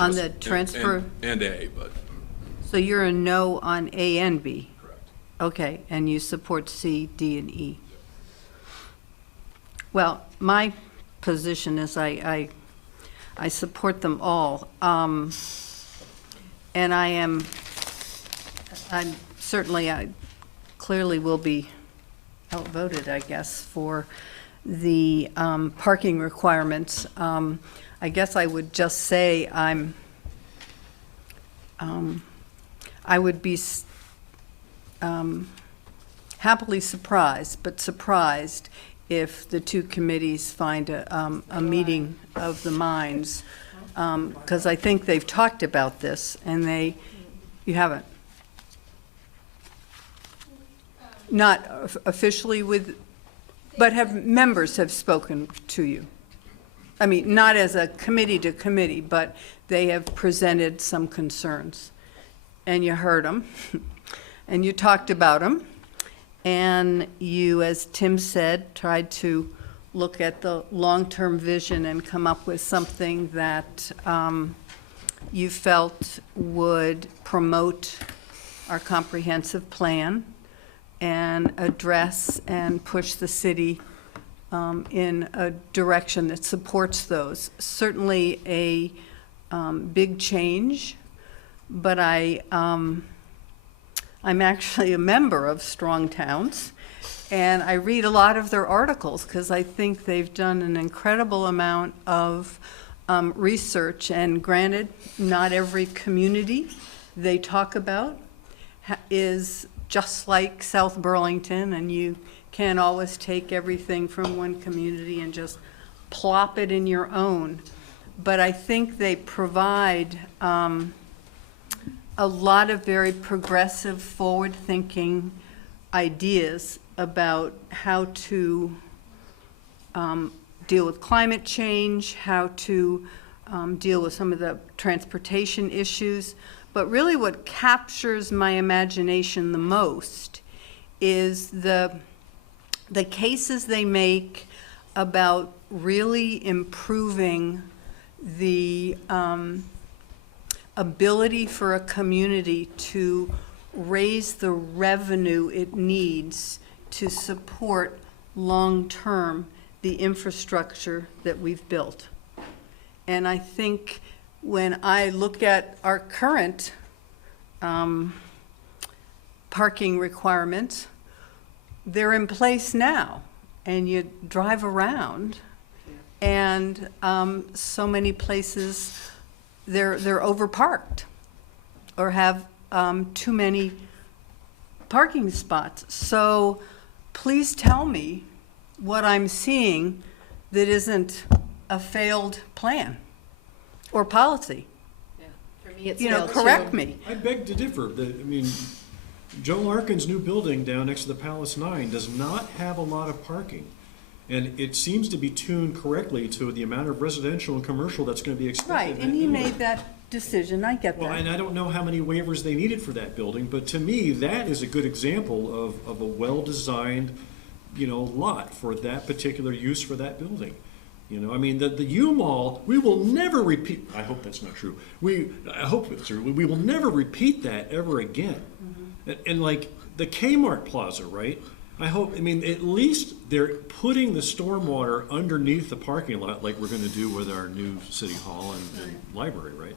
On the transfer? And A, but. So you're a no on A and B? Okay, and you support C, D, and E. Well, my position is I support them all. And I'm certainly, I clearly will be outvoted, I guess, for the parking requirements. I guess I would just say I would be happily surprised, but surprised if the two committees find a meeting of the minds, because I think they've talked about this, and you haven't. Not officially but members have spoken to you. I mean, not as a committee to committee, but they have presented some concerns. And you heard them, and you talked about them, and you, as Tim said, tried to look at the long-term vision and come up with something that you felt would promote our comprehensive plan and address and push the city in a direction that supports those. Certainly a big change, but I'm actually a member of Strong Towns, and I read a lot of their articles because I think they've done an incredible amount of research, and granted, not every community they talk about is just like South Burlington, and you can't always take everything from one community and just plop it in your own. But I think they provide a lot of very progressive, forward-thinking ideas about how to deal with climate change, how to deal with some of the transportation issues. But really what captures my imagination the most is the cases they make about really improving the ability for a community to raise the revenue it needs to support long-term the infrastructure that we've built. And I think when I look at our current parking requirements, they're in place now, and you drive around, and so many places they're overparked or have too many parking spots. So please tell me what I'm seeing that isn't a failed plan or policy. For me, it's correct me. I beg to differ. I mean, Joe Larkin's new building down next to the Palace 9 does not have a lot of parking. And it seems to be tuned correctly to the amount of residential and commercial that's going to be expected. Right, and he made that decision, I get that. Well, and I don't know how many waivers they needed for that building, but to me, that is a good example of a well-designed, lot for that particular use for that building. I mean, the U-Mall, we will never repeat, I hope that's not true. I hope it's true. We will never repeat that ever again. Mm-hmm. And like the Kmart Plaza, right? At least they're putting the stormwater underneath the parking lot like we're going to do with our new city hall and library, right?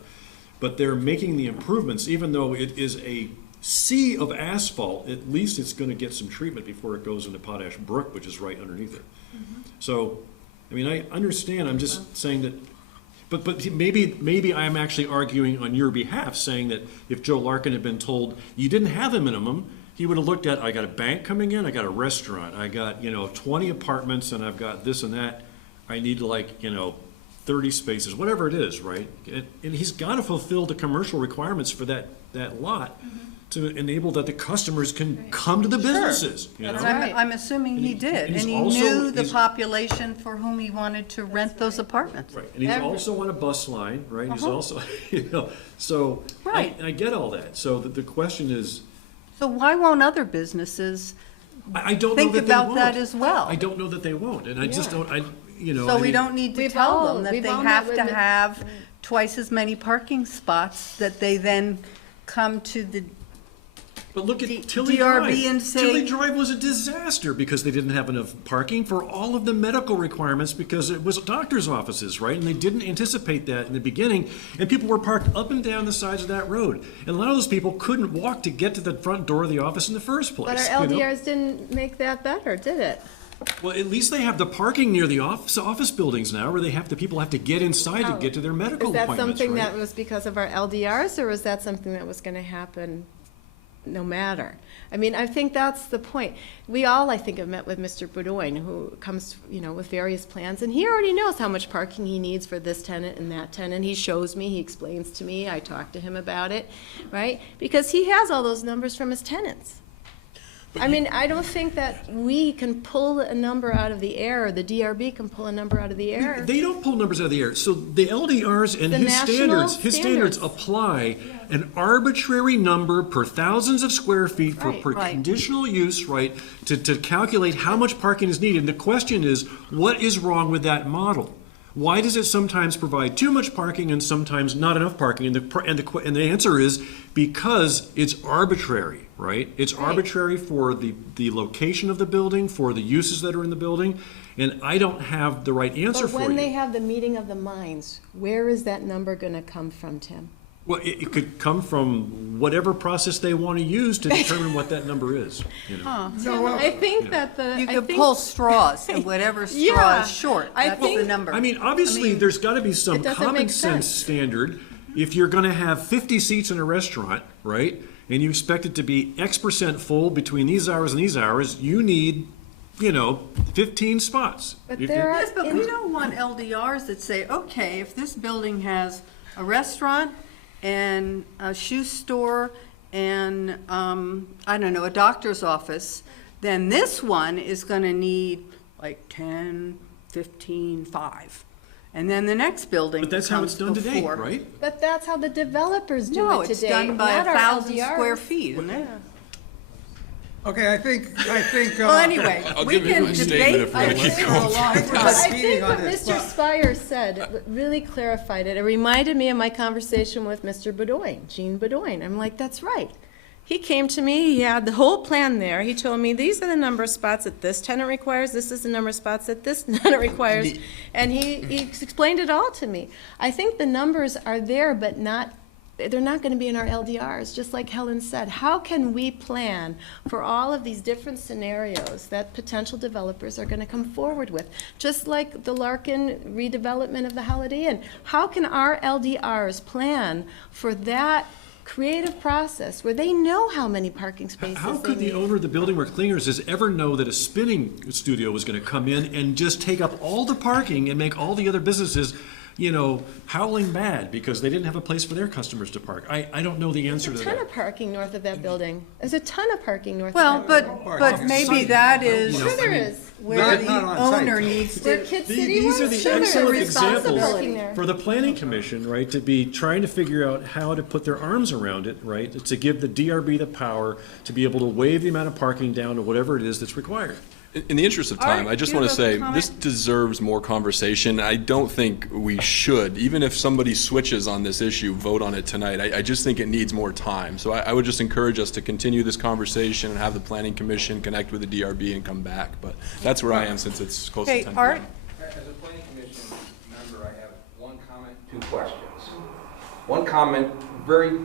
But they're making the improvements, even though it is a sea of asphalt, at least it's going to get some treatment before it goes into Potash Brook, which is right underneath it. Mm-hmm. So, I understand, I'm just saying that, but maybe I'm actually arguing on your behalf, saying that if Joe Larkin had been told, you didn't have a minimum, he would have looked at, I got a bank coming in, I got a restaurant, I got, 20 apartments, and I've got this and that. I need 30 spaces, whatever it is, right? And he's got to fulfill the commercial requirements for that lot to enable that the customers can come to the businesses. And I'm assuming he did, and he knew the population for whom he wanted to rent those apartments. Right, and he's also on a bus line, right? He's also, so right. I get all that. So the question is, so why won't other businesses think about that as well? I don't know that they won't, and I just don't. So we don't need to tell them that they have to have twice as many parking spots that they then come to the But look at Tilly DRB Drive. and say, Tilly Drive was a disaster because they didn't have enough parking for all of the medical requirements because it was doctor's offices, right? And they didn't anticipate that in the beginning. And people were parked up and down the sides of that road. And a lot of those people couldn't walk to get to the front door of the office in the first place. But our LDRs didn't make that better, did it? Well, at least they have the parking near the office buildings now, where people have to get inside to get to their medical Is that appointments, something right? that was because of our LDRs, or was that something that was going to happen no matter? I mean, I think that's the point. We all, I think, have met with Mr. Boudoin, who comes, with various plans, and he already knows how much parking he needs for this tenant and that tenant. He shows me, he explains to me, I talk to him about it, right? Because he has all those numbers from his tenants. I mean, I don't think that we can pull a number out of the air, or the DRB can pull a number out of the air. They don't pull numbers out of the air. So the LDRs and The his national standards apply an arbitrary number per thousands of square feet for conditional use, right, to calculate how much parking is needed. And the question is, what is wrong with that model? Why does it sometimes provide too much parking and sometimes not enough parking? And the answer is because it's arbitrary, right? It's arbitrary for the location of the building, for the uses that are in the building, and I don't have the right answer for you. But when they have the meeting of the minds, where is that number going to come from, Tim? Well, it could come from whatever process they want to use to determine what that number is. I think that You could pull straws, and whatever straw is short, that's the number. I mean, obviously, there's got to be some common sense standard. If you're going to have 50 seats in a restaurant, right, and you expect it to be X% full between these hours and these hours, you need 15 spots. But we don't want LDRs that say, okay, if this building has a restaurant and a shoe store and, a doctor's office, then this one is going to need like 10, 15, 5. And then the next building But that's how it's done today, before. right? But that's how the developers do No, it it's today. done by not our 1,000 LDRs. square feet, isn't it? Okay, I think. Well, anyway, I'll we give you can my statement if debate we're gonna this keep for a going. long But time. I think what Mr. Spire said really clarified it. It reminded me of my conversation with Mr. Boudoin, Jean Boudoin. I'm like, that's right. He came to me, he had the whole plan there. He told me, these are the number of spots that this tenant requires, this is the number of spots that this tenant requires. And he explained it all to me. I think the numbers are there, but they're not going to be in our LDRs, just like Helen said. How can we plan for all of these different scenarios that potential developers are going to come forward with? Just like the Larkin redevelopment of the Holiday Inn. How can our LDRs plan for that creative process where they know how many parking spaces How they could the need? owner of the building where Clingers is ever know that a spinning studio was going to come in and just take up all the parking and make all the other businesses, howling mad because they didn't have a place for their customers to park? I don't know the answer to There's a ton that. of parking north of that building. There's a ton of parking north Well, of that building. but maybe that is Sure there is. where Not the on site. owner needs Where to. Kid City These are was, the sure there's excellent responsibility examples there. for the planning commission, right, to be trying to figure out how to put their arms around it, right, to give the DRB the power to be able to waive the amount of parking down to whatever it is that's required. In the interest of time, Art, I just you want to have a say, comment? this deserves more conversation. I don't think we should, even if somebody switches on this issue, vote on it tonight. I just think it needs more time. So I would just encourage us to continue this conversation and have the planning commission connect with the DRB and come back. But that's where I am since it's close to 10 p.m. Art? As a planning commission member, I have one comment, 2 questions. One comment, very,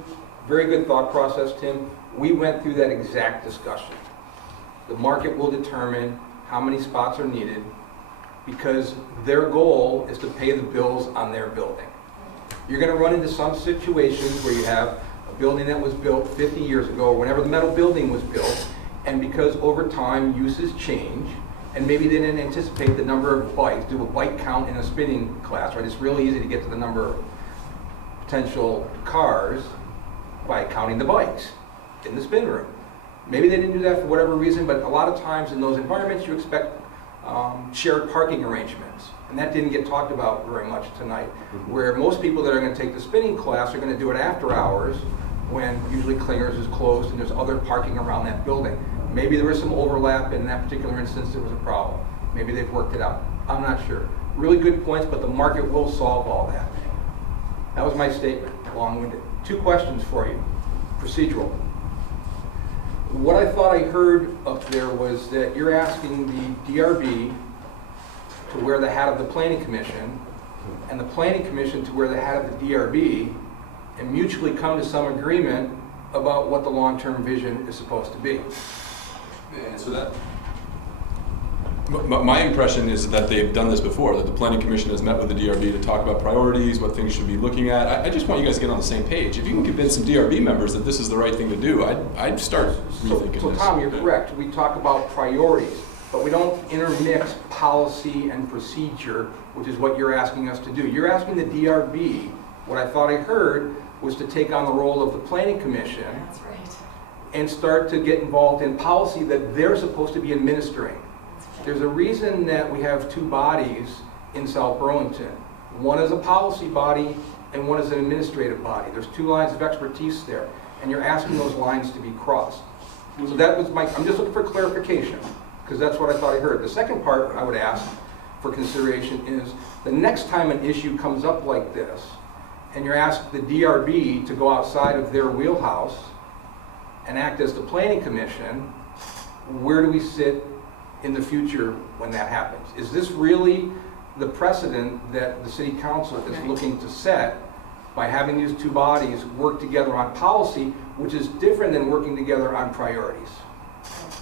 very good thought process, Tim. We went through that exact discussion. The market will determine how many spots are needed because their goal is to pay the bills on their building. You're going to run into some situations where you have a building that was built 50 years ago or whenever the metal building was built, and because over time uses change, and maybe they didn't anticipate the number of bikes, do a bike count in a spinning class, right? It's really easy to get to the number of potential cars by counting the bikes in the spin room. Maybe they didn't do that for whatever reason, but a lot of times in those environments you expect shared parking arrangements. And that didn't get talked about very much tonight, where most people that are going to take the spinning class are going to do it after hours when usually Clingers is closed and there's other parking around that building. Maybe there was some overlap, and in that particular instance there was a problem. Maybe they've worked it out. I'm not sure. Really good points, but the market will solve all that. That was my statement, long-winded. 2 questions for you, procedural. What I thought I heard up there was that you're asking the DRB to wear the hat of the Planning Commission, and the Planning Commission to wear the hat of the DRB, and mutually come to some agreement about what the long-term vision is supposed to be. Answer that. My impression is that they've done this before, that the planning commission has met with the DRB to talk about priorities, what things should be looking at. I just want you guys to get on the same page. If you can convince some DRB members that this is the right thing to do, I'd start rethinking So this. Tom, you're correct. We talk about priorities, but we don't intermix policy and procedure, which is what you're asking us to do. You're asking the DRB, what I thought I heard was to take on the role of the planning commission. That's right. And start to get involved in policy that they're supposed to be administering. There's a reason that we have two bodies in South Burlington. One is a policy body and one is an administrative body. There's two lines of expertise there, and you're asking those lines to be crossed. So that was I'm just looking for clarification, because that's what I thought I heard. The second part I would ask for consideration is the next time an issue comes up like this, and you're asked the DRB to go outside of their wheelhouse and act as the planning commission, where do we sit in the future when that happens? Is this really the precedent that the city council is looking to set by having these two bodies work together on policy, which is different than working together on priorities?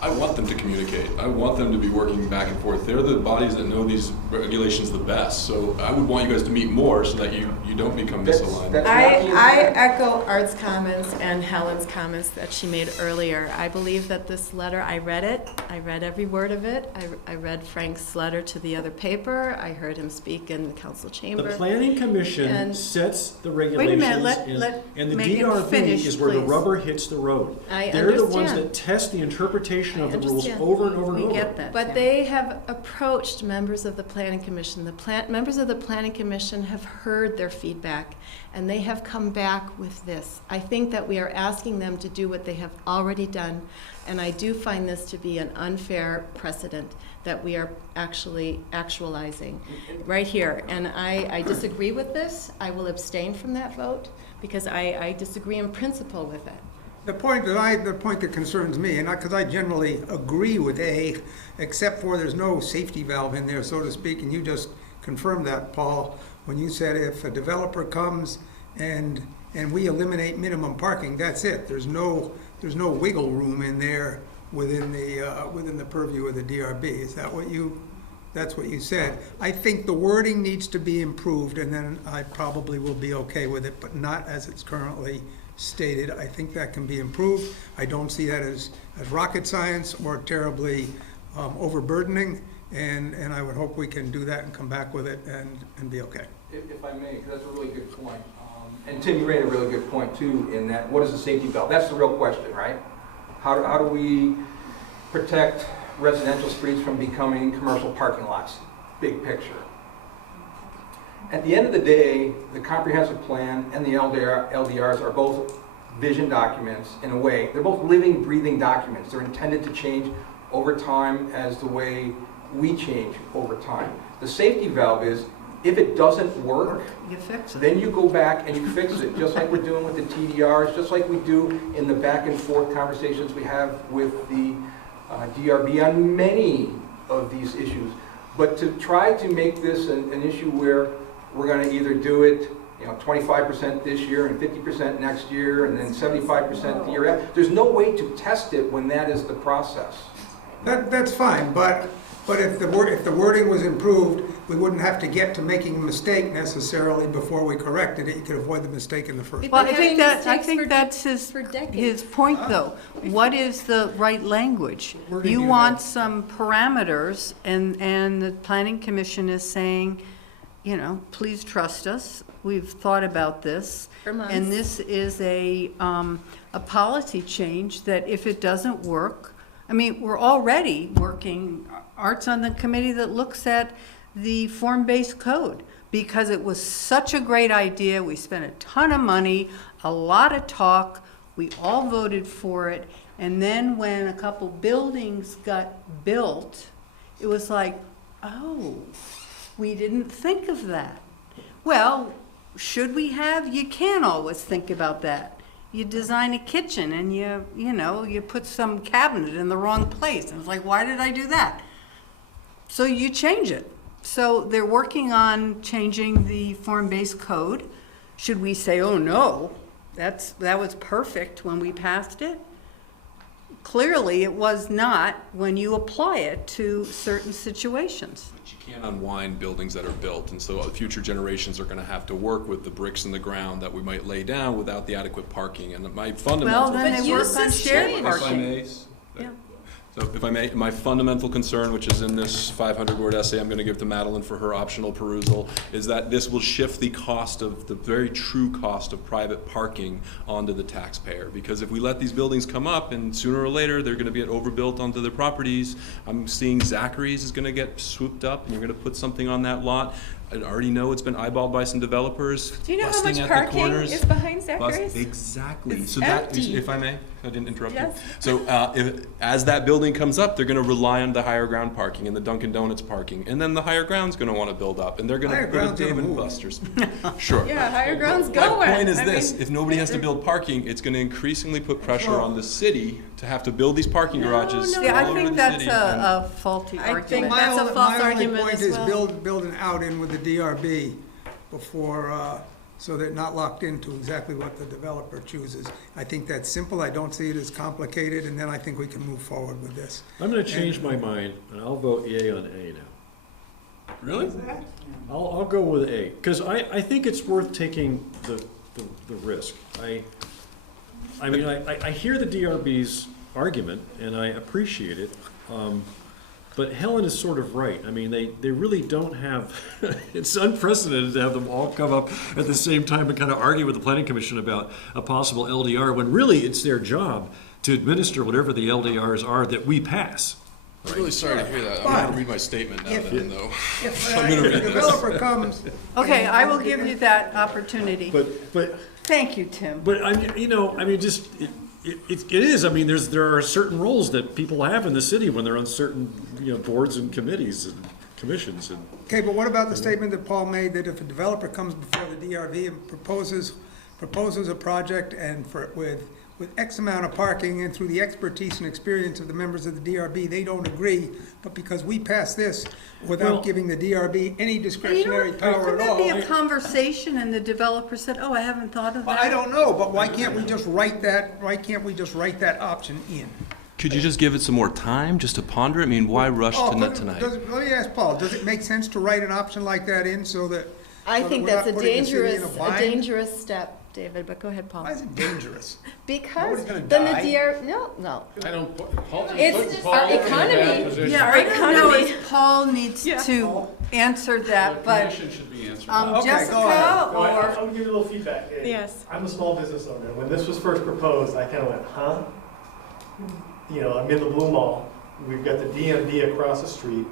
I want them to communicate. I want them to be working back and forth. They're the bodies that know these regulations the best. So I would want you guys to meet more so that you don't become misaligned. I echo Art's comments and Helen's comments that she made earlier. I believe that this letter, I read it. I read every word of it. I read Frank's letter to the other paper. I heard him speak in the council chamber. The planning commission sets the regulations. Wait a minute, and the make it DRB finish, is where the please. rubber hits the road. I They're the ones understand. that test the interpretation of the rules understand. over and over and over. We get that. But they have approached members of the planning commission. Members of the planning commission have heard their feedback, and they have come back with this. I think that we are asking them to do what they have already done, and I do find this to be an unfair precedent that we are actualizing right here. And I disagree with this. I will abstain from that vote because I disagree in principle with it. The point that concerns me, and because I generally agree with A, except for there's no safety valve in there, so to speak, and you just confirmed that, Paul, when you said if a developer comes and we eliminate minimum parking, that's it. There's no wiggle room in there within the purview of the DRB. Is that that's what you said? I think the wording needs to be improved, and then I probably will be okay with it, but not as it's currently stated. I think that can be improved. I don't see that as rocket science or terribly overburdening, and I would hope we can do that and come back with it and be okay. If I may, because that's a really good point. And Tim, you made a really good point too, in that what is the safety valve? That's the real question, right? How do we protect residential streets from becoming commercial parking lots? Big picture. At the end of the day, the comprehensive plan and the LDRs are both vision documents in a way. They're both living, breathing documents. They're intended to change over time as the way we change over time. The safety valve is, if it doesn't work, You fix it. then you go back and you fix it, just like we're doing with the TDRs, just like we do in the back and forth conversations we have with the DRB on many of these issues. But to try to make this an issue where we're going to either do it 25% this year and 50% next year and then 75% the year after, there's no way to test it when that is the process. That's fine, but if the wording was improved, we wouldn't have to get to making a mistake necessarily before we corrected it. You could avoid the mistake in the first place. Well, I think that's his point, though. What is the right language? You want some parameters, and the planning commission is saying, please trust us. We've thought about this, and this is a policy change that if it doesn't work, we're already working. Art's on the committee that looks at the form-based code because it was such a great idea. We spent a ton of money, a lot of talk. We all voted for it. And then when a couple buildings got built, it was like, oh, we didn't think of that. Well, should we have? You can't always think about that. You design a kitchen and you put some cabinet in the wrong place. And it's like, why did I do that? So you change it. So they're working on changing the form-based code. Should we say, oh no, that was perfect when we passed it? clearly it was not when you apply it to certain situations. You can't unwind buildings that are built, and so future generations are going to have to work with the bricks in the ground that we might lay down without the adequate parking. And my fundamental... Well, then they work on shared parking. So if I may, my fundamental concern, which is in this 500-word essay I'm going to give to Madeline for her optional perusal, is that this will shift the cost of, the very true cost of private parking onto the taxpayer. Because if we let these buildings come up, and sooner or later they're going to get overbuilt onto their properties, I'm seeing Zachary's is going to get swooped up, and you're going to put something on that lot. I already know it's been eyeballed by some developers. Do you know how much busting at the parking corners. is behind Zachary's? Exactly. It's So that, empty. if I may, I didn't interrupt Yes. you. So as that building comes up, they're going to rely on the higher ground parking and the Dunkin' Donuts parking, and then the higher ground's going to want to build up, and they're going to go to Dave and Buster's. Sure. Yeah, higher ground's My going. point is I this: mean, if nobody has to build parking, it's going to increasingly put pressure on the city to have to build these parking garages. See, I all over think the that's city. a faulty argument. that's a false argument My only point as is well. building out in with the DRB before, so they're not locked into exactly what the developer chooses. I think that's simple, I don't see it as complicated, and then I think we can move forward with this. I'm gonna change my mind, and I'll vote yea on A now. Really? I'll go with A, because I think it's worth taking the risk. I mean, I hear the DRB's argument, and I appreciate it, but Helen is sort of right. I mean, they really don't have, it's unprecedented to have them all come up at the same time and kind of argue with the Planning Commission about a possible LDR, when really it's their job to administer whatever the LDRs are that we pass. I'm really sorry to hear that. I'm going to read my statement now then, though. If I'm going to the read this. developer comes. Okay, I will give you that opportunity. But Thank you, Tim. But I mean, just it is. I mean, there are certain roles that people have in the city when they're on certain boards and committees and commissions. And Okay, but what about the statement that Paul made, that if a developer comes before the DRV and proposes a project and with X amount of parking, and through the expertise and experience of the members of the DRB, they don't agree, but because we pass this without giving the DRB any discretionary power at all. Couldn't that be a conversation and the developer said, oh, I haven't thought of that? I don't know, but why can't we just write that option in? Could you just give it some more time, just to ponder it? I mean, why rush tonight? Let me ask Paul, does it make sense to write an option like that in so that? I so think that that's we're a not putting the city in bind? dangerous step, David, but go ahead, Paul. Why is it dangerous? Because Nobody's gonna then die. the DR, no. I don't, Paul. It's our economy. Yeah, Our I don't know economy. if Paul needs to answer that, but should be answering. Okay, Jessica go ahead. or, I'll give you a little feedback. Yes. I'm a small business owner. When this was first proposed, I kind of went, huh? I'm in the Blue Mall. We've got the DMV across the street.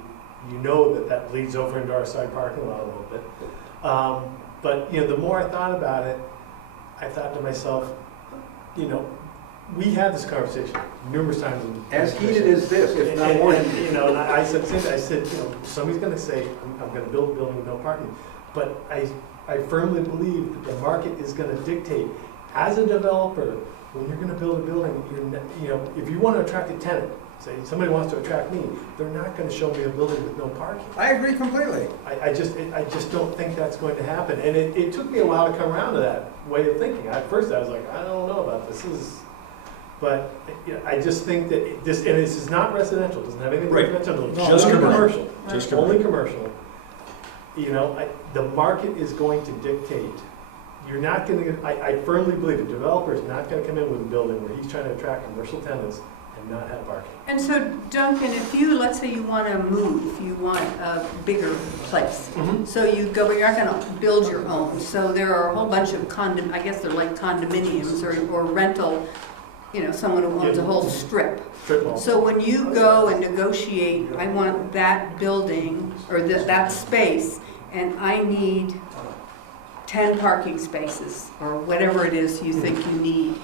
You know that bleeds over into our side parking lot a little bit. But the more I thought about it, I thought to myself, we had this conversation numerous times. As heated as this, if not more heated. And I said, somebody's going to say, I'm going to build a building with no parking. But I firmly believe that the market is going to dictate. As a developer, when you're going to build a building, if you want to attract a tenant, say somebody wants to attract me, they're not going to show me a building with no parking. I agree completely. I just don't think that's going to happen. And it took me a while to come around to that way of thinking. At first I was like, I don't know about this. But I just think that this is not residential. It doesn't have anything to do with residential. Just Only commercial. commercial. Just Only commercial. The market is going to dictate. You're not going to, I firmly believe a developer is not going to come in with a building where he's trying to attract commercial tenants and not have parking. and so Duncan, let's say you want to move, you want a bigger place. So you go, but you're not going to build your own. So there are a whole bunch of I guess they're like condominiums or rental, someone who owns a whole strip. So when you go and negotiate, I want that building or that space, and I need 10 parking spaces, or whatever it is you think you need.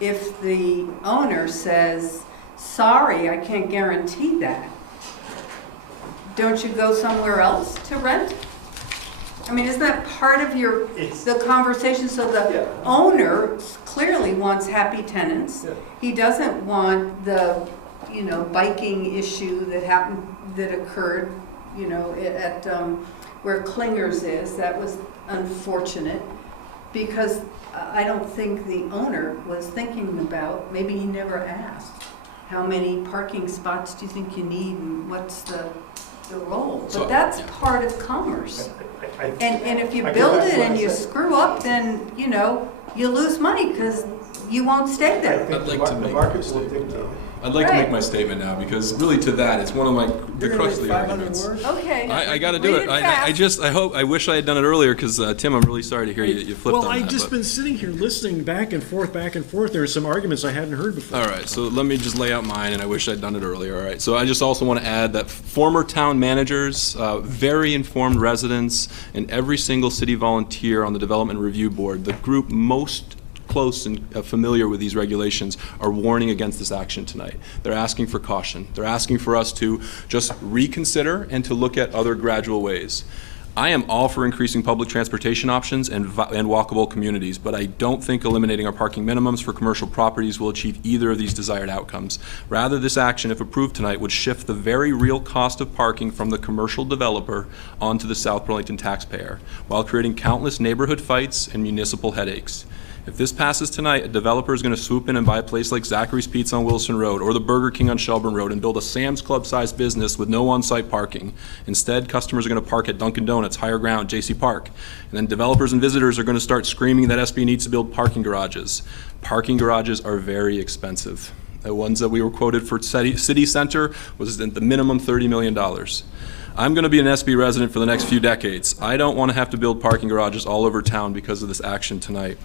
If the owner says, sorry, I can't guarantee that, don't you go somewhere else to rent? I mean, isn't that part of the conversation? So the owner clearly wants happy tenants. He doesn't want the, biking issue that occurred, at where Klingers is. That was unfortunate because I don't think the owner was thinking about, maybe he never asked, how many parking spots do you think you need and what's the role? So, But that's yeah. part of commerce. I- And if you I build go back it to what and I you said. screw up, then, you know, you lose money because you won't stay I there. think I'd the like to the make market my will statement dictate. now. I'd like to Right. make my statement now, because really to that, it's one of my, the crux of the arguments. Okay. I gotta do Read it. I wish I had done it earlier, because Tim, I'm really sorry to hear you flipped on Well, that. I've just but- been sitting here listening back and forth, back and forth. There are some arguments I hadn't heard before. All right, so let me just lay out mine, and I wish I'd done it earlier. All right, so I just also want to add that former town managers, very informed residents, and every single city volunteer on the Development Review Board, the group most close and familiar with these regulations, are warning against this action tonight. They're asking for caution. They're asking for us to just reconsider and to look at other gradual ways. I am all for increasing public transportation options and walkable communities, but I don't think eliminating our parking minimums for commercial properties will achieve either of these desired outcomes. Rather, this action, if approved tonight, would shift the very real cost of parking from the commercial developer onto the South Burlington taxpayer, while creating countless neighborhood fights and municipal headaches. If this passes tonight, a developer is going to swoop in and buy a place like Zachary's Pizza on Wilson Road or the Burger King on Shelburne Road and build a Sam's Club-sized business with no on-site parking. Instead, customers are going to park at Dunkin' Donuts, Higher Ground, J.C. Park. And then developers and visitors are going to start screaming that SB needs to build parking garages. Parking garages are very expensive. The ones that we were quoted for City Center was at the minimum $30 million. I'm going to be an SB resident for the next few decades. I don't want to have to build parking garages all over town because of this action tonight.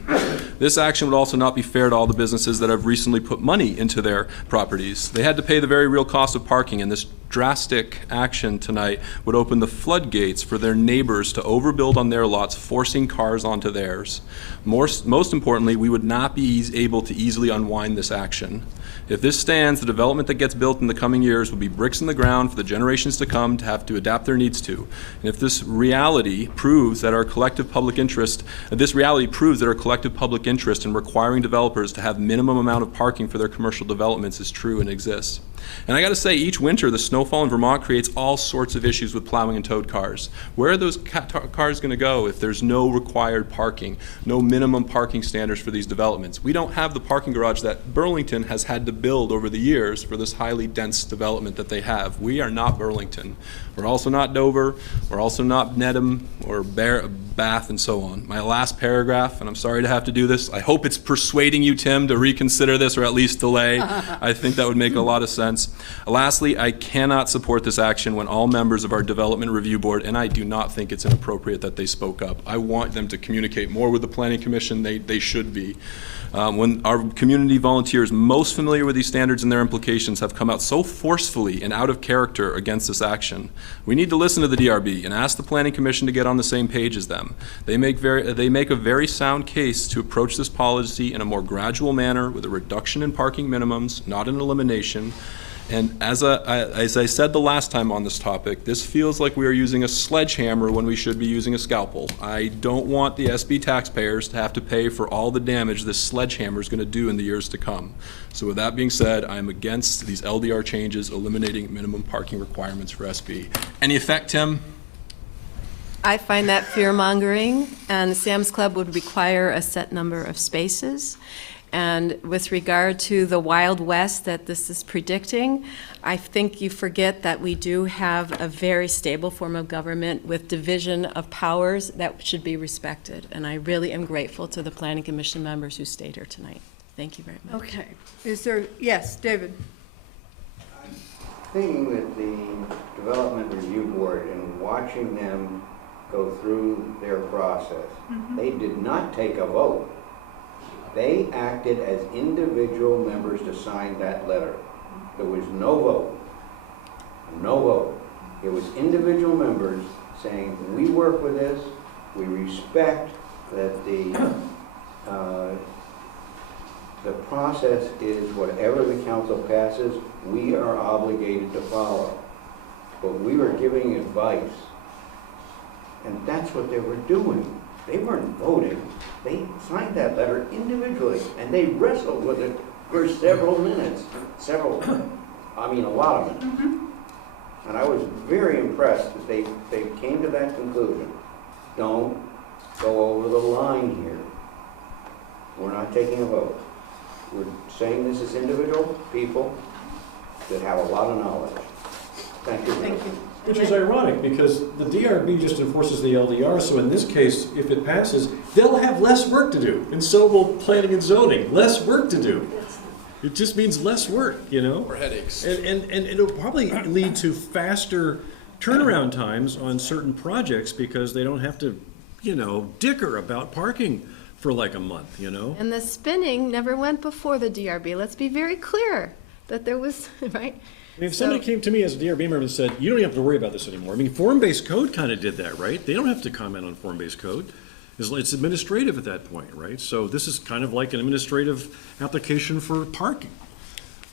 This action would also not be fair to all the businesses that have recently put money into their properties. They had to pay the very real cost of parking, and this drastic action tonight would open the floodgates for their neighbors to overbuild on their lots, forcing cars onto theirs. Most importantly, we would not be able to easily unwind this action. If this stands, the development that gets built in the coming years will be bricks in the ground for the generations to come to have to adapt their needs to. And if this reality proves that our collective public interest, in requiring developers to have minimum amount of parking for their commercial developments is true and exists. And I got to say, each winter, the snowfall in Vermont creates all sorts of issues with plowing and towed cars. Where are those cars going to go if there's no required parking, no minimum parking standards for these developments? We don't have the parking garage that Burlington has had to build over the years for this highly dense development that they have. We are not Burlington. We're also not Dover. We're also not Nedham or Bath and so on. My last paragraph, and I'm sorry to have to do this, I hope it's persuading you, Tim, to reconsider this or at least delay. I think that would make a lot of sense. Lastly, I cannot support this action when all members of our Development Review Board, and I do not think it's inappropriate that they spoke up. I want them to communicate more with the Planning Commission. They should be. When our community volunteers most familiar with these standards and their implications have come out so forcefully and out of character against this action, we need to listen to the DRB and ask the Planning Commission to get on the same page as them. They make a very sound case to approach this policy in a more gradual manner with a reduction in parking minimums, not an elimination. And as I said the last time on this topic, this feels like we are using a sledgehammer when we should be using a scalpel. I don't want the SB taxpayers to have to pay for all the damage this sledgehammer is going to do in the years to come. So with that being said, I am against these LDR changes eliminating minimum parking requirements for SB. Any effect, Tim? I find that fear-mongering, and Sam's Club would require a set number of spaces. And with regard to the Wild West that this is predicting, I think you forget that we do have a very stable form of government with division of powers that should be respected. And I really am grateful to the Planning Commission members who stayed here tonight. Thank you very much. Okay. Is there, yes, David? Thinking that the Development Review Board and watching them go through their process, they did not take a vote. They acted as individual members to sign that letter. There was no vote. No vote. It was individual members saying, we work with this, we respect that the process is whatever the council passes, we are obligated to follow. But we were giving advice, and that's what they were doing. They weren't voting. They signed that letter individually, and they wrestled with it for several minutes. A lot of minutes. And I was very impressed that they came to that conclusion. Don't go over the line here. We're not taking a vote. We're saying this is individual people. that have a lot of knowledge. Thank you. Thank you. Which is ironic, because the DRB just enforces the LDR, so in this case, if it passes, they'll have less work to do, and so will planning and zoning, less work to do. It just means less work, you know? Or headaches. And it'll probably lead to faster turnaround times on certain projects, because they don't have to, you know, dicker about parking for like a month, you know? And the spinning never went before the DRB. Let's be very clear that there was, right? I mean, if somebody came to me as a DRB member and said, you don't have to worry about this anymore. I mean, form-based code kind of did that, right? They don't have to comment on form-based code. It's administrative at that point, right? So this is kind of like an administrative application for parking.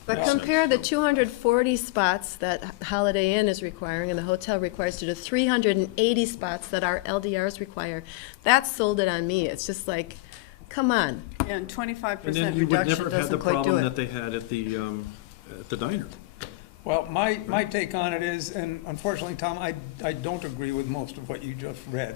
But compare the 240 spots that Holiday Inn is requiring and the hotel requires to the 380 spots that our LDRs require. That sold it on me. It's just like, come on. Yeah, and 25% And then you would reduction never have had the doesn't quite do problem it. that they had at the diner. Well, my take on it is, and unfortunately, Tom, I don't agree with most of what you just read.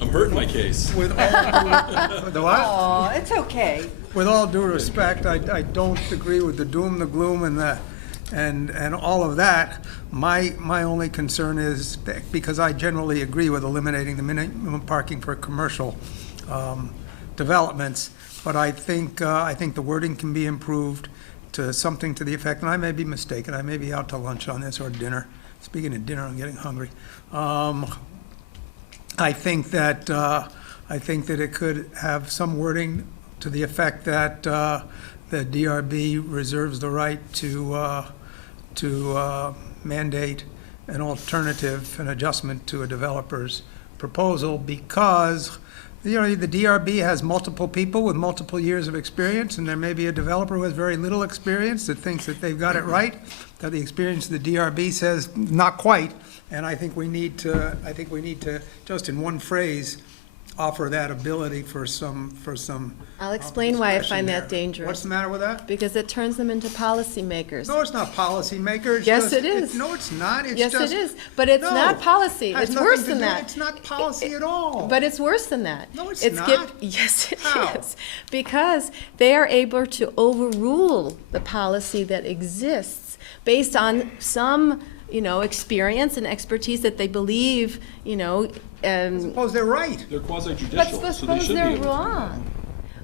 I'm hurting my case. With all the what? Oh, it's okay. With all due respect, I don't agree with the doom, the gloom, and all of that. My only concern is that, because I generally agree with eliminating the minimum parking for commercial developments, but I think the wording can be improved to something to the effect, and I may be mistaken, I may be out to lunch on this or dinner. Speaking of dinner, I'm getting hungry. I think that it could have some wording to the effect that the DRB reserves the right to mandate an alternative, an adjustment to a developer's proposal, because you know, the DRB has multiple people with multiple years of experience, and there may be a developer who has very little experience that thinks that they've got it right, that the experience of the DRB says not quite. And I think we need to, just in one phrase, offer that ability for some. I'll explain why I discretion find there. that dangerous. What's the matter with that? Because it turns them into policymakers. No, it's not policymakers. It's Yes, just- it is. No, it's not. It's Yes, just, it is. But it's no, not policy. has It's nothing worse to than do- that. It's not policy at all. But it's worse than that. No, it's Yes, it How? is. Because they are able to overrule the policy that exists based on some, you know, experience and expertise that they believe, you know. Suppose they're right. They're quasi-judicial, But so they suppose should be they're able to. wrong.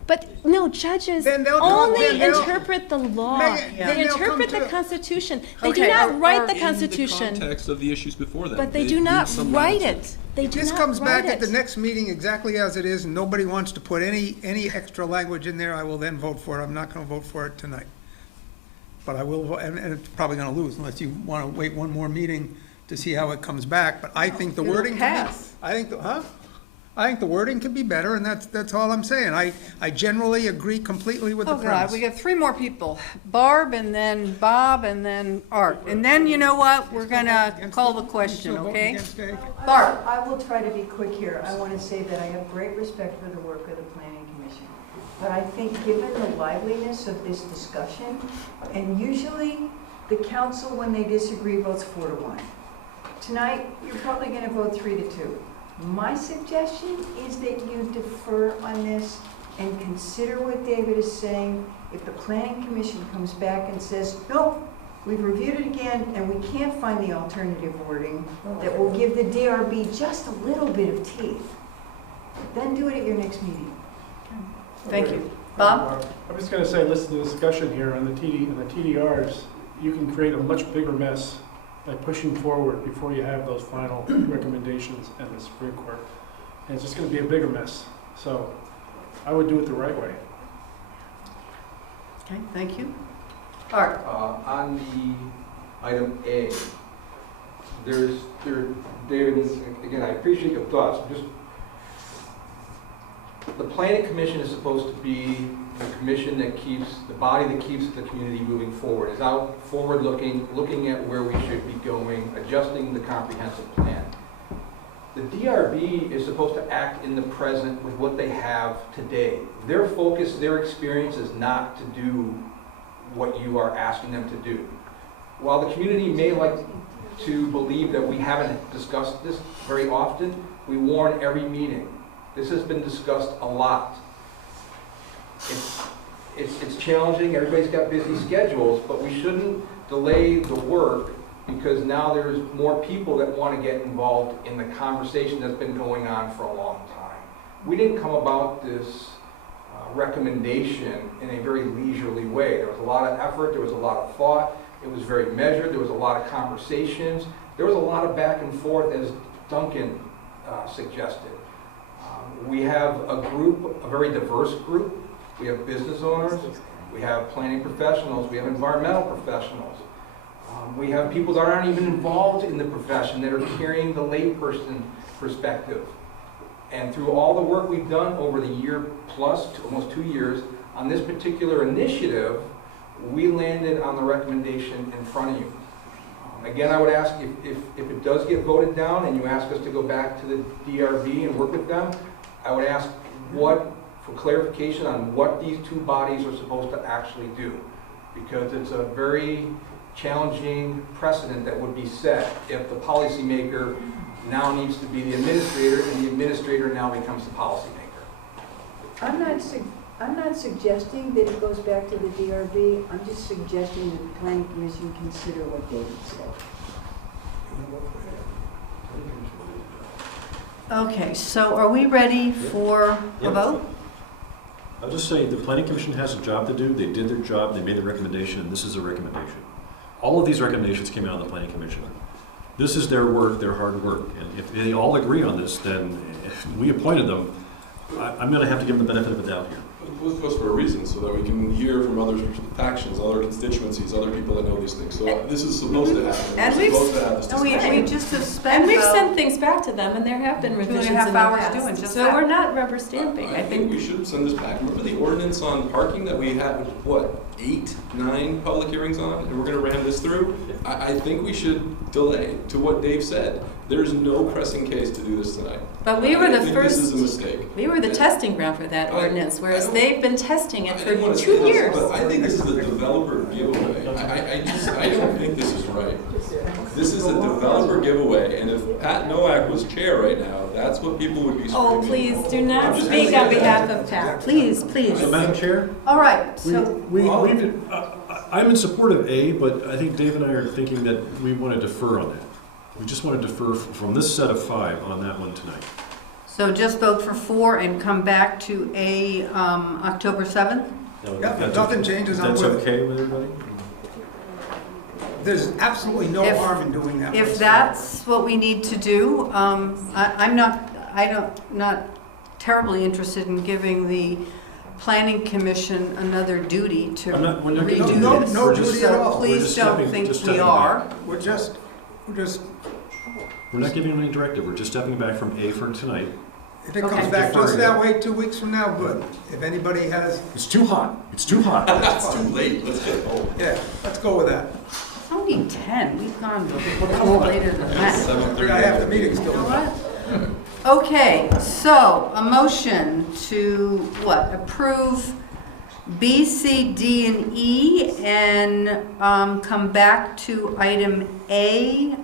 But no, judges Then they'll only interpret the law. Megan, then They they'll interpret come the to- Constitution. They do Okay, not write the In Constitution, the context of the issues before them. but they They do need not some write latitude. it. They do This not comes back write at the it. next meeting exactly as it is, and nobody wants to put any extra language in there, I will then vote for it. I'm not gonna vote for it tonight. But I will, and it's probably gonna lose unless you wanna wait one more meeting to see how it comes back. But I think the It'll wording can be, pass. I think the wording can be better, and that's all I'm saying. I generally agree completely with the Oh, God, premise. we got three more people. Barb, and then Bob, and then Art. And then, you know what, we're gonna call the question, okay? Barb? I will try to be quick here. I want to say that I have great respect for the work of the Planning Commission. But I think given the liveliness of this discussion, and usually the council, when they disagree, votes 4-1. Tonight, you're probably going to vote 3-2. My suggestion is that you defer on this and consider what David is saying. If the Planning Commission comes back and says, no, we've reviewed it again and we can't find the alternative wording that will give the DRB just a little bit of teeth, then do it at your next meeting. Thank you. Bob? I'm just gonna say, listen to the discussion here on the TDRs, you can create a much bigger mess by pushing forward before you have those final recommendations in the Supreme Court. And it's just gonna be a bigger mess. So I would do it the right way. Okay, thank you. Art? On the item A, David, again, I appreciate your thoughts. The Planning Commission is supposed to be the commission that keeps, the body that keeps the community moving forward, is out forward-looking, looking at where we should be going, adjusting the comprehensive plan. The DRB is supposed to act in the present with what they have today. Their focus, their experience is not to do what you are asking them to do. While the community may like to believe that we haven't discussed this very often, we warn every meeting. This has been discussed a lot. it's challenging, everybody's got busy schedules, but we shouldn't delay the work because now there's more people that want to get involved in the conversation that's been going on for a long time. We didn't come about this recommendation in a very leisurely way. There was a lot of effort, there was a lot of thought, it was very measured, there was a lot of conversations, there was a lot of back and forth, as Duncan suggested. We have a group, a very diverse group. We have business owners, we have planning professionals, we have environmental professionals. We have people that aren't even involved in the profession that are carrying the layperson perspective. And through all the work we've done over the year plus, almost 2 years, on this particular initiative, we landed on the recommendation in front of you. Again, I would ask if it does get voted down and you ask us to go back to the DRB and work with them, I would ask for clarification on what these two bodies are supposed to actually do. Because it's a very challenging precedent that would be set if the policymaker now needs to be the administrator and the administrator now becomes the policymaker. I'm not suggesting that it goes back to the DRB. I'm just suggesting that the planning commission consider what David said. Okay, so are we ready for a vote? I'll just say, the planning commission has a job to do. They did their job, they made the recommendation, and this is a recommendation. All of these recommendations came out of the planning commission. This is their work, their hard work. And if they all agree on this, then if we appointed them, I'm going to have to give them the benefit of the doubt here. It was for a reason, so that we can hear from other factions, other constituencies, other people that know these things. So this is supposed to happen. And we're supposed to have this discussion. we just have spent, And we've sent things back to them, and there have been revisions in the 2.5 hours past. doing just So that. we're not rubber stamping. I think we should send this back. Remember the ordinance on parking that we had, what, 8, 9 public hearings on, and we're going to ram this through? I think we should delay to what Dave said. There's no pressing case to do this tonight. But we were the I think first. This is a mistake. We were the testing ground for that ordinance, whereas they've been testing it I for didn't want to 2 say this, years. but I think this is a developer giveaway. I don't think this is right. This is a developer giveaway, and if Pat Nowak was chair right now, that's what people would be screaming. Oh, please do not I'm just speak gonna on say behalf that. of Pat. Please, please. So, Madam Chair? All right, so I'm in support of A, but I think Dave and I are thinking that we want to defer on that. We just want to defer from this set of 5 on that one tonight. So just vote for 4 and come back to October 7th? Yeah, if nothing changes, I'm That's with it. okay with everybody? There's absolutely no If- harm in doing that. If that's what we need to do, I'm not terribly interested in giving the planning commission another duty to We're not giving redo them- this. no we're duty just- at all. So we're please just don't stepping- think just we stepping are. back. We're just, We're not giving them any directive, we're just stepping back from A for tonight. if it Okay. comes back Defer just it. that way 2 weeks from now, good. If anybody has, It's too hot, it's too hot. It's too late. Let's get home. yeah, let's go with that. It's only 10, we've gone a little later than that. 7:30. I have the meeting still. You know what? Okay, so a motion to approve B, C, D, and E, and come back to item A,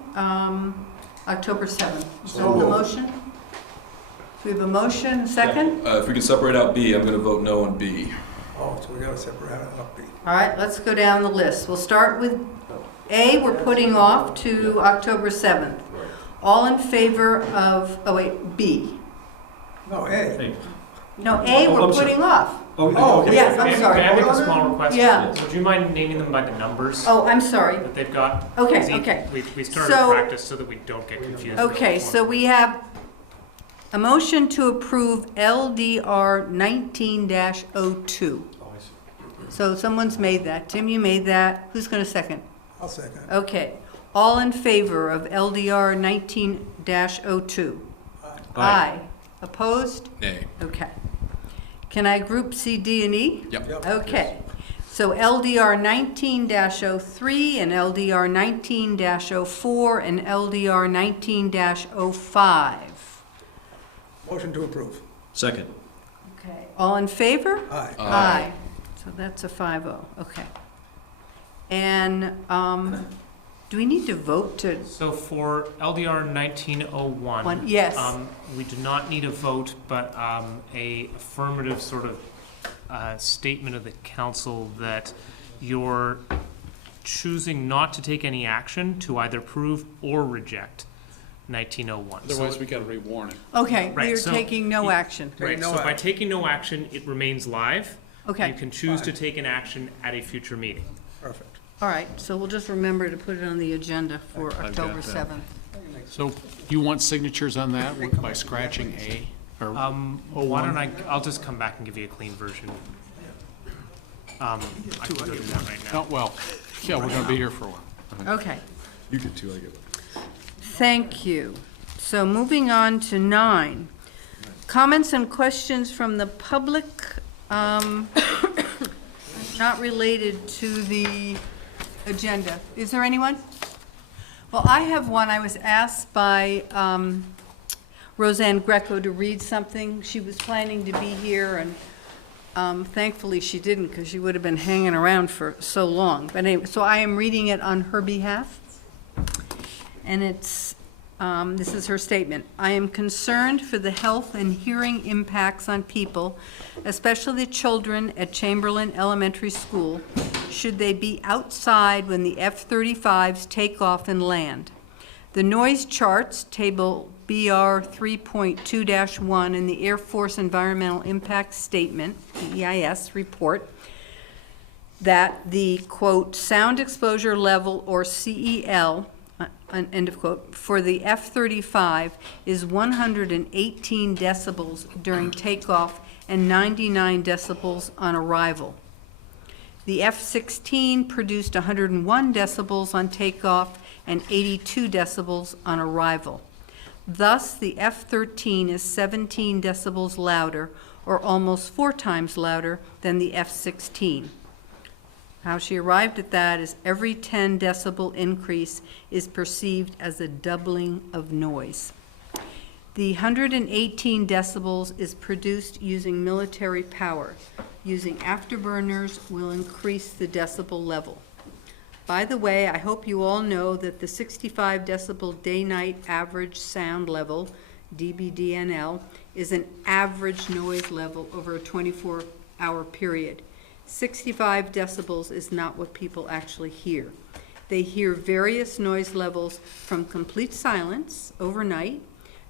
October 7th. Is that the motion? We have a motion, a second? If we can separate out B, I'm going to vote no on B. Oh, so we gotta separate it up. All right, let's go down the list. We'll start with A, we're putting off to October 7th. All in favor of, B. No, A. Hey. No, A, Oh, we're I'm sorry. putting off. Oh, okay. Yes, May I'm I sorry. make a small request? Yeah. Would you mind naming them by the numbers Oh, I'm sorry. that they've got? Okay, Because okay. We started So- practice so that we don't get confused. Okay, so we have a motion to approve LDR 19-02. So someone's made that. Tim, you made that. Who's going to second? I'll second. Okay. All in favor of LDR 19-02? Aye. Opposed? Nay. Okay. Can I group C, D, and E? Yep. Okay. So LDR 19-03 and LDR 19-04 and LDR 19-05. Motion to approve. Second. Okay. All in favor? Aye. Aye. So that's a 5-0. Okay. And do we need to vote to? So for LDR 1901. Yes. We do not need a vote, but a affirmative sort of statement of the council that you're choosing not to take any action to either approve or reject 1901. Otherwise, we got to rewarn it. Okay, Right, we're so taking no action. Right, so by taking no action, it remains live. Okay. You can choose to take an action at a future meeting. Perfect. All right, so we'll just remember to put it on the agenda for I've October got that. 7th. So you want signatures on that by scratching A? Or Why don't I'll just come back and give you a clean version. I can go do that right now. Oh, well, yeah, we're going to be here for a while. Okay, You get 2, I get 1. thank you. So moving on to 9. Comments and questions from the public, not related to the agenda. Is there anyone? Well, I have one. I was asked by Roseanne Greco to read something. She was planning to be here, and thankfully she didn't, because she would have been hanging around for so long. But anyway, so I am reading it on her behalf. And it's, this is her statement. I am concerned for the health and hearing impacts on people, especially the children at Chamberlain Elementary School, should they be outside when the F-35s take off and land. The noise charts, table BR 3.2-1 in the Air Force Environmental Impact Statement, EIS report, that the, quote, sound exposure level, or CEL, end of quote, for the F-35 is 118 decibels during takeoff and 99 decibels on arrival. The F-16 produced 101 decibels on takeoff and 82 decibels on arrival. Thus, the F-13 is 17 decibels louder, or almost 4 times louder than the F-16. How she arrived at that is every 10 decibel increase is perceived as a doubling of noise. The 118 decibels is produced using military power. Using afterburners will increase the decibel level. By the way, I hope you all know that the 65 decibel day-night average sound level, dBDNL, is an average noise level over a 24-hour period. 65 decibels is not what people actually hear. They hear various noise levels from complete silence overnight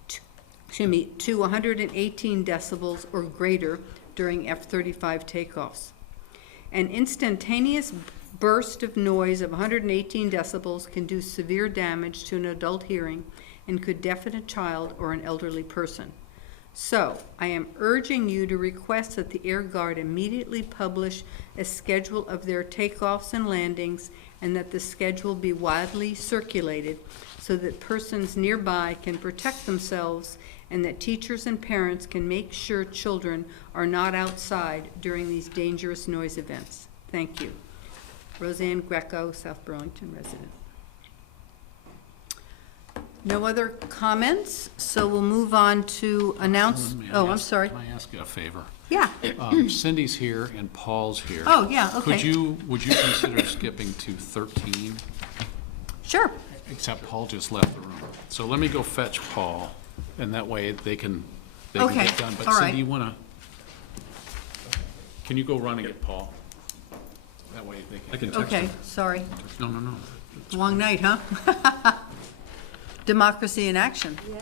to 118 decibels or greater during F-35 takeoffs. An instantaneous burst of noise of 118 decibels can do severe damage to an adult hearing and could deafen a child or an elderly person. So, I am urging you to request that the Air Guard immediately publish a schedule of their takeoffs and landings, and that the schedule be widely circulated so that persons nearby can protect themselves, and that teachers and parents can make sure children are not outside during these dangerous noise events. Thank you. Roseanne Greco, South Burlington resident. No other comments, so we'll move on to announce, I'm sorry. Can I ask you a favor? Yeah. Cindy's here and Paul's here. Oh, yeah, okay. Would you consider skipping to 13? Sure. Except Paul just left the room. So let me go fetch Paul, and that way they can Okay, get done. But all Cindy, right. you wanna, can you go run and get Paul? That way they can. Okay, sorry. No. Long night, huh? Democracy in action. Yeah.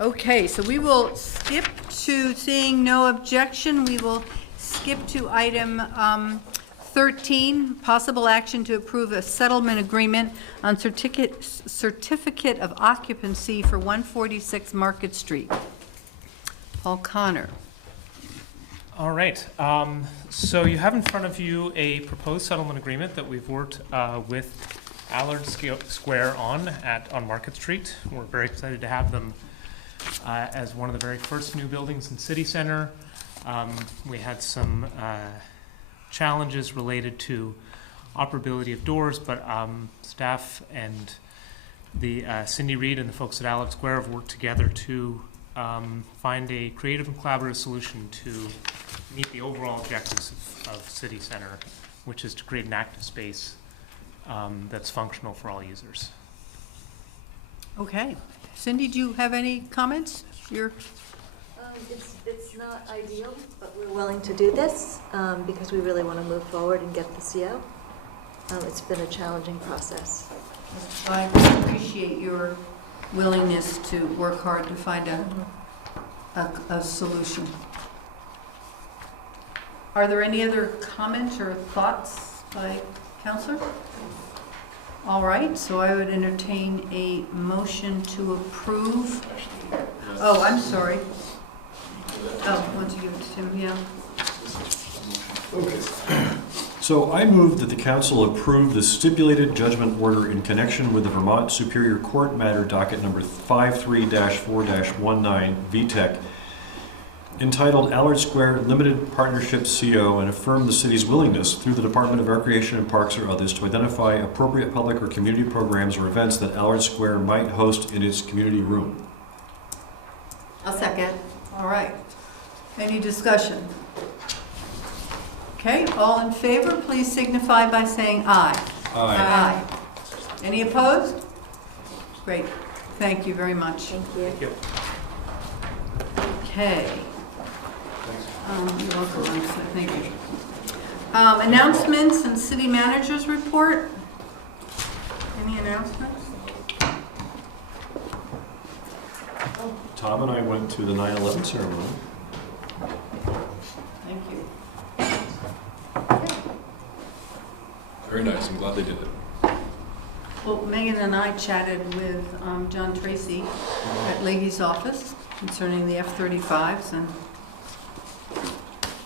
Okay, so we will skip to, seeing no objection, we will skip to item 13, possible action to approve a settlement agreement on certificate of occupancy for 146 Market Street. Paul Connor. All right, so you have in front of you a proposed settlement agreement that we've worked with Allard Square on Market Street. We're very excited to have them as one of the very first new buildings in City Center. We had some challenges related to operability of doors, but staff and the Cindy Reed and the folks at Allard Square have worked together to find a creative and collaborative solution to meet the overall objectives of City Center, which is to create an active space that's functional for all users. Okay, Cindy, do you have any comments? It's not ideal, but we're willing to do this because we really want to move forward and get the CO. It's been a challenging process. I appreciate your willingness to work hard to find a solution. Are there any other comments or thoughts by Counselor? All right, so I would entertain a motion to approve. Oh, I'm sorry. Oh, once you give it to Tim, yeah. Okay. So I move that the council approve the stipulated judgment order in connection with the Vermont Superior Court matter docket number 53-4-19 VTEC entitled Allard Square Limited Partnership CO, and affirm the city's willingness through the Department of Recreation and Parks or others to identify appropriate public or community programs or events that Allard Square might host in its community room. I'll second. All right. Any discussion? Okay, all in favor, please signify by saying aye. Aye. Aye. Any opposed? Great. Thank you very much. Thank you. Thank you. Okay. You're welcome, Lisa. Thank you. Announcements and city managers report. Any announcements? Tom and I went to the 9/11 ceremony. Thank you. Very nice. I'm glad they did it. Well, Megan and I chatted with John Tracy at Leahy's office concerning the F-35s and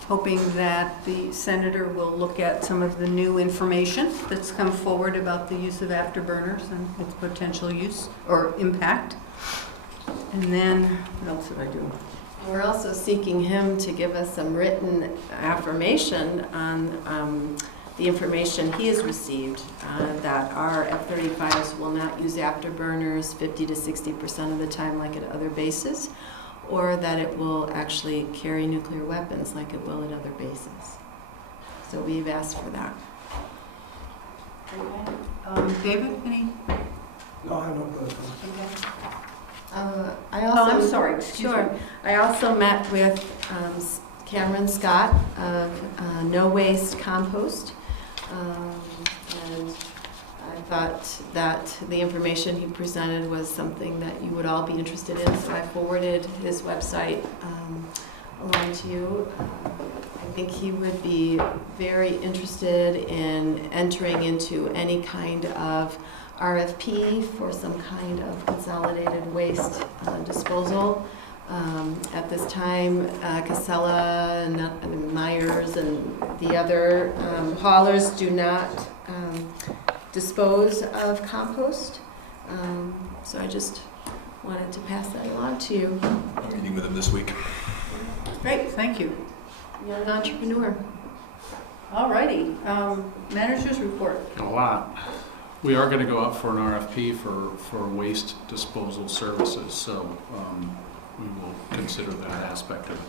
hoping that the senator will look at some of the new information that's come forward about the use of afterburners and its potential use or impact. And then, what else did I do? We're also seeking him to give us some written affirmation on the information he has received, that our F-35s will not use afterburners 50 to 60% of the time like at other bases, or that it will actually carry nuclear weapons like it will at other bases. So we've asked for that. David, any? No, I don't know. I also, I'm sorry, excuse sure. me. I also met with Cameron Scott of No Waste Compost, and I thought that the information he presented was something that you would all be interested in, so I forwarded his website along to you. I think he would be very interested in entering into any kind of RFP for some kind of consolidated waste disposal. At this time, Casella and Myers and the other haulers do not dispose of compost. So I just wanted to pass that along to you. I'm meeting with him this week. Great, thank you. Young entrepreneur. All righty, managers report. A lot. We are going to go out for an RFP for waste disposal services, so we will consider that aspect of it.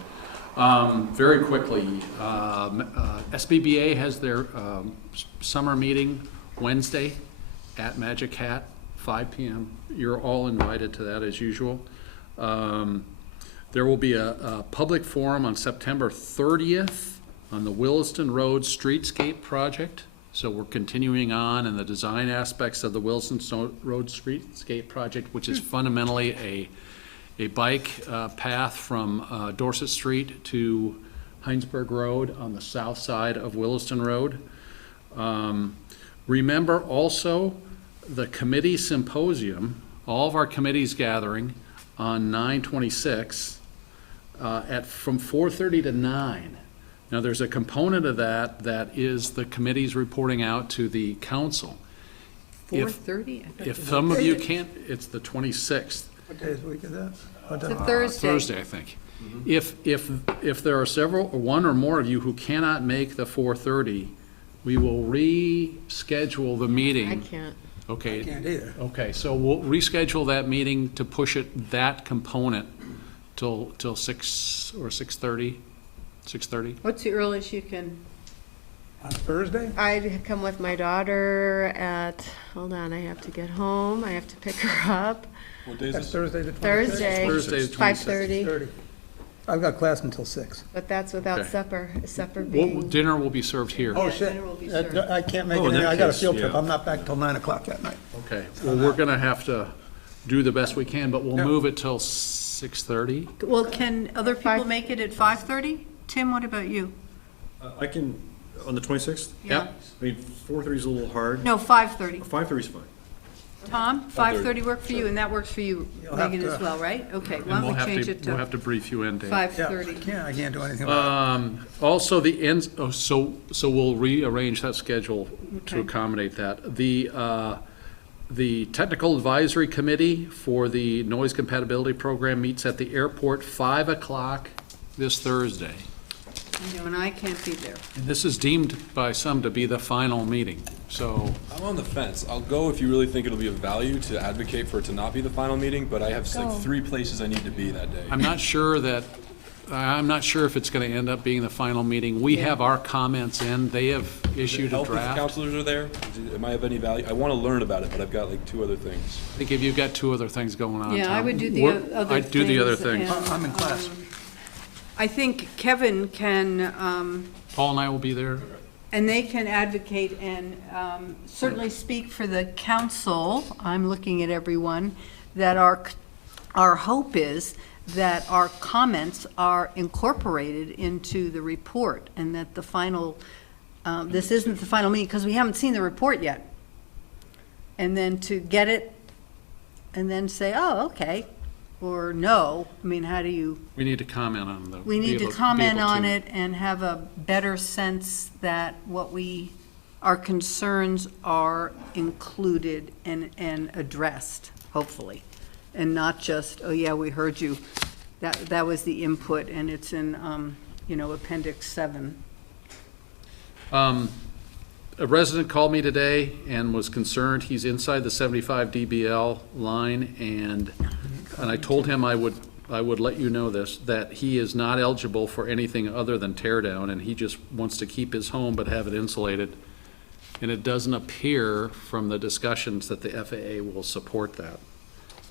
Very quickly, SBBA has their summer meeting Wednesday at Magic Hat, 5 p.m. You're all invited to that as usual. There will be a public forum on September 30th on the Williston Road Streetscape project. So we're continuing on in the design aspects of the Williston Road Streetscape project, which is fundamentally a bike path from Dorset Street to Heinsberg Road on the south side of Williston Road. Remember also the committee symposium, all of our committees gathering on 9/26 from 4:30 to 9. Now, there's a component of that is the committees reporting out to the council. 4:30? If some of you can't, it's the 26th. What day is the week of that? It's a Thursday. Thursday, I think. If there are one or more of you who cannot make the 4:30, we will reschedule the meeting. I can't. Okay. I can't either. Okay, so we'll reschedule that meeting to push it, that component, till 6 or 6:30. 6:30? What's the earliest you can? On Thursday? I'd come with my daughter at, hold on, I have to get home, I have to pick her up. What day is That's this? Thursday the 26th. Thursday, Thursday, the 5:30, 30. I've got class until 6. But that's without Okay. supper, supper Well, being. dinner will be served here. Oh, Yeah, shit. dinner will be served. I can't make Oh, it. in that I got a case, field trip. yeah. I'm not back till 9 o'clock that night. Okay, well, we're gonna have to do the best we can, but we'll Yeah. move it till 6:30. Well, can other people make it at 5:30? Tim, what about you? I can, on the 26th? Yeah. I mean, 4:30 is a little hard. No, 5:30. 5:30 is fine. Tom, 5:30 work for you, and that works for you, You'll have Megan, as to- well, right? Okay, And why we'll don't we have change to, it we'll to have to brief you in, Dave. 5:30? I can't do anything about it. Also, the ends, so we'll rearrange that schedule to Okay. accommodate that. The Technical Advisory Committee for the Noise Compatibility Program meets at the airport 5 o'clock this Thursday. I know, and I can't be there. And this is deemed by some to be the final meeting, so. I'm on the fence. I'll go if you really think it'll be of value to advocate for it to not be the final meeting, but I have like 3 places I need to be that day. I'm not sure if it's gonna end up being the final meeting. We have our comments in, they have issued a Help if draft. counselors are there? Am I of any value? I want to learn about it, but I've got like 2 other things. I think if you've got 2 other things going on, Yeah, I Tom, would do the we're- other I'd do the other things, things. and, I'm in class. I think Kevin can, Paul and I will be there. and they can advocate and certainly speak for the council. I'm looking at everyone, that our hope is that our comments are incorporated into the report, and that the final, this isn't the final meeting, because we haven't seen the report yet. And then to get it, and then say, oh, okay, or no. I mean, how do you? We need to comment on the. We need be to able- be comment able on to. it and have a better sense that our concerns are included and addressed, hopefully. And not just, oh yeah, we heard you. That was the input, and it's in, Appendix 7. A resident called me today and was concerned. He's inside the 75 dBL line, and I told him I would let you know this, that he is not eligible for anything other than tear down, and he just wants to keep his home but have it insulated. And it doesn't appear from the discussions that the FAA will support that.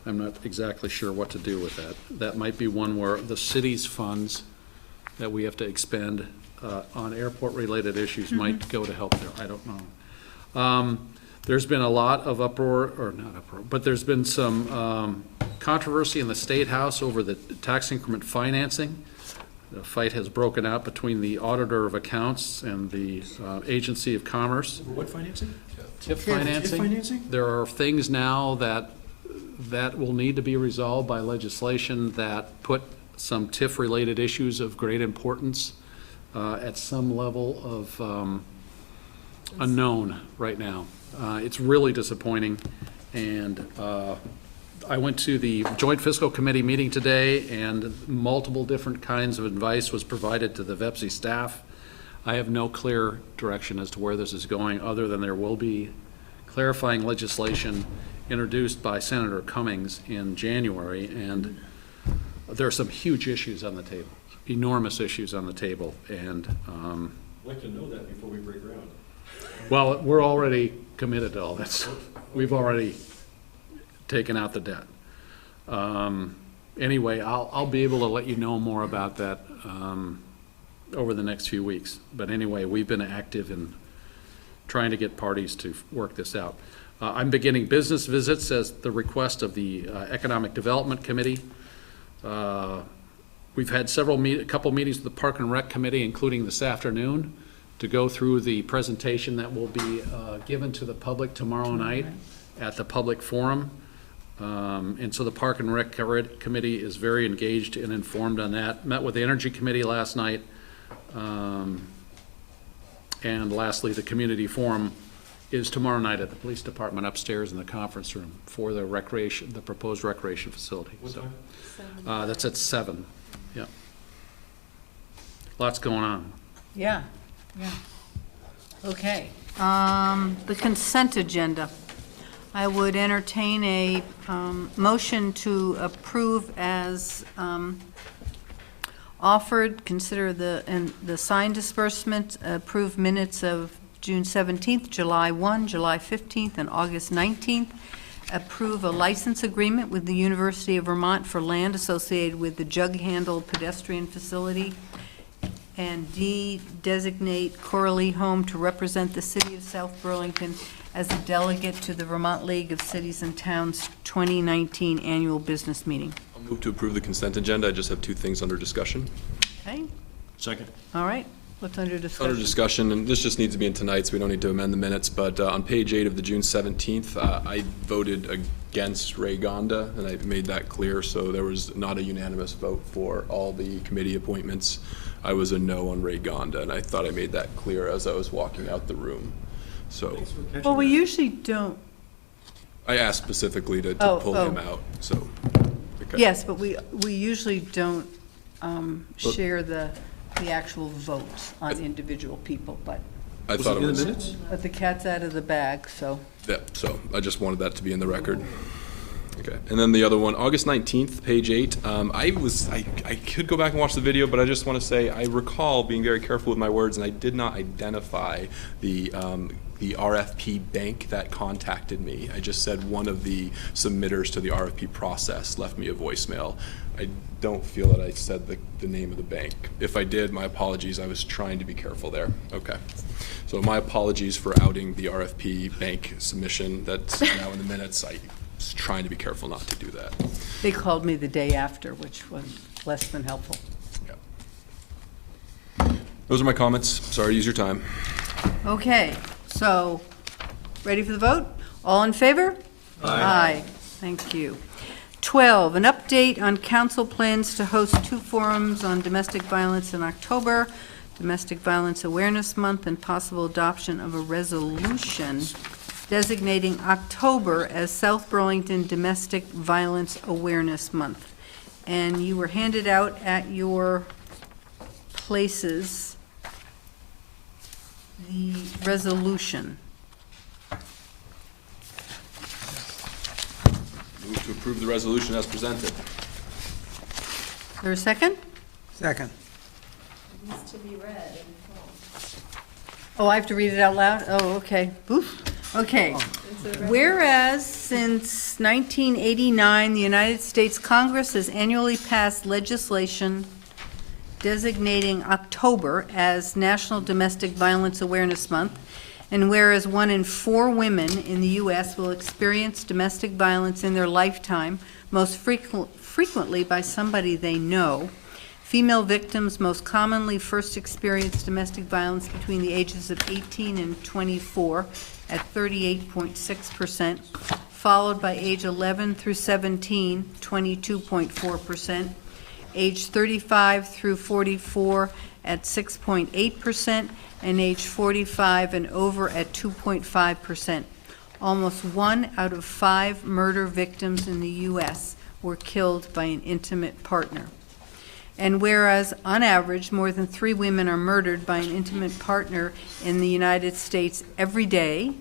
I'm not exactly sure what to do with that. That might be one where the city's funds that we have to expend on airport-related issues might go to help there. I don't know. There's been a lot of uproar, or not uproar, but there's been some controversy in the State House over the tax increment financing. The fight has broken out between the Auditor of Accounts and the Agency of Commerce. What financing? TIF financing. TIF financing? There are things now that will need to be resolved by legislation that put some TIF-related issues of great importance at some level of unknown right now. It's really disappointing, and I went to the Joint Fiscal Committee meeting today, and multiple different kinds of advice was provided to the VEPSI staff. I have no clear direction as to where this is going, other than there will be clarifying legislation introduced by Senator Cummings in January, and there are some huge issues on the table, enormous issues on the table, and I'd like to know that before we break ground. well, we're already committed to all this. We've already taken out the debt. Anyway, I'll be able to let you know more about that over the next few weeks. But anyway, we've been active in trying to get parties to work this out. I'm beginning business visits as the request of the Economic Development Committee. We've had a couple meetings with the Park and Rec Committee, including this afternoon, to go through the presentation that will be given to the public tomorrow night at the public forum. And so the Park and Rec Committee is very engaged and informed on that. Met with the Energy Committee last night. And lastly, the Community Forum is tomorrow night at the police department upstairs in the conference room for the proposed recreation facility. What So, time? that's at 7, yeah. Lots going on. Yeah, yeah. Okay. The consent agenda. I would entertain a motion to approve as offered, consider the sign disbursement, approve minutes of June 17th, July 1, July 15th, and August 19th, approve a license agreement with the University of Vermont for land associated with the Jug Handle pedestrian facility. And D, designate Coralie Home to represent the city of South Burlington as a delegate to the Vermont League of Cities and Towns 2019 annual business meeting. I'll move to approve the consent agenda. I just have 2 things under discussion. Okay, Second. all right. What's under discussion? Under discussion, and this just needs to be in tonight, so we don't need to amend the minutes, but on page 8 of the June 17th, I voted against Ray Gonda, and I made that clear, so there was not a unanimous vote for all the committee appointments. I was a no on Ray Gonda, and I thought I made that clear as I was walking out the room. So Well, we usually don't, I asked specifically to pull him out, so. Okay. yes, but we usually don't share the actual votes on individual people, but I thought it was. but the cat's out of the bag, so. Yeah, so I just wanted that to be in the record. Okay, and then the other one, August 19th, page 8. I could go back and watch the video, but I just want to say I recall being very careful with my words, and I did not identify the RFP bank that contacted me. I just said one of the submitters to the RFP process left me a voicemail. I don't feel that I said the name of the bank. If I did, my apologies. I was trying to be careful there. Okay. So my apologies for outing the RFP bank submission that's now in the minutes. I was trying to be careful not to do that. They called me the day after, which was less than helpful. Yeah. Those are my comments. Sorry to use your time. Okay, so, ready for the vote? All in favor? Aye. Thank you. 12, an update on council plans to host 2 forums on domestic violence in October, Domestic Violence Awareness Month, and possible adoption of a resolution designating October as South Burlington Domestic Violence Awareness Month. And you were handed out at your places the resolution. Move to approve the resolution as presented. Is there a second? Second. It needs to be read in full. Oh, I have to read it out loud? Oh, okay. Oof. Okay. Whereas since 1989, the United States Congress has annually passed legislation designating October as National Domestic Violence Awareness Month, and whereas 1 in 4 women in the U.S. will experience domestic violence in their lifetime, most frequently by somebody they know, female victims most commonly first experience domestic violence between the ages of 18 and 24 at 38.6%, followed by age 11 through 17, 22.4%, age 35 through 44 at 6.8%, and age 45 and over at 2.5%. Almost 1 out of 5 murder victims in the U.S. were killed by an intimate partner. And whereas, on average, more than 3 women are murdered by an intimate partner in the United States every day,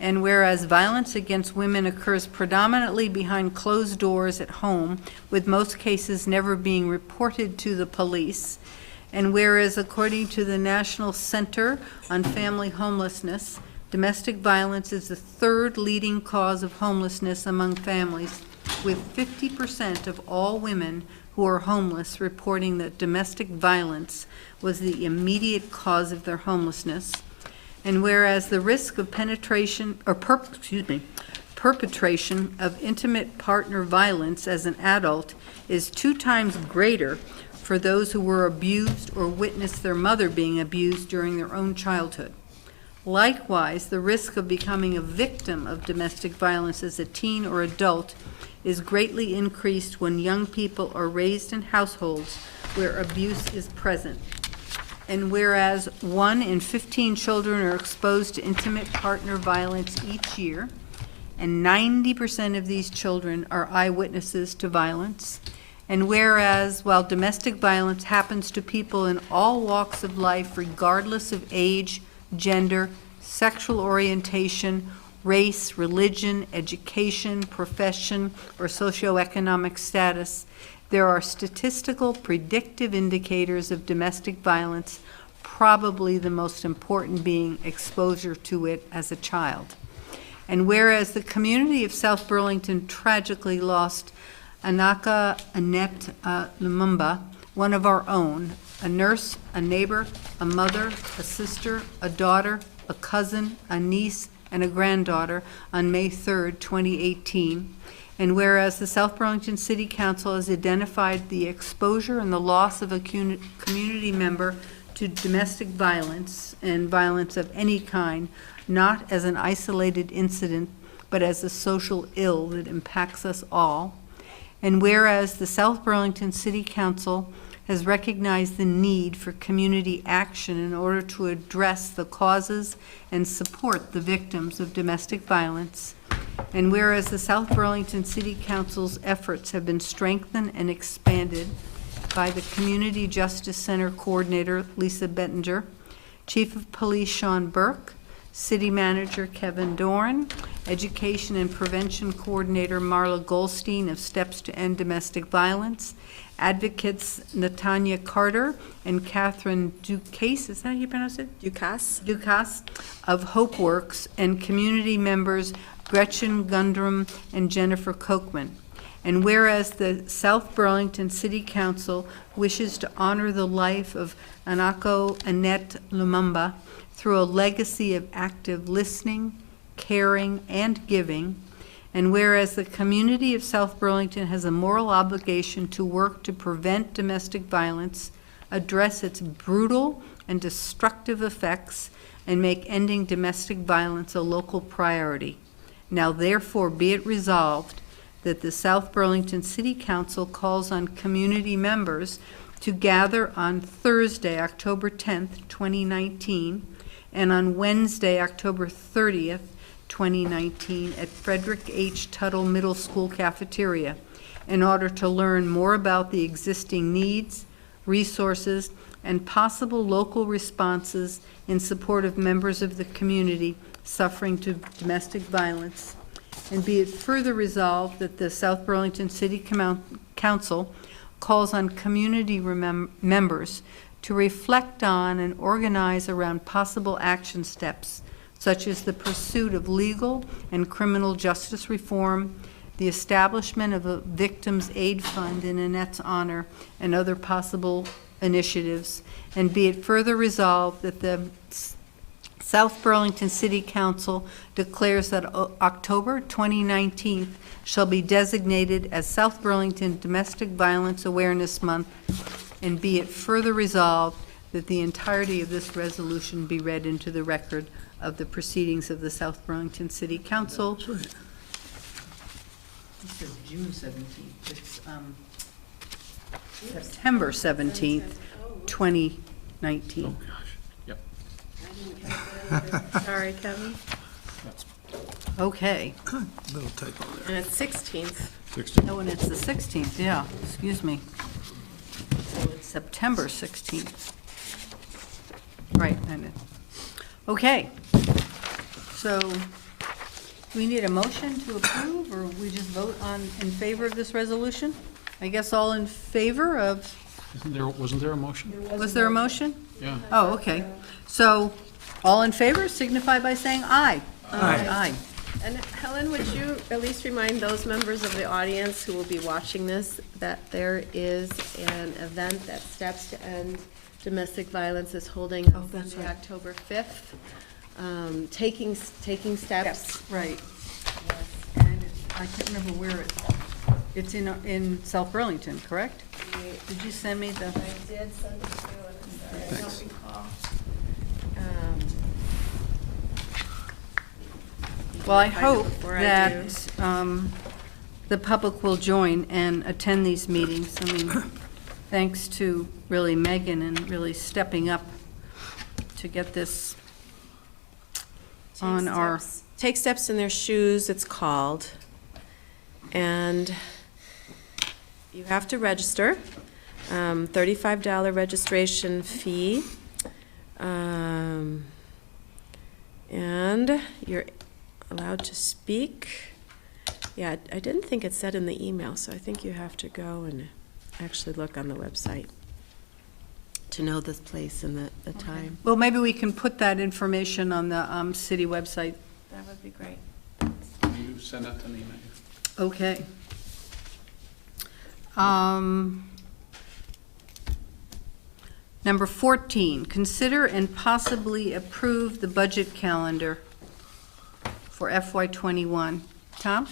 and whereas violence against women occurs predominantly behind closed doors at home, with most cases never being reported to the police, and whereas, according to the National Center on Family Homelessness, domestic violence is the 3rd leading cause of homelessness among families, with 50% of all women who are homeless reporting that domestic violence was the immediate cause of their homelessness. And whereas the risk of perpetration of intimate partner violence as an adult is 2 times greater for those who were abused or witnessed their mother being abused during their own childhood. Likewise, the risk of becoming a victim of domestic violence as a teen or adult is greatly increased when young people are raised in households where abuse is present. And whereas 1 in 15 children are exposed to intimate partner violence each year, and 90% of these children are eyewitnesses to violence, and whereas while domestic violence happens to people in all walks of life regardless of age, gender, sexual orientation, race, religion, education, profession, or socioeconomic status, there are statistical predictive indicators of domestic violence, probably the most important being exposure to it as a child. And whereas the community of South Burlington tragically lost Anaka Annette Lumumba, one of our own, a nurse, a neighbor, a mother, a sister, a daughter, a cousin, a niece, and a granddaughter on May 3rd, 2018. And whereas the South Burlington City Council has identified the exposure and the loss of a community member to domestic violence and violence of any kind, not as an isolated incident, but as a social ill that impacts us all. And whereas the South Burlington City Council has recognized the need for community action in order to address the causes and support the victims of domestic violence. And whereas the South Burlington City Council's efforts have been strengthened and expanded by the Community Justice Center Coordinator Lisa Bettinger, Chief of Police Sean Burke, City Manager Kevin Dorn, Education and Prevention Coordinator Marla Goldstein of Steps to End Domestic Violence, Advocates Natanya Carter and Catherine Ducasse, is that how you pronounce it? Ducasse of Hope Works, and community members Gretchen Gundrum and Jennifer Kochman. And whereas the South Burlington City Council wishes to honor the life of Anako Annette Lumumba through a legacy of active listening, caring, and giving, and whereas the community of South Burlington has a moral obligation to work to prevent domestic violence, address its brutal and destructive effects, and make ending domestic violence a local priority. Now therefore be it resolved that the South Burlington City Council calls on community members to gather on Thursday, October 10th, 2019, and on Wednesday, October 30th, 2019 at Frederick H. Tuttle Middle School cafeteria in order to learn more about the existing needs, resources, and possible local responses in support of members of the community suffering to domestic violence. And be it further resolved that the South Burlington City Council calls on community members to reflect on and organize around possible action steps such as the pursuit of legal and criminal justice reform, the establishment of a Victims Aid Fund in Annette's honor, and other possible initiatives. And be it further resolved that the South Burlington City Council declares that October 2019 shall be designated as South Burlington Domestic Violence Awareness Month, and be it further resolved that the entirety of this resolution be read into the record of the proceedings of the South Burlington City Council. That's right. This is June 17th. It's September 17th, 2019. Oh, gosh. Yep. Sorry, Kevin. Okay. Little typo there. And it's 16th. 16. Oh, and it's the 16th, yeah, excuse me. So it's September 16th. Right, and it, okay. So, do we need a motion to approve, or we just vote in favor of this resolution? I guess all in favor of, Wasn't there a motion? was there a motion? Yeah. Oh, okay. So, all in favor signify by saying aye. Aye. Aye. And Helen, would you at least remind those members of the audience who will be watching this that there is an event that Steps to End Domestic Violence is holding on that's Sunday, right. October 5th, taking steps. Right. And I can't remember where it's in South Burlington, correct? Did you send me the? I did send it to you, and I'm sorry, I don't recall. Well, I Find it hope before I that the public will join and attend these meetings. I mean, thanks to really Megan and really stepping up to get this on our. Take Steps in Their Shoes, it's called. And you have to register, $35 registration fee. And you're allowed to speak. Yeah, I didn't think it said in the email, so I think you have to go and actually look on the website to know this place and the time. Well, maybe we can put that information on the city website. That would be great. send that to me, Mayor. Okay. Number 14, consider and possibly approve the budget calendar for FY '21. Tom?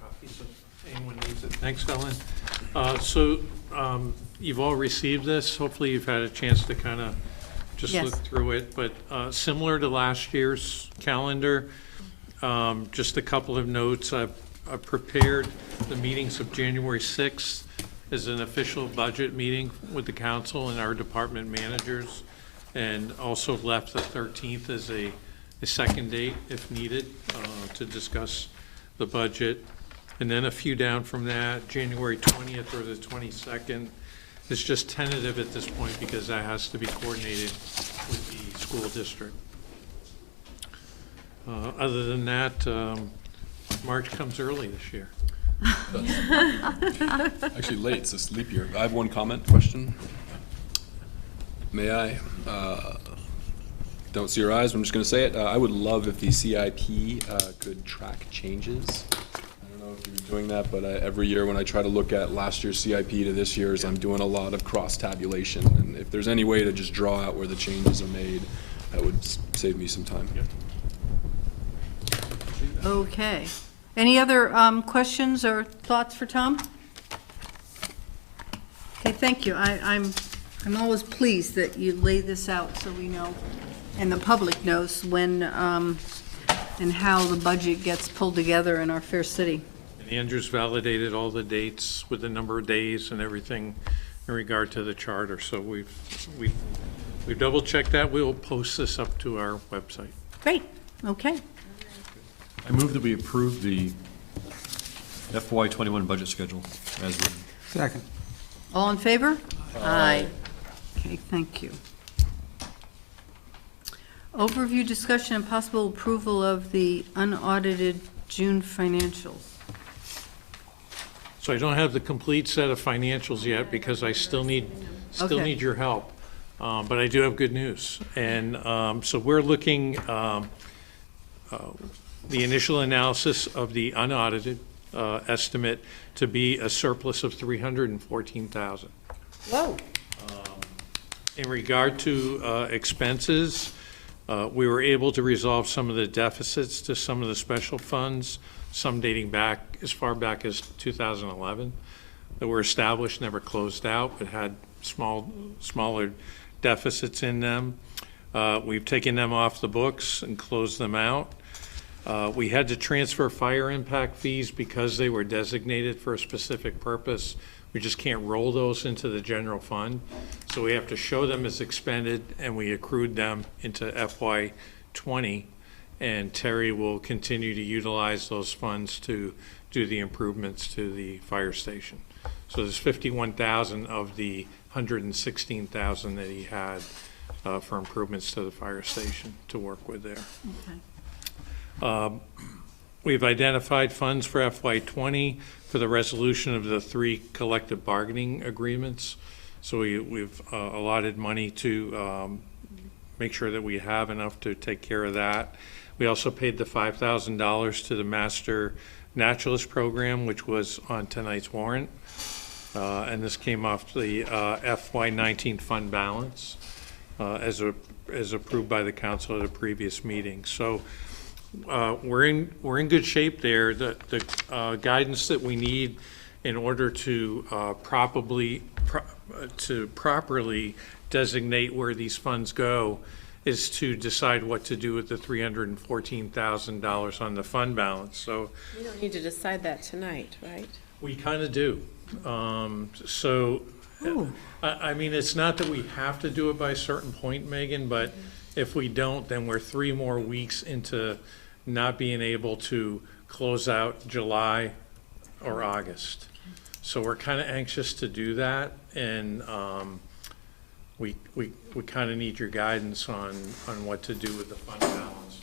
Copies if anyone needs it. Thanks, Ellen. You've all received this. Hopefully you've had a chance to kind of just Yes. look through it. But similar to last year's calendar, just a couple of notes. I've prepared the meetings of January 6th as an official budget meeting with the council and our department managers, and also left the 13th as a second date if needed to discuss the budget. And then a few down from that, January 20th or the 22nd is just tentative at this point because that has to be coordinated with the school district. Other than that, March comes early this year. Actually late, it's a leap year. I have one question. May I? Don't see your eyes, I'm just gonna say it. I would love if the CIP could track changes. I don't know if you're doing that, but every year when I try to look at last year's CIP to this year's, I'm doing a lot of cross-tabulation. And if there's any way to just draw out where the changes are made, that would save me some time. Okay. Any other questions or thoughts for Tom? Okay, thank you. I'm always pleased that you lay this out so we know, and the public knows when and how the budget gets pulled together in our fair city. And Andrew's validated all the dates with the number of days and everything in regard to the charter. So we've double-checked that. We'll post this up to our website. Great, okay. I move that we approve the FY '21 budget schedule as written. Second. All in favor? Aye. Okay, thank you. Overview, discussion, and possible approval of the unaudited June financials. So I don't have the complete set of financials yet because I still need your help. But I do have good news. And so we're looking, the initial analysis of the unaudited estimate to be a surplus of $314,000. Whoa. In regard to expenses, we were able to resolve some of the deficits to some of the special funds, some dating back as far back as 2011, that were established, never closed out, but had smaller deficits in them. We've taken them off the books and closed them out. We had to transfer fire impact fees because they were designated for a specific purpose. We just can't roll those into the general fund. So we have to show them as expended, and we accrued them into FY '20. And Terry will continue to utilize those funds to do the improvements to the fire station. So there's 51,000 of the 116,000 that he had for improvements to the fire station to work with there. Okay. We've identified funds for FY '20 for the resolution of the 3 collective bargaining agreements. So we've allotted money to make sure that we have enough to take care of that. We also paid the $5,000 to the Master Naturalist Program, which was on tonight's warrant. And this came off the FY '19 fund balance as approved by the council at a previous meeting. So we're in good shape there. The guidance that we need in order to properly designate where these funds go is to decide what to do with the $314,000 on the fund balance. So You don't need to decide that tonight, right? we kind of do. I mean, it's not that we have to do it by a certain point, Megan, but if we don't, then we're 3 more weeks into not being able to close out July or August. So we're kind of anxious to do that, and we kind of need your guidance on what to do with the fund balance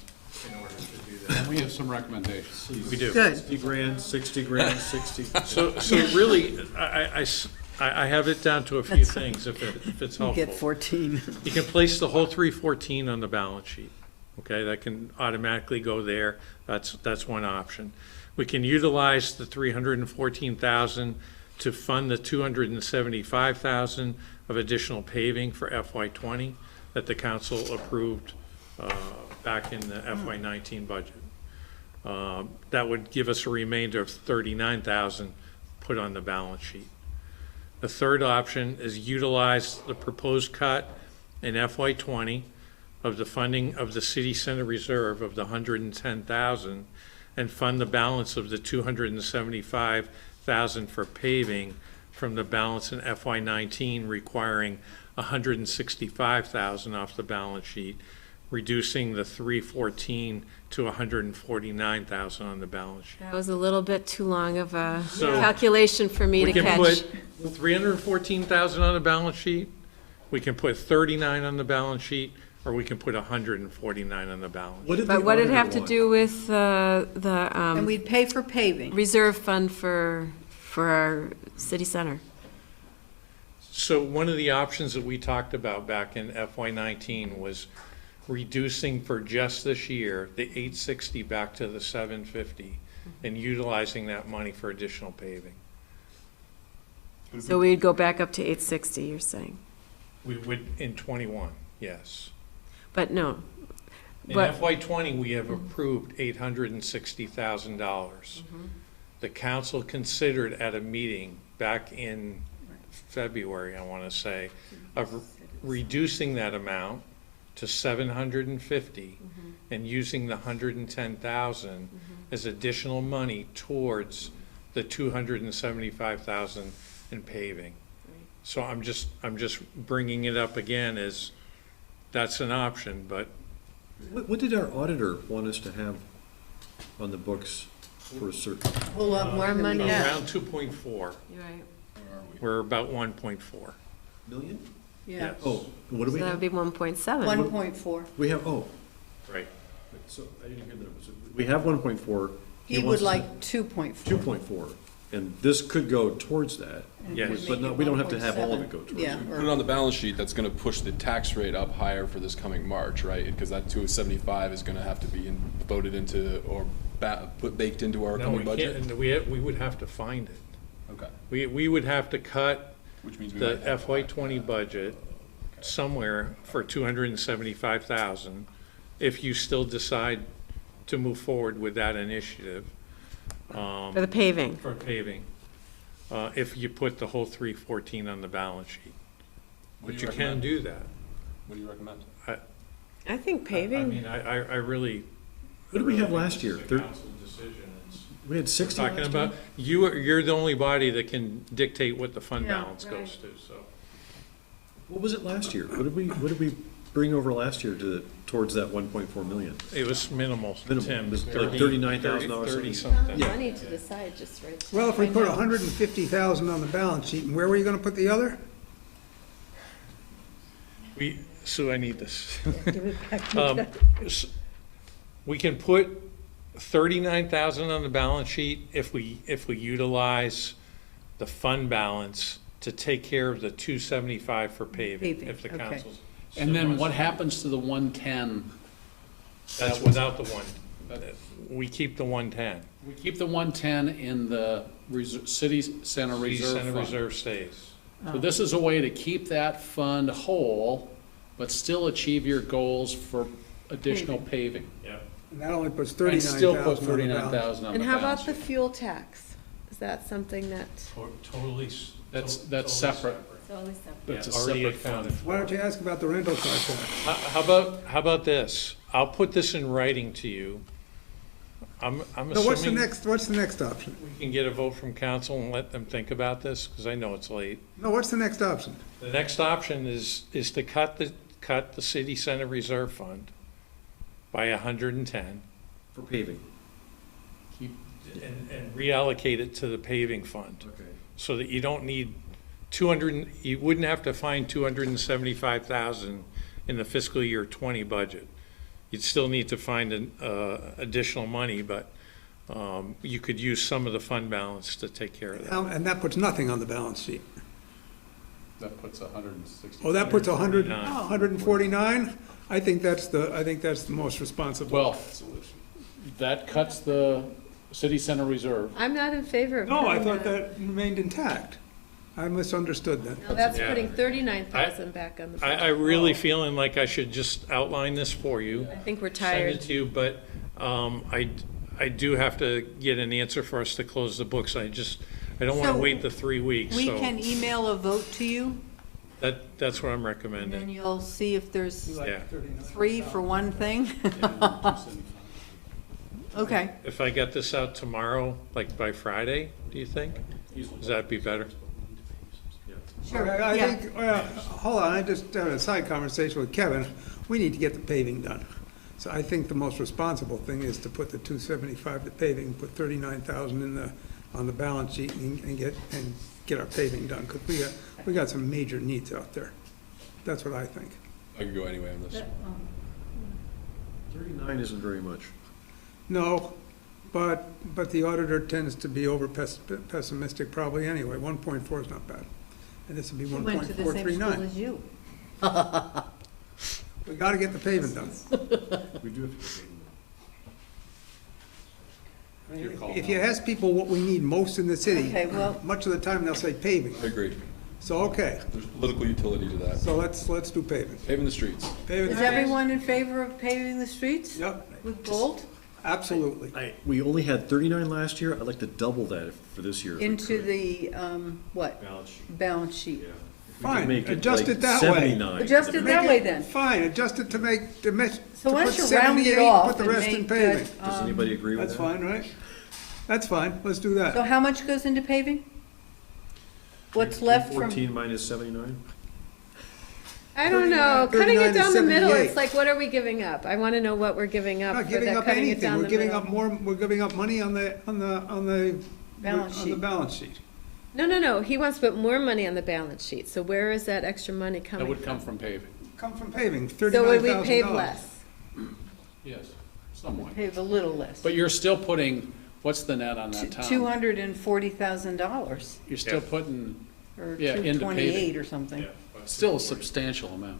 in order to do that. We have some recommendations. We do. Good. 50 grand, 60 grand, 60. So really, I have it down to a few things if it's helpful. You get 14. You can place the whole 314 on the balance sheet. Okay, that can automatically go there. That's one option. We can utilize the 314,000 to fund the 275,000 of additional paving for FY20 that the council approved back in the FY19 budget. That would give us a remainder of 39,000 put on the balance sheet. The third option is utilize the proposed cut in FY20 of the funding of the city center reserve of the 110,000 and fund the balance of the 275,000 for paving from the balance in FY19 requiring 165,000 off the balance sheet, reducing the 314 to 149,000 on the balance sheet. That was a little bit too long of a So, calculation for me to catch. We can put 314,000 on the balance sheet, we can put 39 on the balance sheet, or we can put 149 on the balance sheet. But what did it have to do with And the we'd pay for paving. reserve fund for our city center? So one of the options that we talked about back in FY19 was reducing for just this year, the 860 back to the 750 and utilizing that money for additional paving. So we'd go back up to 860, you're saying? We would in 21, yes. But no. In But FY20, we have approved $860,000. The council considered at a meeting back in February, I want to say, of reducing that amount to 750 and using the 110,000 as additional money towards the 275,000 in paving. So I'm just bringing it up again as that's an option, but What did our auditor want us to have on the books for a certain? A whole lot more money. around 2.4. You're right. We're about 1.4. Million? Yeah. Oh, what do So we that would have? be 1.7. 1.4. We have, Right. so I didn't hear the numbers. We have 1.4. He would like 2.4. 2.4, and this could go towards that. Yes. But no, we don't have to have all of it go towards it. Yeah. Put it on the balance sheet, that's gonna push the tax rate up higher for this coming March, right? Because that 275 is gonna have to be voted into or baked into our No, coming we budget? can't, we would have to find it. Okay. We would have to cut Which means we the might have to FY20 budget somewhere for 275,000 if you still decide to move forward with that initiative. For the paving. For paving. If you put the whole 314 on the balance sheet. What do But you you can recommend? do that. What do you recommend? I think I paving, mean, I really. What did we have last year? It's a council decision. It's- We had 60 Talking last about, you're the only body that can dictate what the fund Yeah, balance goes to, so. What was it last year? What did we bring over last year towards that 1.4 million? It was minimal, Minimal. Tim. It was like $39,000 30 something. something. Yeah. money to decide just right. Well, if we put 150,000 on the balance sheet, and where were you gonna put the other? Sue, I need this. S- We can put 39,000 on the balance sheet if we utilize the fund balance to take care of the 275 for paving, Paving, if the okay. council's. And then what happens to the 110? That's without the one. We keep the 110. We keep the 110 in the city center City reserve Center fund. reserve stays. So this is a way to keep that fund whole, but still achieve your goals for additional paving. Yeah. And that only puts And 39,000 still on the put balance. 39,000 on the And how balance about the sheet. fuel tax? Is that something that? Totally. That's separate. Totally separate. That's a Already separate accounted fund. Why don't you ask about the rental car tax? How about this? I'll put this in writing to you. I'm So what's the assuming next option? we can get a vote from council and let them think about this, because I know it's late. No, what's the next option? The next option is to cut the city center reserve fund by 110 For paving. and reallocate it to the paving fund. Okay. So that you don't need you wouldn't have to find 275,000 in the fiscal year 20 budget. You'd still need to find additional money, but you could use some of the fund balance to take care of that. And that puts nothing on the balance sheet. That puts 160. Oh, that puts 100, 149. 149? I think that's the most responsible. Well, that cuts the city center reserve. I'm not in favor of No, I cutting thought that remained intact. I misunderstood that. No, that's Yeah. putting 39,000 back on the. I really feeling like I should just outline this for you. I think we're Send tired. it to you, but I do have to get an answer for us to close the books. I don't want to So wait the 3 weeks, We so can email a vote to you, that's what I'm and then recommending. you'll see if there's Yeah. 3 for one thing. Okay. If I get this out tomorrow, like by Friday, do you think? Does that be better? Sure, I yeah. think, hold on, I just had a side conversation with Kevin. We need to get the paving done. So I think the most responsible thing is to put the 275 to paving, put 39,000 on the balance sheet and get our paving done, because we got some major needs out there. That's what I think. I could go anyway on this. 39 isn't very much. No, but the auditor tends to be over pessimistic probably anyway. 1.4 is not bad. And this would be He went to the same school 1.439. as you. We gotta get the paving done. We do have to. If you ask people what we need most in the city, Okay, well- much of the time they'll say paving. I agree. So, okay, There's political utility to that. so let's do paving. Paving the streets. Paving Is the- everyone in favor of paving the streets? Yep, With gold? absolutely. We only had 39 last year. I'd like to double that for this year. if we Into could. the, what? Balance sheet. Balance sheet. Yeah. If we could Fine, make adjust like it that way. 79. Adjust it that way then. Fine, adjust it to make, So to why put don't you round it 78, off put the and rest in make paving. that, Does anybody agree with That's that? fine, right? That's fine, let's do that. So how much goes into paving? What's left from? 14 minus 79? I don't know, 39 cutting it to down the middle, 78. it's like, what are we giving up? I want to know what we're giving up Not for giving that, up cutting it anything, down we're the giving middle. up more, we're giving up money on the Balance on the sheet. balance sheet. No, he wants to put more money on the balance sheet, so where is that extra money That coming would come from? from paving. Come from paving, So $39,000. would we pave less? Yes, somewhat. Pave a little less. But you're still putting, what's the net on that town? $240,000, You're still putting, or Yeah, into 228 paving. or something. still a substantial amount.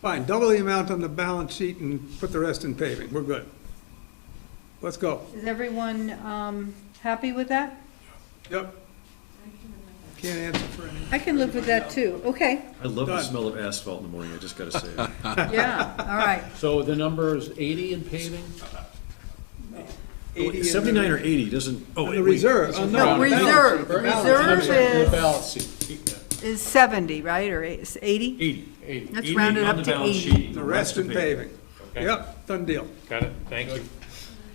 Fine, double the amount on the balance sheet and put the rest in paving, we're good. Let's go. Is everyone happy with that? Yep. Can't answer for any. I can live with that too. Okay, I love the Done. smell of asphalt in the morning, I just gotta say. yeah, all right. So the number is 80 in paving? 80 in the- 79 or 80 doesn't, oh, On wait, the wait. reserve, oh, No, no. reserve, balance sheet. reserve The balance sheet. is 70, right, or 80? 80. 80. Let's 80 round it on up the to balance 80. sheet, The rest in paving. Okay. Yep, done deal. Got it, thank you.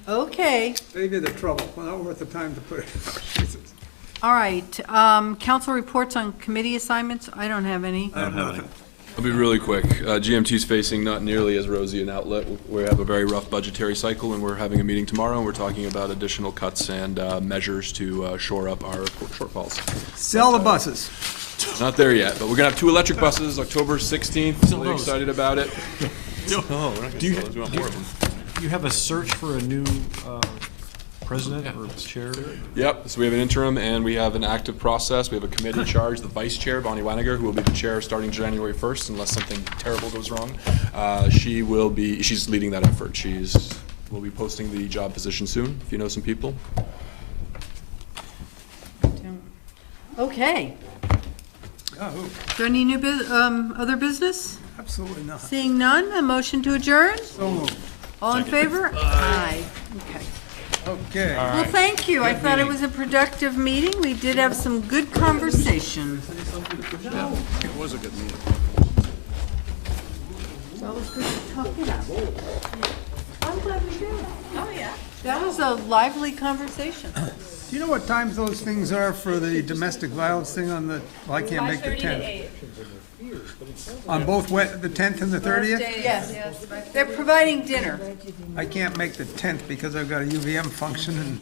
Okay, Save you the trouble, well, not worth the time to put it. Jesus. all right. Council reports on committee assignments, I don't have any. I have nothing. I'll be really quick. GMT's facing not nearly as rosy an outlet. We have a very rough budgetary cycle, and we're having a meeting tomorrow, and we're talking about additional cuts and measures to shore up our shortfalls. Sell the buses. Not there yet, but we're gonna have 2 electric buses, October 16th. Really excited about it. No, we're not gonna Do you- sell those. We want more of them. You have a search for a new president or chair? Yep, so we have an interim and we have an active process. We have a committee charged, the vice chair, Bonnie Waniger, who will be the chair starting January 1st unless something terrible goes wrong. She's leading that effort. We'll be posting the job position soon, if you know some people. Okay. Yahoo. Is there any new other business? Absolutely not. Seeing none, a motion to adjourn? So moved. All in favor? Aye. Okay. Okay. Well, thank you. I thought it was a productive meeting. We did have some good conversation. It was a good meeting. Well, it was good to talk it out. I'm glad we did. Oh, yeah. That was a lively conversation. Do you know what times those things are for the domestic violence thing on the, well, I can't make the 10th. On both the 10th and the 30th? Yes, they're providing dinner. I can't make the 10th because I've got a UVM function and